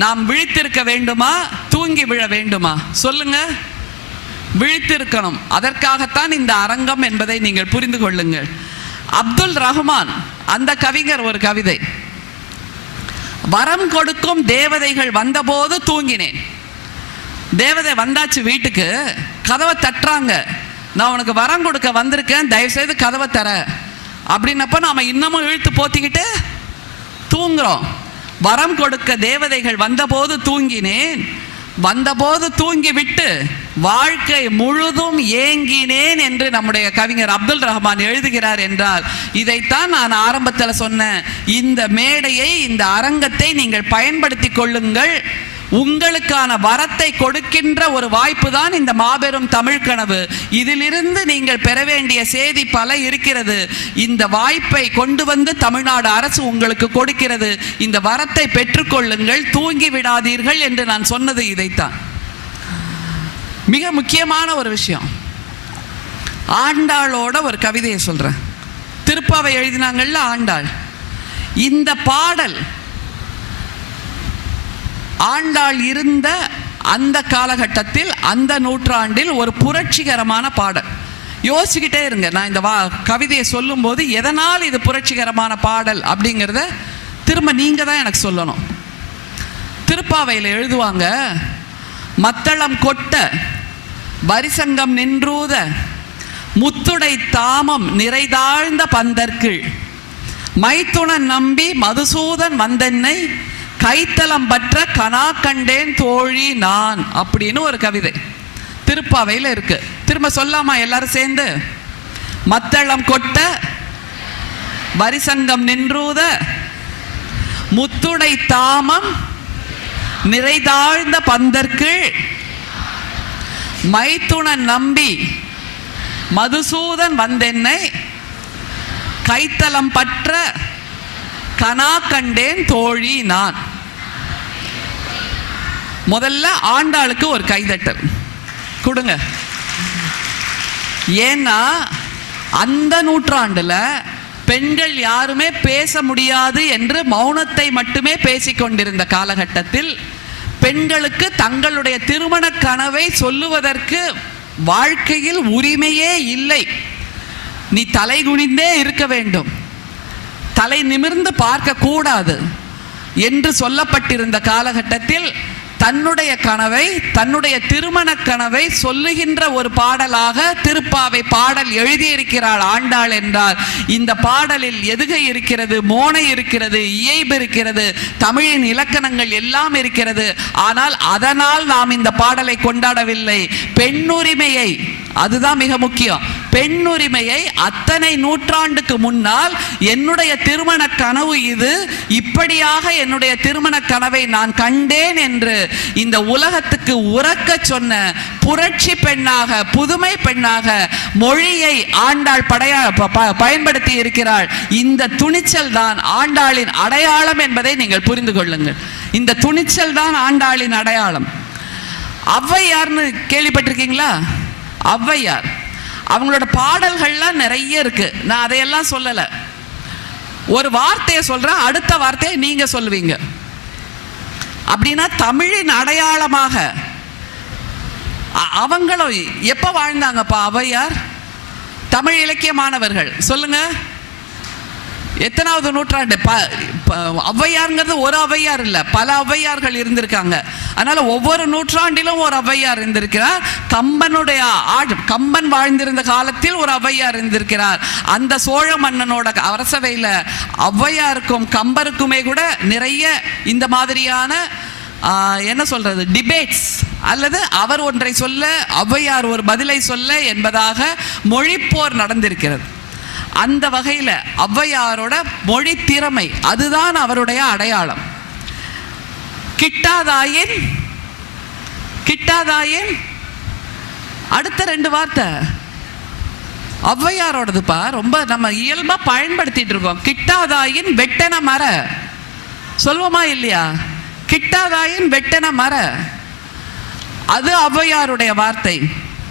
நாம் விழித்திருக்க வேண்டுமா, தூங்கி விழ வேண்டுமா? சொல்லுங்க. விழித்திருக்கணும். அதற்காகத்தான் இந்த அரங்கம் என்பதை நீங்கள் புரிந்து கொள்ளுங்கள். அப்துல் ரஹ்மான் அந்த கவிஞர் ஒரு கவிதை, வரம் கொடுக்கும் தேவதைகள் வந்தபோது தூங்கினேன். தேவதை வந்தாச்சு வீட்டுக்கு, கதவை தட்டுறாங்க, நான் உனக்கு வரம் கொடுக்க வந்திருக்கேன், தயவுசெய்து கதவை தர அப்படின்னப்ப நாம இன்னமும் இழுத்து போத்திக்கிட்டு தூங்குறோம். வரம் கொடுக்க தேவதைகள் வந்தபோது தூங்கினேன், வந்தபோது தூங்கி விட்டு வாழ்க்கை முழுதும் ஏங்கினேன் என்று நம்முடைய கவிஞர் அப்துல் ரஹ்மான் எழுதுகிறார் என்றால், இதைத்தான் நான் ஆரம்பத்தில் சொன்னேன். இந்த மேடையை, இந்த அரங்கத்தை நீங்கள் பயன்படுத்தி கொள்ளுங்கள். உங்களுக்கான வரத்தை கொடுக்கின்ற ஒரு வாய்ப்பு தான் இந்த மாபெரும் தமிழ் கனவு. இதிலிருந்து நீங்கள் பெற வேண்டிய செய்தி பல இருக்கிறது. இந்த வாய்ப்பை கொண்டு வந்து தமிழ்நாடு அரசு உங்களுக்கு கொடுக்கிறது. இந்த வரத்தை பெற்றுக்கொள்ளுங்கள், தூங்கி விடாதீர்கள் என்று நான் சொன்னது இதைத்தான். மிக முக்கியமான ஒரு விஷயம், ஆண்டாளோட ஒரு கவிதையை சொல்றேன். திருப்பாவை எழுதினாங்கள்ல ஆண்டாள். இந்த பாடல் ஆண்டாள் இருந்த அந்த காலகட்டத்தில், அந்த நூற்றாண்டில் ஒரு புரட்சிகரமான பாடல். யோசிச்சுக்கிட்டே இருங்க. நான் இந்த கவிதையை சொல்லும் போது எதனால் இது புரட்சிகரமான பாடல் அப்படிங்கிறத திரும்ப நீங்க தான் எனக்கு சொல்லணும். திருப்பாவையில் எழுதுவாங்க, மத்தளம் கொட்ட வரிசங்கம் நின்றூத முத்துடை தாமம் நிறைதாழ்ந்த பந்தற்கீழ் மைத்துணன் நம்பி மதுசூதன் வந்தென்னை கைத்தலம் பற்ற கனா கண்டேன் தோழி நான் அப்படின்னு ஒரு கவிதை திருப்பாவையில் இருக்கு. திரும்ப சொல்லாமா எல்லாரும் சேர்ந்து? மத்தளம் கொட்ட வரிசங்கம் நின்றூத முத்துடை தாமம் நிறைதாழ்ந்த பந்தற்கீழ் மைத்துணன் நம்பி மதுசூதன் வந்தென்னை கைத்தலம் பற்ற கனா கண்டேன் தோழி நான். முதல்ல ஆண்டாளுக்கு ஒரு கைதட்டல் கொடுங்க. ஏன்னா அந்த நூற்றாண்டுல பெண்கள் யாருமே பேச முடியாது என்று மௌனத்தை மட்டுமே பேசிக்கொண்டிருந்த காலகட்டத்தில் பெண்களுக்கு தங்களுடைய திருமண கனவை சொல்லுவதற்கு வாழ்க்கையில் உரிமையே இல்லை. நீ தலை குனிந்தே இருக்க வேண்டும், தலை நிமிர்ந்து பார்க்க கூடாது என்று சொல்லப்பட்டிருந்த காலகட்டத்தில் தன்னுடைய கனவை, தன்னுடைய திருமண கனவை சொல்லுகின்ற ஒரு பாடலாக திருப்பாவை பாடல் எழுதியிருக்கிறாள் ஆண்டாள் என்றால் இந்த பாடலில் எதுகை இருக்கிறது, மோனை இருக்கிறது, இயைபு இருக்கிறது, தமிழின் இலக்கணங்கள் எல்லாம் இருக்கிறது. ஆனால் அதனால் நாம் இந்த பாடலை கொண்டாடவில்லை. பெண்ணுரிமையை, அதுதான் மிக முக்கியம். பெண்ணுரிமையை அத்தனை நூற்றாண்டுக்கு முன்னால் என்னுடைய திருமண கனவு இது, இப்படியாக என்னுடைய திருமண கனவை நான் கண்டேன் என்று இந்த உலகத்துக்கு உரக்க சொன்ன புரட்சி பெண்ணாக, புதுமை பெண்ணாக மொழியை ஆண்டாள் பயன்படுத்தி இருக்கிறாள். இந்த துணிச்சல் தான் ஆண்டாளின் அடையாளம் என்பதை நீங்கள் புரிந்து கொள்ளுங்கள். இந்த துணிச்சல் தான் ஆண்டாளின் அடையாளம். ஔவையார்னு கேள்விப்பட்டிருக்கீங்களா? ஔவையார் அவங்களோட பாடல்கள்லாம் நிறைய இருக்கு. நான் அதையெல்லாம் சொல்லலை. ஒரு வார்த்தையை சொல்றேன், அடுத்த வார்த்தையை நீங்க சொல்லுவீங்க. அப்படின்னா தமிழின் அடையாளமாக அவங்களும் எப்ப வாழ்ந்தாங்கப்பா ஔவையார்? தமிழ் இலக்கிய மாணவர்கள் சொல்லுங்க, எத்தனாவது நூற்றாண்டு? ஔவையாருங்கிறது ஒரு ஔவையார் இல்லை, பல ஔவையார்கள் இருந்திருக்காங்க. அதனால ஒவ்வொரு நூற்றாண்டிலும் ஒரு ஔவையார் இருந்திருக்கிறார். கம்பன் வாழ்ந்திருந்த காலத்தில் ஒரு ஔவையார் இருந்திருக்கிறார். அந்த சோழ மன்னனோட அரசவையில் ஔவையாருக்கும் கம்பருக்குமே கூட நிறைய இந்த மாதிரியான என்ன சொல்றது, டிபேட்ஸ், அல்லது அவர் ஒன்றை சொல்ல ஔவையார் ஒரு பதிலை சொல்ல என்பதாக மொழிப்போர் நடந்திருக்கிறது. அந்த வகையில் ஔவையாரோட மொழி திறமை அதுதான் அவருடைய அடையாளம். கிட்டாதாயின் அடுத்த ரெண்டு வார்த்தை ஔவையாரோடதுப்பா. ரொம்ப நம்ம இயல்பா பயன்படுத்திட்டு இருக்கோம். கிட்டாதாயின் வெட்டன மர சொல்வோமா இல்லையா? கிட்டாதாயின் வெட்டன மர, அது ஔவையாருடைய வார்த்தை.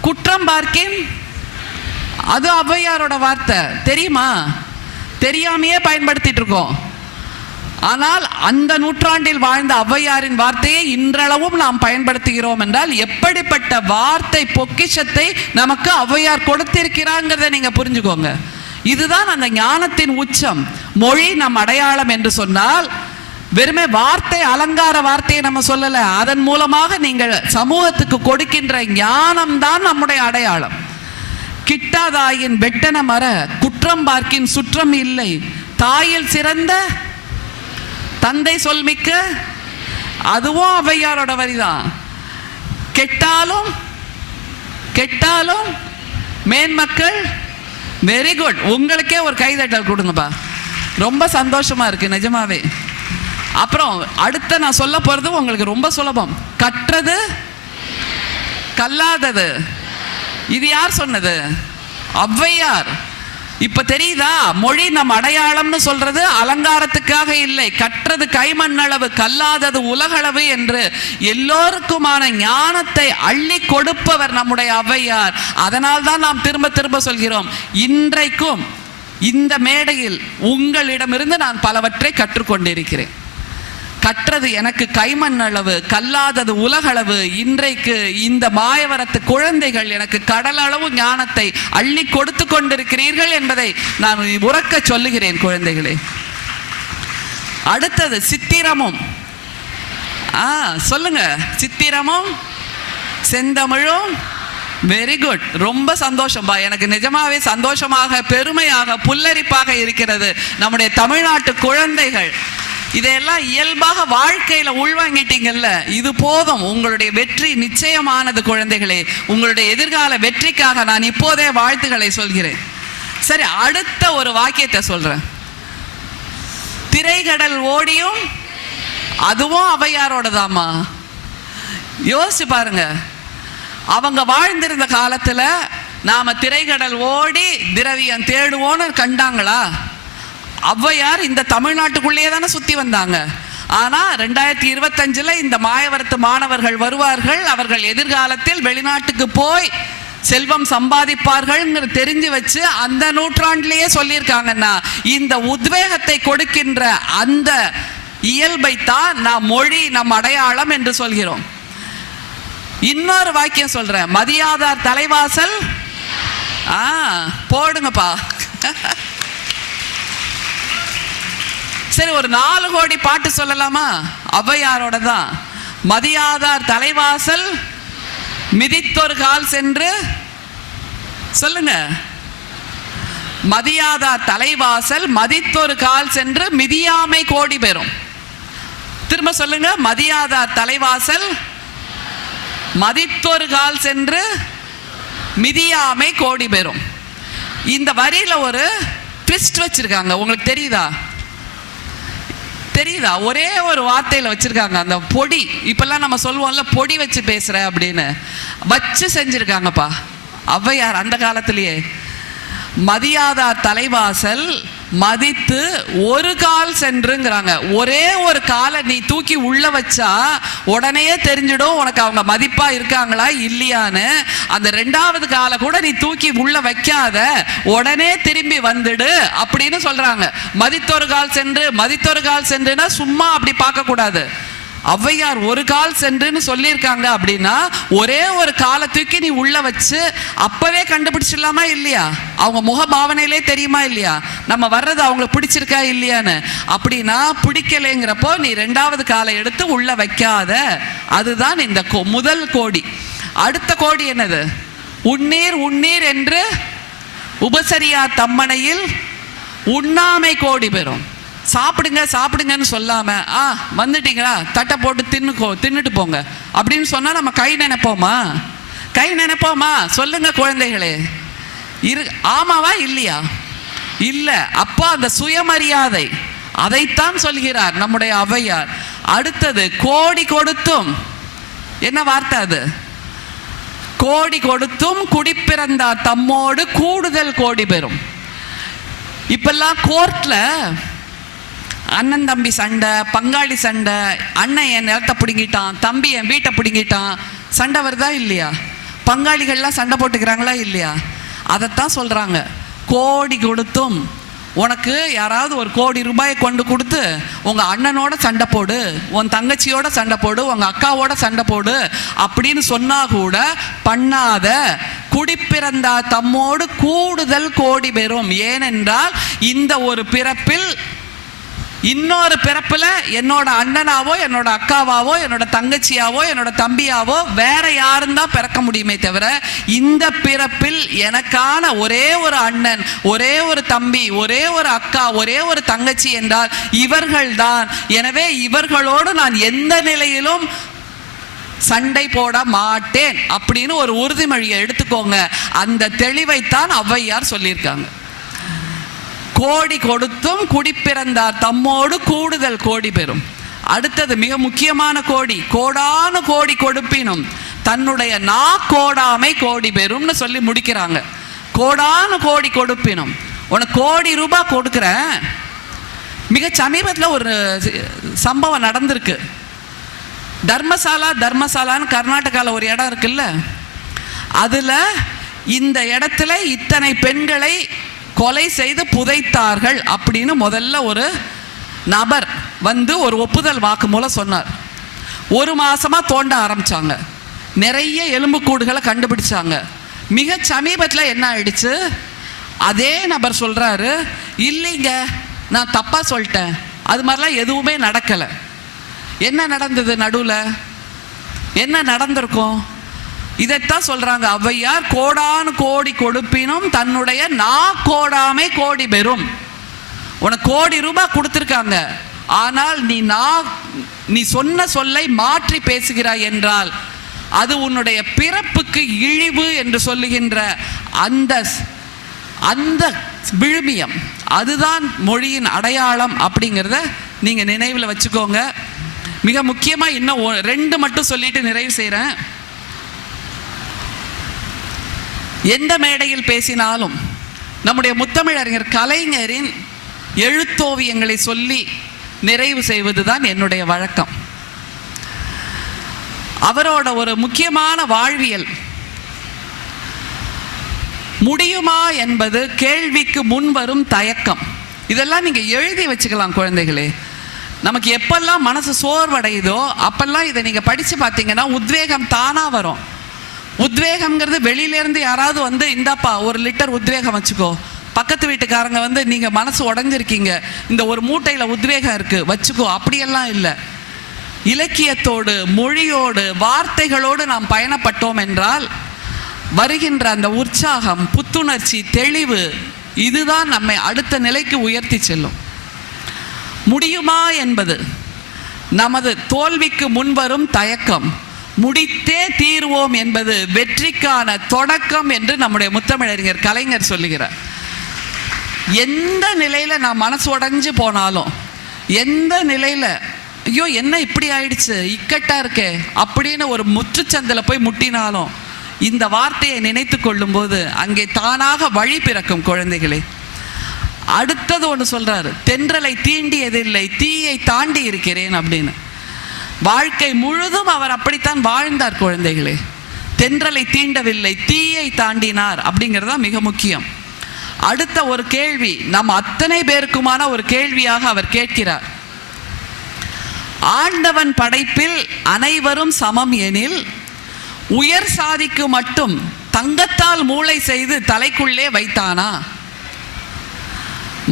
குற்றம் பார்க்கின், அது ஔவையாரோட வார்த்தை. தெரியுமா? தெரியாமையே பயன்படுத்திட்டு இருக்கோம். ஆனால் அந்த நூற்றாண்டில் வாழ்ந்த ஔவையாரின் வார்த்தையை இன்றளவும் நாம் பயன்படுத்துகிறோம் என்றால் எப்படிப்பட்ட வார்த்தை பொக்கிஷத்தை நமக்கு ஔவையார் கொடுத்திருக்கிறாங்கிறத நீங்க புரிஞ்சுக்கோங்க. இதுதான் அந்த ஞானத்தின் உச்சம். மொழி நம் அடையாளம் என்று சொன்னால் வெறுமே வார்த்தை, அலங்கார வார்த்தையை நம்ம சொல்லல, அதன் மூலமாக நீங்கள் சமூகத்துக்கு கொடுக்கின்ற ஞானம் தான் நம்முடைய அடையாளம். கிட்டாதாயின் வெட்டன மர, குற்றம் பார்க்கின் சுற்றம் இல்லை, தாயில் சிறந்த தந்தை சொல்மிக்க, அதுவும் ஔவையாரோட வரிதான். கெட்டாலும் மேன்மக்கள். Very good. உங்களுக்கே ஒரு கைதட்டல் கொடுங்கப்பா. ரொம்ப சந்தோஷமா இருக்கு நிஜமாவே. அப்புறம் அடுத்த நான் சொல்ல போறது உங்களுக்கு ரொம்ப சுலபம். கற்றது கல்லாதது, இது யார் சொன்னது? ஔவையார். இப்ப தெரியுதா? மொழி நம் அடையாளம்னு சொல்றது அலங்காரத்துக்காக இல்லை. கற்றது கைமண்ணளவு, கல்லாதது உலகளவு என்று எல்லோருக்குமான ஞானத்தை அள்ளி கொடுப்பவர் நம்முடைய ஔவையார். அதனால் தான் நாம் திரும்ப திரும்ப சொல்கிறோம். இன்றைக்கும் இந்த மேடையில் உங்களிடமிருந்து நான் பலவற்றை கற்றுக்கொண்டிருக்கிறேன். கற்றது எனக்கு கைமண் அளவு, கல்லாதது உலகளவு. இன்றைக்கு இந்த மாயவரத்து குழந்தைகள் எனக்கு கடல் அளவு ஞானத்தை அள்ளி கொடுத்து கொண்டிருக்கிறீர்கள் என்பதை நான் உறக்க சொல்லுகிறேன் குழந்தைகளே. அடுத்தது சித்திரமும். சொல்லுங்க, சித்திரமும் செந்தமிழும். Very good. ரொம்ப சந்தோஷம்பா. எனக்கு நிஜமாவே சந்தோஷமாக, பெருமையாக, புல்லரிப்பாக இருக்கிறது. நம்முடைய தமிழ்நாட்டு குழந்தைகள் இதையெல்லாம் இயல்பாக வாழ்க்கையில உள்வாங்கிட்டீங்கல்ல, இது போதும். உங்களுடைய வெற்றி நிச்சயமானது குழந்தைகளே. உங்களுடைய எதிர்கால வெற்றிக்காக நான் இப்போதே வாழ்த்துக்களை சொல்கிறேன். சரி, அடுத்த ஒரு வாக்கியத்தை சொல்றேன். திரைகடல் ஓடியும், அதுவும் ஔவையாரோடதாமா. யோசிச்சு பாருங்க. அவங்க வாழ்ந்திருந்த காலத்துல நாம திரைகடல் ஓடி திரவியம் தேடுவோன்னு கண்டாங்களா? ஔவையார் இந்த தமிழ்நாட்டுக்குள்ளேயே தானே சுற்றி வந்தாங்க. ஆனால் 2025 இந்த மாயவரத்து மாணவர்கள் வருவார்கள், அவர்கள் எதிர்காலத்தில் வெளிநாட்டுக்கு போய் செல்வம் சம்பாதிப்பார்கள் தெரிஞ்சு வச்சு அந்த நூற்றாண்டிலேயே சொல்லியிருக்காங்கன்னா, இந்த உத்வேகத்தை கொடுக்கின்ற அந்த இயல்பை தான் நாம் மொழி நம் அடையாளம் என்று சொல்கிறோம். இன்னொரு வாக்கியம் சொல்றேன், மதியாதார் தலைவாசல். போடுங்கப்பா. சரி, ஒரு 4 கோடி பாட்டு சொல்லலாமா? ஔவையாரோட தான். மதியாதார் தலைவாசல் மிதித்தொரு கால் சென்று, சொல்லுங்க. மதியாதார் தலைவாசல் மதித்தொரு கால் சென்று மிதியாமை கோடி பெறும். திரும்ப சொல்லுங்க. மதியாதார் தலைவாசல் மதித்தொரு கால் சென்று மிதியாமை கோடி பெறும். இந்த வரியில ஒரு ட்விஸ்ட் வச்சிருக்காங்க. உங்களுக்கு தெரியுதா? ஒரே ஒரு வார்த்தையில வச்சிருக்காங்க. அந்த பொடி, இப்பெல்லாம் நம்ம சொல்லுவோம்ல பொடி வச்சு பேசுற அப்படின்னு, வச்சு செஞ்சிருக்காங்கப்பா ஔவையார் அந்த காலத்திலேயே. மதியாதார் தலைவாசல் மதித்து ஒரு கால் சென்றுங்கிறாங்க. ஒரே ஒரு காலை நீ தூக்கி உள்ள வச்சா உடனே தெரிஞ்சிடும் உனக்கு அவங்க மதிப்பா இருக்காங்களா இல்லையான்னு. அந்த 2வது காலை கூட நீ தூக்கி உள்ள வைக்காத, உடனே திரும்பி வந்துடு அப்படின்னு சொல்றாங்க. மதித்தொரு கால் சென்றுனா சும்மா அப்படி பார்க்க கூடாது. ஔவையார் ஒரு கால் சென்றுன்னு சொல்லியிருக்காங்க அப்படின்னா, ஒரே ஒரு காலை தூக்கி நீ உள்ள வச்சு அப்பவே கண்டுபிடிச்சிடலாமா இல்லையா? அவங்க முக பாவனையிலே தெரியுமா இல்லையா நம்ம வர்றது அவங்களுக்கு பிடிச்சிருக்கா இல்லையான்னு? அப்படின்னா பிடிக்கலைங்கிறப்போ நீ 2வது காலை எடுத்து உள்ள வைக்காத. அதுதான் இந்த முதல் கோடி. அடுத்த கோடி என்னது? உண்ணீர் என்று உபசரியா தம்மனையில் உண்ணாமை கோடி பெறும். சாப்பிடுங்கன்னு சொல்லாம வந்துட்டீங்களா தட்டை போட்டு தின்னுட்டு போங்க அப்படின்னு சொன்னா நம்ம கை நினைப்போமா? சொல்லுங்க குழந்தைகளே. ஆமாவா இல்லையா? இல்ல. அப்போ அந்த சுயமரியாதை, அதைத்தான் சொல்கிறார் நம்முடைய ஔவையார். அடுத்தது கோடி கொடுத்தும், என்ன வார்த்தை அது? கோடி கொடுத்தும் குடிப்பிறந்தார் தம்மோடு கூடுதல் கோடி பெறும். இப்பெல்லாம் கோர்ட்ல அண்ணன் தம்பி சண்டை, பங்காளி சண்டை, அண்ணன் என் நிலத்தை பிடுங்கிட்டான், தம்பி என் வீட்டை பிடுங்கிட்டான், சண்டை வருதா இல்லையா? பங்காளிகள்லாம் சண்டை போட்டுக்கிறாங்களா இல்லையா? அதைத்தான் சொல்றாங்க. கோடி கொடுத்தும், உனக்கு யாராவது ஒரு கோடி ரூபாயை கொண்டு கொடுத்து உங்க அண்ணனோட சண்டை போடு, உன் தங்கச்சியோட சண்டை போடு, உங்க அக்காவோட சண்டை போடு அப்படின்னு சொன்னா கூட பண்ணாத, குடிப்பிறந்தா தம்மோடு கூடுதல் கோடி பெறும். ஏனென்றால் இந்த ஒரு பிறப்பில் இன்னொரு பிறப்புல என்னோட அண்ணனாவோ என்னோட அக்காவாவோ என்னோட தங்கச்சியாவோ என்னோட தம்பியாவோ வேற யாரும் தான் பிறக்க முடியுமே தவிர, இந்த பிறப்பில் எனக்கான ஒரே ஒரு அண்ணன், ஒரே ஒரு தம்பி, ஒரே ஒரு அக்கா, ஒரே ஒரு தங்கச்சி என்றால் இவர்கள்தான். எனவே இவர்களோடு நான் எந்த நிலையிலும் சண்டை போட மாட்டேன் அப்படின்னு ஒரு உறுதிமொழியை எடுத்துக்கோங்க. அந்த தெளிவைத்தான் ஔவையார் சொல்லியிருக்காங்க. கோடி கொடுத்தும் குடிப்பிறந்தார் தம்மோடு கூடுதல் கோடி பெறும். அடுத்தது மிக முக்கியமான கோடி, கோடானு கோடி கொடுப்பினும் தன்னுடைய நாக்கோடாமை கோடி பெறும்னு சொல்லி முடிக்கிறாங்க. கோடானு கோடி கொடுப்பினும், உனக்கு கோடி ரூபாய் கொடுக்குறேன். மிக சமீபத்தில் ஒரு சம்பவம் நடந்திருக்கு. தர்மசாலான்னு கர்நாடகாவில் ஒரு இடம் இருக்குல்ல, அதில் இந்த இடத்துல இத்தனை பெண்களை கொலை செய்து புதைத்தார்கள் அப்படின்னு முதல்ல ஒரு நபர் வந்து ஒரு ஒப்புதல் வாக்குமூலம் சொன்னார். 1 மாசமா தோண்ட ஆரம்பிச்சாங்க. நிறைய எலும்புக்கூடுகளை கண்டுபிடிச்சாங்க. மிக சமீபத்தில் என்ன ஆயிடுச்சு, அதே நபர் சொல்றாரு, இல்லைங்க நான் தப்பா சொல்லிட்டேன், அது மாதிரிலாம் எதுவுமே நடக்கலை. என்ன நடந்தது? நடுவில் என்ன நடந்திருக்கும்? இதைத்தான் சொல்றாங்க ஔவையார், கோடானு கோடி கொடுப்பினும் தன்னுடைய நாக்கோடாமை கோடி பெறும். உனக்கு கோடி ரூபாய் கொடுத்திருக்காங்க, ஆனால் நீ சொன்ன சொல்லை மாற்றி பேசுகிறாய் என்றால் அது உன்னுடைய பிறப்புக்கு இழிவு என்று சொல்லுகின்ற அந்த விழுமியம், அதுதான் மொழியின் அடையாளம் அப்படிங்கிறத நீங்க நினைவில் வச்சுக்கோங்க. மிக முக்கியமா இன்னும் 2 மட்டும் சொல்லிட்டு நிறைவு செய்கிறேன். எந்த மேடையில் பேசினாலும் நம்முடைய முத்தமிழறிஞர் கலைஞரின் எழுத்தோவியங்களை சொல்லி நிறைவு செய்வதுதான் என்னுடைய வழக்கம். அவரோட ஒரு முக்கியமான வாழ்வியல் முடியுமா என்பது கேள்விக்கு முன்வரும் தயக்கம். இதெல்லாம் நீங்க எழுதி வச்சுக்கலாம் குழந்தைகளே. நமக்கு எப்பெல்லாம் மனசு சோர்வடையுதோ அப்பெல்லாம் இதை நீங்க படிச்சு பார்த்தீங்கன்னா உத்வேகம் தானா வரும். உத்வேகம்ங்கிறது வெளியிலேருந்து யாராவது வந்து இந்தாப்பா 1 லிட்டர் உத்வேகம் வச்சுக்கோ, பக்கத்து வீட்டுக்காரங்க வந்து நீங்கள் மனசு உடஞ்சிருக்கீங்க, இந்த ஒரு மூட்டையில் உத்வேகம் இருக்குது வச்சுக்கோ, அப்படியெல்லாம் இல்லை. இலக்கியத்தோடு, மொழியோடு, வார்த்தைகளோடு நாம் பயணப்பட்டோம் என்றால் வருகின்ற அந்த உற்சாகம், புத்துணர்ச்சி, தெளிவு, இதுதான் நம்மை அடுத்த நிலைக்கு உயர்த்தி செல்லும். முடியுமா என்பது நமது தோல்விக்கு முன்வரும் தயக்கம், முடித்தே தீர்வோம் என்பது வெற்றிக்கான தொடக்கம் என்று நம்முடைய முத்தமிழறிஞர் கலைஞர் சொல்லுகிறார். எந்த நிலையில நான் மனசு உடைஞ்சு போனாலும், எந்த நிலையில ஐயோ என்ன இப்படி ஆயிடுச்சு, இக்கட்டா இருக்கே அப்படின்னு ஒரு முற்றுச்சந்தில் போய் முட்டினாலும் இந்த வார்த்தையை நினைத்து கொள்ளும் போது அங்கே தானாக வழி பிறக்கும் குழந்தைகளே. அடுத்தது ஒன்று சொல்றாரு, தென்றலை தீண்டியதில்லை தீயை தாண்டி இருக்கிறேன் அப்படின்னு. வாழ்க்கை முழுதும் அவர் அப்படித்தான் வாழ்ந்தார் குழந்தைகளே. தென்றலை தீண்டவில்லை, தீயை தாண்டினார் அப்படிங்கிறது தான் மிக முக்கியம். அடுத்த ஒரு கேள்வி நம் அத்தனை பேருக்குமான ஒரு கேள்வியாக அவர் கேட்கிறார். ஆண்டவன் படைப்பில் அனைவரும் சமம் எனில் உயர் சாதிக்கு மட்டும் தங்கத்தால் மூளை செய்து தலைக்குள்ளே வைத்தானா?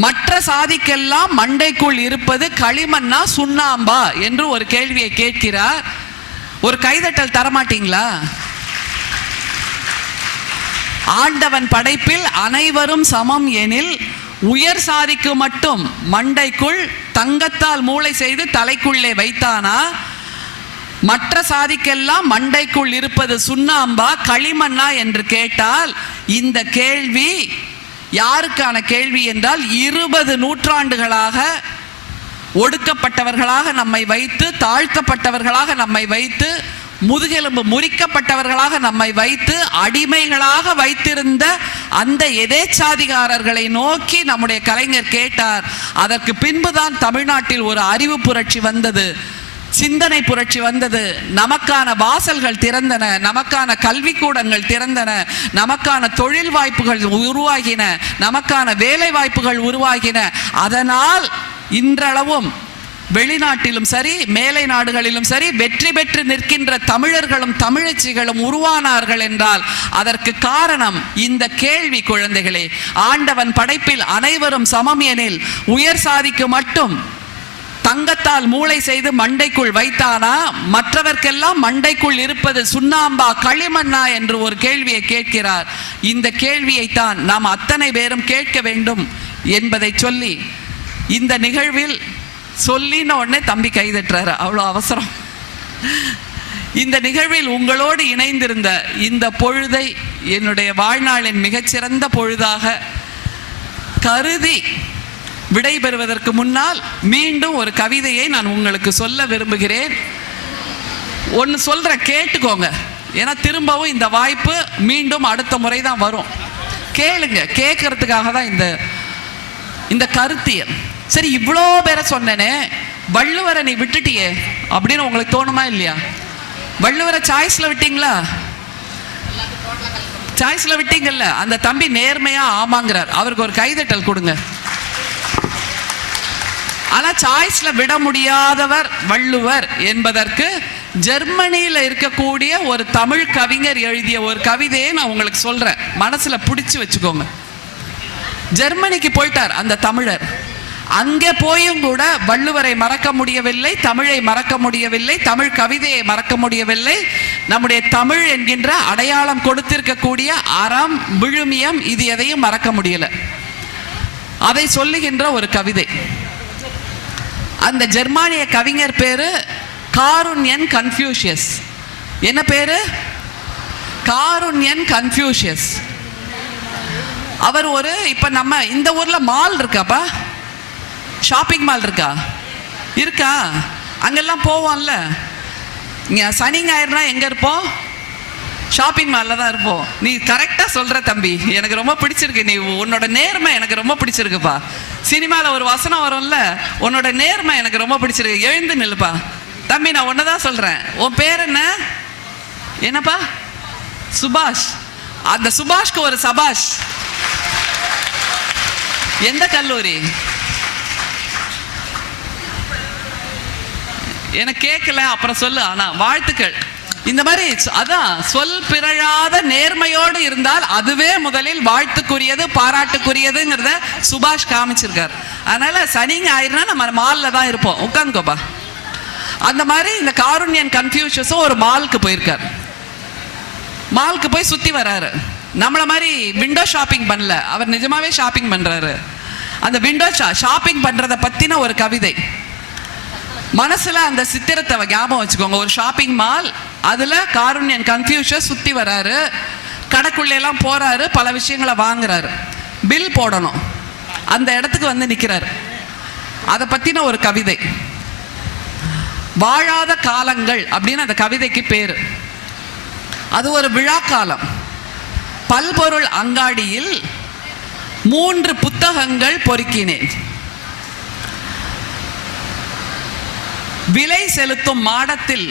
மற்ற சாதிக்கெல்லாம் மண்டைக்குள் இருப்பது களிமண்ணா சுண்ணாம்பா என்று ஒரு கேள்வியை கேட்கிறார். ஒரு கைதட்டல் தரமாட்டீங்களா? ஆண்டவன் படைப்பில் அனைவரும் சமம் எனில் உயர் சாதிக்கு மட்டும் மண்டைக்குள் தங்கத்தால் மூளை செய்து தலைக்குள்ளே வைத்தானா? மற்ற சாதிக்கெல்லாம் மண்டைக்குள் இருப்பது சுண்ணாம்பா களிமண்ணா என்று கேட்டால் இந்த கேள்வி யாருக்கான கேள்வி என்றால் 20 நூற்றாண்டுகளாக ஒடுக்கப்பட்டவர்களாக நம்மை வைத்து, தாழ்த்தப்பட்டவர்களாக நம்மை வைத்து, முதுகெலும்பு முறிக்கப்பட்டவர்களாக நம்மை வைத்து, அடிமைகளாக வைத்திருந்த அந்த எதேச்சாதிகாரர்களை நோக்கி நம்முடைய கலைஞர் கேட்டார். அதற்கு பின்புதான் தமிழ்நாட்டில் ஒரு அறிவு புரட்சி வந்தது, சிந்தனை புரட்சி வந்தது. நமக்கான வாசல்கள் திறந்தன, நமக்கான கல்விக்கூடங்கள் திறந்தன, நமக்கான தொழில் வாய்ப்புகள் உருவாகின, நமக்கான வேலை வாய்ப்புகள் உருவாகின. அதனால் இன்றளவும் வெளிநாட்டிலும் சரி மேலை நாடுகளிலும் சரி வெற்றி பெற்று நிற்கின்ற தமிழர்களும் தமிழச்சிகளும் உருவானார்கள் என்றால் அதற்கு காரணம் இந்த கேள்வி குழந்தைகளே. ஆண்டவன் படைப்பில் அனைவரும் சமம் எனில் உயர் சாதிக்கு மட்டும் தங்கத்தால் மூளை செய்து மண்டைக்குள் வைத்தானா? மற்றவர்க்கெல்லாம் மண்டைக்குள் இருப்பது சுண்ணாம்பா களிமண்ணா என்று ஒரு கேள்வியை கேட்கிறார். இந்த கேள்வியைத்தான் நாம் அத்தனை பேரும் கேட்க வேண்டும் என்பதை சொல்லி இந்த நிகழ்வில் சொல்லின உடனே தம்பி கைதட்டுறாரு, அவ்வளோ அவசரம். இந்த நிகழ்வில் உங்களோடு இணைந்திருந்த இந்த பொழுதை என்னுடைய வாழ்நாளின் மிகச்சிறந்த பொழுதாக கருதி விடைபெறுவதற்கு முன்னால் மீண்டும் ஒரு கவிதையை நான் உங்களுக்கு சொல்ல விரும்புகிறேன். ஒன்று சொல்ற கேட்டுக்கோங்க, ஏன்னா திரும்பவும் இந்த வாய்ப்பு மீண்டும் அடுத்த முறை தான் வரும். கேளுங்க, கேட்கறதுக்காக தான் இந்த கருத்தியல். சரி, இவ்வளோ பேரை சொன்னேனே, வள்ளுவரை நீ விட்டுட்டியே அப்படின்னு உங்களுக்கு தோணுமா இல்லையா? வள்ளுவரை சாய்ஸ்ல விட்டீங்களா? சாய்ஸ்ல விட்டீங்கல்ல. அந்த தம்பி நேர்மையா ஆமாங்கிறார், அவருக்கு ஒரு கைதட்டல் கொடுங்க. ஆனா சாய்ஸ்ல விட முடியாதவர் வள்ளுவர் என்பதற்கு ஜெர்மனியில் இருக்கக்கூடிய ஒரு தமிழ் கவிஞர் எழுதிய ஒரு கவிதையை நான் உங்களுக்கு சொல்றேன், மனசுல பிடிச்சு வச்சுக்கோங்க. ஜெர்மனிக்கு போயிட்டார் அந்த தமிழர். அங்கே போயும் கூட வள்ளுவரை மறக்க முடியவில்லை, தமிழை மறக்க முடியவில்லை, தமிழ் கவிதையை மறக்க முடியவில்லை. நம்முடைய தமிழ் என்கின்ற அடையாளம் கொடுத்திருக்கக்கூடிய அறம், விழுமியம், இது எதையும் மறக்க முடியல. அதை சொல்லுகின்ற ஒரு கவிதை. அந்த ஜெர்மானிய கவிஞர் பேரு காருண்யன் கன்ஃபியூஷியஸ். என்ன பேரு? காருண்யன் கன்ஃபியூஷியஸ். அவர் ஒரு, இப்ப நம்ம இந்த ஊர்ல மால் இருக்காப்பா, ஷாப்பிங் மால் இருக்கா? இருக்கா? அங்கெல்லாம் போவோம்ல. சனி ஞாயிறுனா எங்க இருப்போம்? ஷாப்பிங் மாலில் தான் இருப்போம். நீ கரெக்டாக சொல்கிற தம்பி, எனக்கு ரொம்ப பிடிச்சிருக்கு. நீ உன்னோட நேர்மை எனக்கு ரொம்ப பிடிச்சிருக்குப்பா. சினிமாவில் ஒரு வசனம் வரும்ல, உன்னோட நேர்மை எனக்கு ரொம்ப பிடிச்சிருக்கு, எழுந்து நில்லுப்பா. தம்பி நான் ஒன்னதான் சொல்றேன், உன் பேர் என்ன? என்னப்பா? சுபாஷ். அந்த சுபாஷ்க்கு ஒரு சபாஷ். எந்த கல்லூரி? எனக்கு கேட்கல, அப்புறம் சொல்லு. ஆனா வாழ்த்துக்கள். இந்த மாதிரி அதான் சொல் பிறழாத நேர்மையோடு இருந்தால் அதுவே முதலில் வாழ்த்துக்குரியது, பாராட்டுக்குரியதுங்கிறத சுபாஷ் காமிச்சிருக்கார். அதனால சனி ஞாயிறுனா நம்ம மால்ல தான் இருப்போம், உட்காந்துக்கோப்பா. அந்த மாதிரி இந்த காருண்யன் கன்ஃபியூஷஸும் ஒரு மாலுக்கு போயிருக்கார். மாலுக்கு போய் சுத்தி வராரு. நம்மள மாதிரி விண்டோ ஷாப்பிங் பண்ணல, அவர் நிஜமாவே ஷாப்பிங் பண்றாரு. அந்த விண்டோ ஷாப்பிங் பண்றத பத்தின ஒரு கவிதை மனசுல அந்த சித்திரத்தை ஞாபகம் வச்சுக்கோங்க. ஒரு ஷாப்பிங் மால், அதுல காருண்யன் கன்ஃபியூஷஸ் சுத்தி வராரு, கடைக்குள்ள எல்லாம் போறாரு, பல விஷயங்களை வாங்குறாரு, பில் போடணும். அந்த இடத்துக்கு வந்து நிக்கிறாரு. அதை பத்தின ஒரு கவிதை, வாழாத காலங்கள் அப்படின்னு அந்த கவிதைக்கு பேரு. அது ஒரு விழா காலம். பல்பொருள் அங்காடியில் 3 புத்தகங்கள் பொறுக்கினேன். விலை செலுத்தும் மாடத்தில்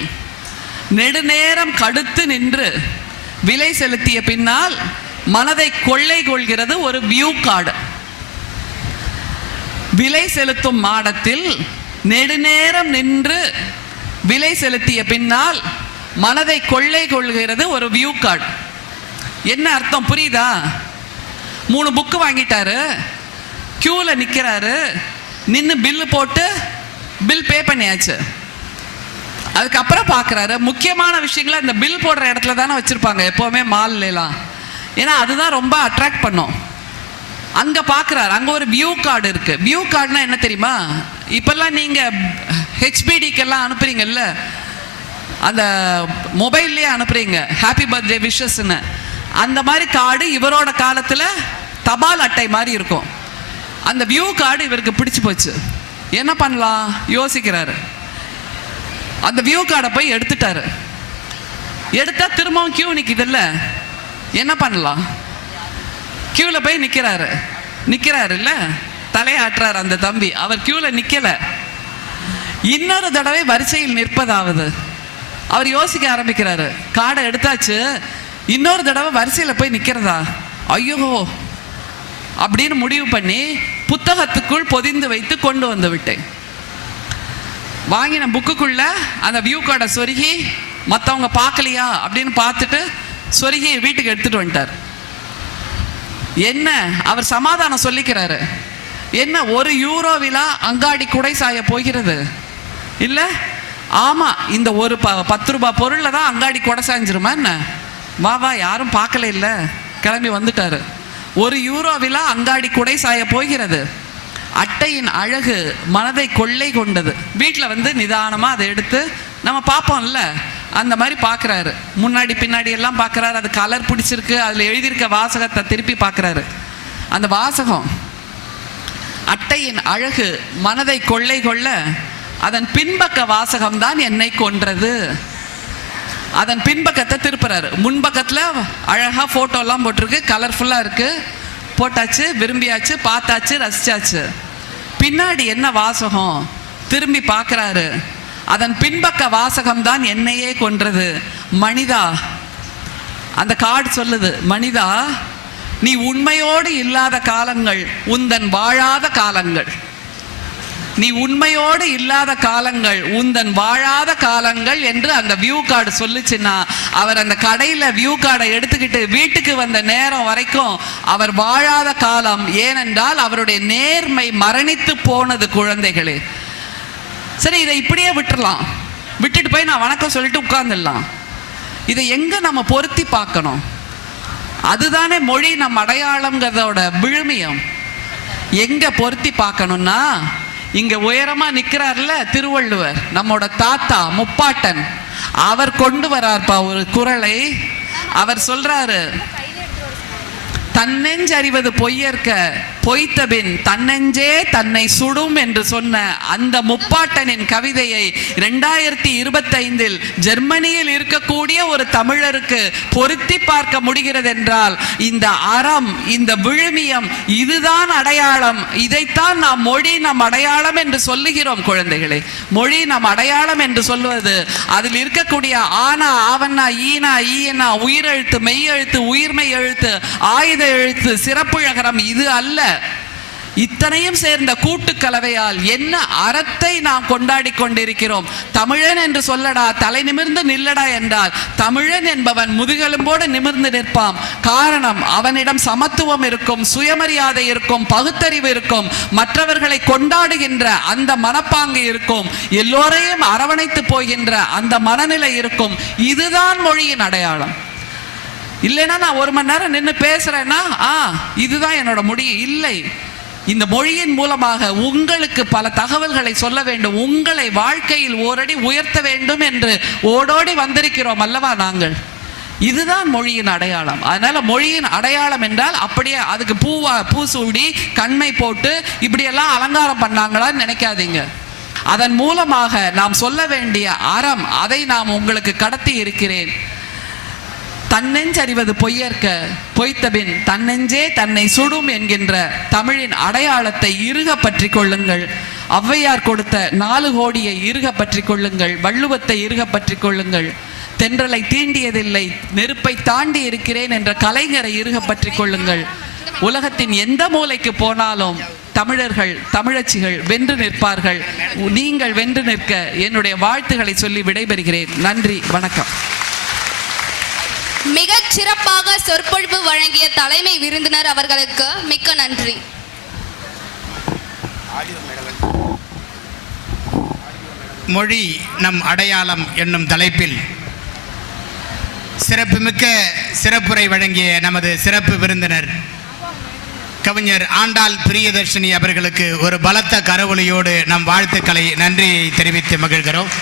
நெடுநேரம் கடுத்து நின்று விலை செலுத்திய பின்னால் மனதை கொள்ளை கொள்கிறது ஒரு வியூ கார்டு. விலை செலுத்தும் மாடத்தில் நெடுநேரம் நின்று விலை செலுத்திய பின்னால் மனதை கொள்ளை கொள்கிறது ஒரு வியூ கார்டு. என்ன அர்த்தம் புரியுதா? 3 புக்கு வாங்கிட்டாரு, கியூல நிக்கிறாரு, நின்று பில்லு போட்டு பில் பே பண்ணியாச்சு. அதுக்கப்புறம் பார்க்குறாரு, முக்கியமான விஷயங்களை அந்த பில் போடுற இடத்துல தானே வச்சுருப்பாங்க எப்போவுமே மால்லாம், ஏன்னா அதுதான் ரொம்ப அட்ராக்ட் பண்ணும். அங்கே பார்க்குறாரு, அங்கே ஒரு வியூ கார்டு இருக்குது. வியூ கார்டுனா என்ன தெரியுமா? இப்போல்லாம் நீங்கள் ஹெச்பிடிக்கெல்லாம் அனுப்புறீங்கல்ல, அந்த மொபைல்லையே அனுப்புறீங்க ஹாப்பி பர்த்டே விஷஸ்ன்னு. அந்த மாதிரி கார்டு இவரோட காலத்தில் தபால் அட்டை மாதிரி இருக்கும். அந்த வியூ கார்டு இவருக்கு பிடிச்சி போச்சு. என்ன பண்ணலாம் யோசிக்கிறாரு. அந்த வியூ கார்டை போய் எடுத்துட்டாரு. எடுத்தா திரும்பவும் கியூ நிற்கிதுல்ல, என்ன பண்ணலாம்? கியூவில் போய் நிற்கிறாரு இல்ல, தலையாட்டுறாரு அந்த தம்பி. அவர் கியூல நிற்கல, இன்னொரு தடவை வரிசையில் நிற்பதாவது. அவர் யோசிக்க ஆரம்பிக்கிறாரு, கார்டை எடுத்தாச்சு, இன்னொரு தடவை வரிசையில் போய் நிற்கிறதா, ஐயோ அப்படின்னு முடிவு பண்ணி புத்தகத்துக்குள் பொதிந்து வைத்து கொண்டு வந்து விட்டேன். வாங்கின புக்குக்குள்ள அந்த வியூ கார்டை சொருகி, மற்றவங்க பார்க்கலையா அப்படின்னு பார்த்துட்டு சொருகி வீட்டுக்கு எடுத்துட்டு வந்துட்டார். என்ன அவர் சமாதானம் சொல்லிக்கிறாரு, என்ன €1 அங்காடி குடை சாய போகிறது இல்ல? ஆமா, இந்த ஒரு ₹10 பொருள்ல தான் அங்காடி குடை சாஞ்சிருமா என்ன? வா யாரும் பார்க்கல இல்ல, கிளம்பி வந்துட்டாரு. €1 அங்காடி குடை சாய போகிறது. அட்டையின் அழகு மனதை கொள்ளை கொண்டது. வீட்டில் வந்து நிதானமாக அதை எடுத்து நம்ம பார்ப்போம்ல, அந்த மாதிரி பார்க்குறாரு. முன்னாடி பின்னாடி எல்லாம் பார்க்குறாரு. அது கலர் பிடிச்சிருக்கு, அதில் எழுதியிருக்க வாசகத்தை திருப்பி பார்க்குறாரு. அந்த வாசகம், அட்டையின் அழகு மனதை கொள்ளை கொள்ள அதன் பின்பக்க வாசகம்தான் என்னை கொன்றது. அதன் பின்பக்கத்தை திருப்புறாரு. முன்பக்கத்தில் அழகாக ஃபோட்டோலாம் போட்டிருக்கு, கலர்ஃபுல்லாக இருக்குது, போட்டாச்சு, விரும்பியாச்சு, பார்த்தாச்சு, ரசிச்சாச்சு. பின்னாடி என்ன வாசகம் திரும்பி பார்க்குறாரு. அதன் பின்பக்க வாசகம்தான் என்னையே கொன்றது. மனிதா, அந்த கார்டு சொல்லுது, மனிதா நீ உண்மையோடு இல்லாத காலங்கள் உந்தன் வாழாத காலங்கள். நீ உண்மையோடு இல்லாத காலங்கள் உந்தன் வாழாத காலங்கள் என்று அந்த வியூ கார்டு சொல்லுச்சுன்னா, அவர் அந்த கடையில் வியூ கார்டை எடுத்துக்கிட்டு வீட்டுக்கு வந்த நேரம் வரைக்கும் அவர் வாழாத காலம். ஏனென்றால் அவருடைய நேர்மை மரணித்து போனது. குழந்தைகளே, சரி இதை இப்படியே விட்டுறலாம், விட்டுட்டு போய் நான் வணக்கம் சொல்லிட்டு உட்கார்ந்துடலாம். இதை எங்க நம்ம பொருத்தி பார்க்கணும்? அதுதானே மொழி நம் அடையாளங்கிறதோட விழுமியம். எங்க பொருத்தி பார்க்கணும்னா, இங்க உயரமா நிக்கிறார்ல திருவள்ளுவர், நம்மோட தாத்தா முப்பாட்டன், அவர் கொண்டு வரார்ப்பா ஒரு குறளை. அவர் சொல்றாரு, தன்னெஞ்சறிவது பொய்யற்க பொய்த்தபின் தன்னெஞ்சே தன்னை சுடும் என்று சொன்ன அந்த முப்பாட்டனின் கவிதையை 2025 ஜெர்மனியில் இருக்கக்கூடிய ஒரு தமிழருக்கு பொருத்தி பார்க்க முடிகிறது என்றால் இந்த அறம், இந்த விழுமியம், இதுதான் அடையாளம். இதைத்தான் நாம் மொழி நம் அடையாளம் என்று சொல்லுகிறோம். குழந்தைகளே, மொழி நம் அடையாளம் என்று சொல்வது அதில் இருக்கக்கூடிய ஆனா, ஆவண்ணா, ஈனா, ஈயனா, உயிரெழுத்து, மெய்யெழுத்து, உயிர்மெய் எழுத்து, ஆயுத எழுத்து, சிறப்புழகரம், இது அல்ல. இத்தனையும் சேர்ந்த கூட்டுக்கலவையால் என்ன அறத்தை நாம் கொண்டாடி கொண்டிருக்கிறோம். தமிழன் என்று சொல்லடா, தலை நிமிர்ந்து நில்லடா என்றால் தமிழன் என்பவன் முதுகெலும்போடு நிமிர்ந்து நிற்பான். காரணம், அவனிடம் சமத்துவம் இருக்கும், சுயமரியாதை இருக்கும், பகுத்தறிவு இருக்கும், மற்றவர்களை கொண்டாடுகின்ற அந்த மனப்பாங்கு இருக்கும், எல்லோரையும் அரவணைத்து போகின்ற அந்த மனநிலை இருக்கும். இதுதான் மொழியின் அடையாளம். இல்லைன்னா நான் 1 மணி நேரம் நின்று பேசுறேன்னா இதுதான் என்னோட மொழி இல்லை. இந்த மொழியின் மூலமாக உங்களுக்கு பல தகவல்களை சொல்ல வேண்டும், உங்களை வாழ்க்கையில் ஓரடி உயர்த்த வேண்டும் என்று ஓடோடி வந்திருக்கிறோம் அல்லவா நாங்கள். இதுதான் மொழியின் அடையாளம். அதனால மொழியின் அடையாளம் என்றால் அப்படியே அதுக்கு பூசூடி கண்மை போட்டு இப்படியெல்லாம் அலங்காரம் பண்ணாங்களான்னு நினைக்காதீங்க. அதன் மூலமாக நாம் சொல்ல வேண்டிய அறம், அதை நாம் உங்களுக்கு கடத்தி இருக்கிறேன். தன்னெஞ்சறிவது பொய்யற்க, பொய்த்தபின் தன்னெஞ்சே தன்னை சுடும் என்கின்ற தமிழின் அடையாளத்தை இறுக பற்றி கொள்ளுங்கள். ஔவையார் கொடுத்த 4 கோடியை இறுக பற்றி கொள்ளுங்கள். வள்ளுவத்தை இறுக பற்றி கொள்ளுங்கள். தென்றலை தீண்டியதில்லை, நெருப்பை தாண்டி இருக்கிறேன் என்ற கலைஞரை இறுக பற்றி கொள்ளுங்கள். உலகத்தின் எந்த மூலைக்கு போனாலும் தமிழர்கள், தமிழச்சிகள் வென்று நிற்பார்கள். நீங்கள் வென்று நிற்க என்னுடைய வாழ்த்துக்களை சொல்லி விடைபெறுகிறேன். நன்றி, வணக்கம். மிகச் சிறப்பாக சொற்பொழிவு வழங்கிய தலைமை விருந்தினர் அவர்களுக்கு மிக்க நன்றி. மொழி நம் அடையாளம் என்னும் தலைப்பில் சிறப்புமிக்க சிறப்புரை வழங்கிய நமது சிறப்பு விருந்தினர் கவிஞர் ஆண்டாள் பிரியதர்ஷினி அவர்களுக்கு ஒரு பலத்த கரவொலியோடு நம் வாழ்த்துக்களை, நன்றியை தெரிவித்து மகிழ்கிறோம்.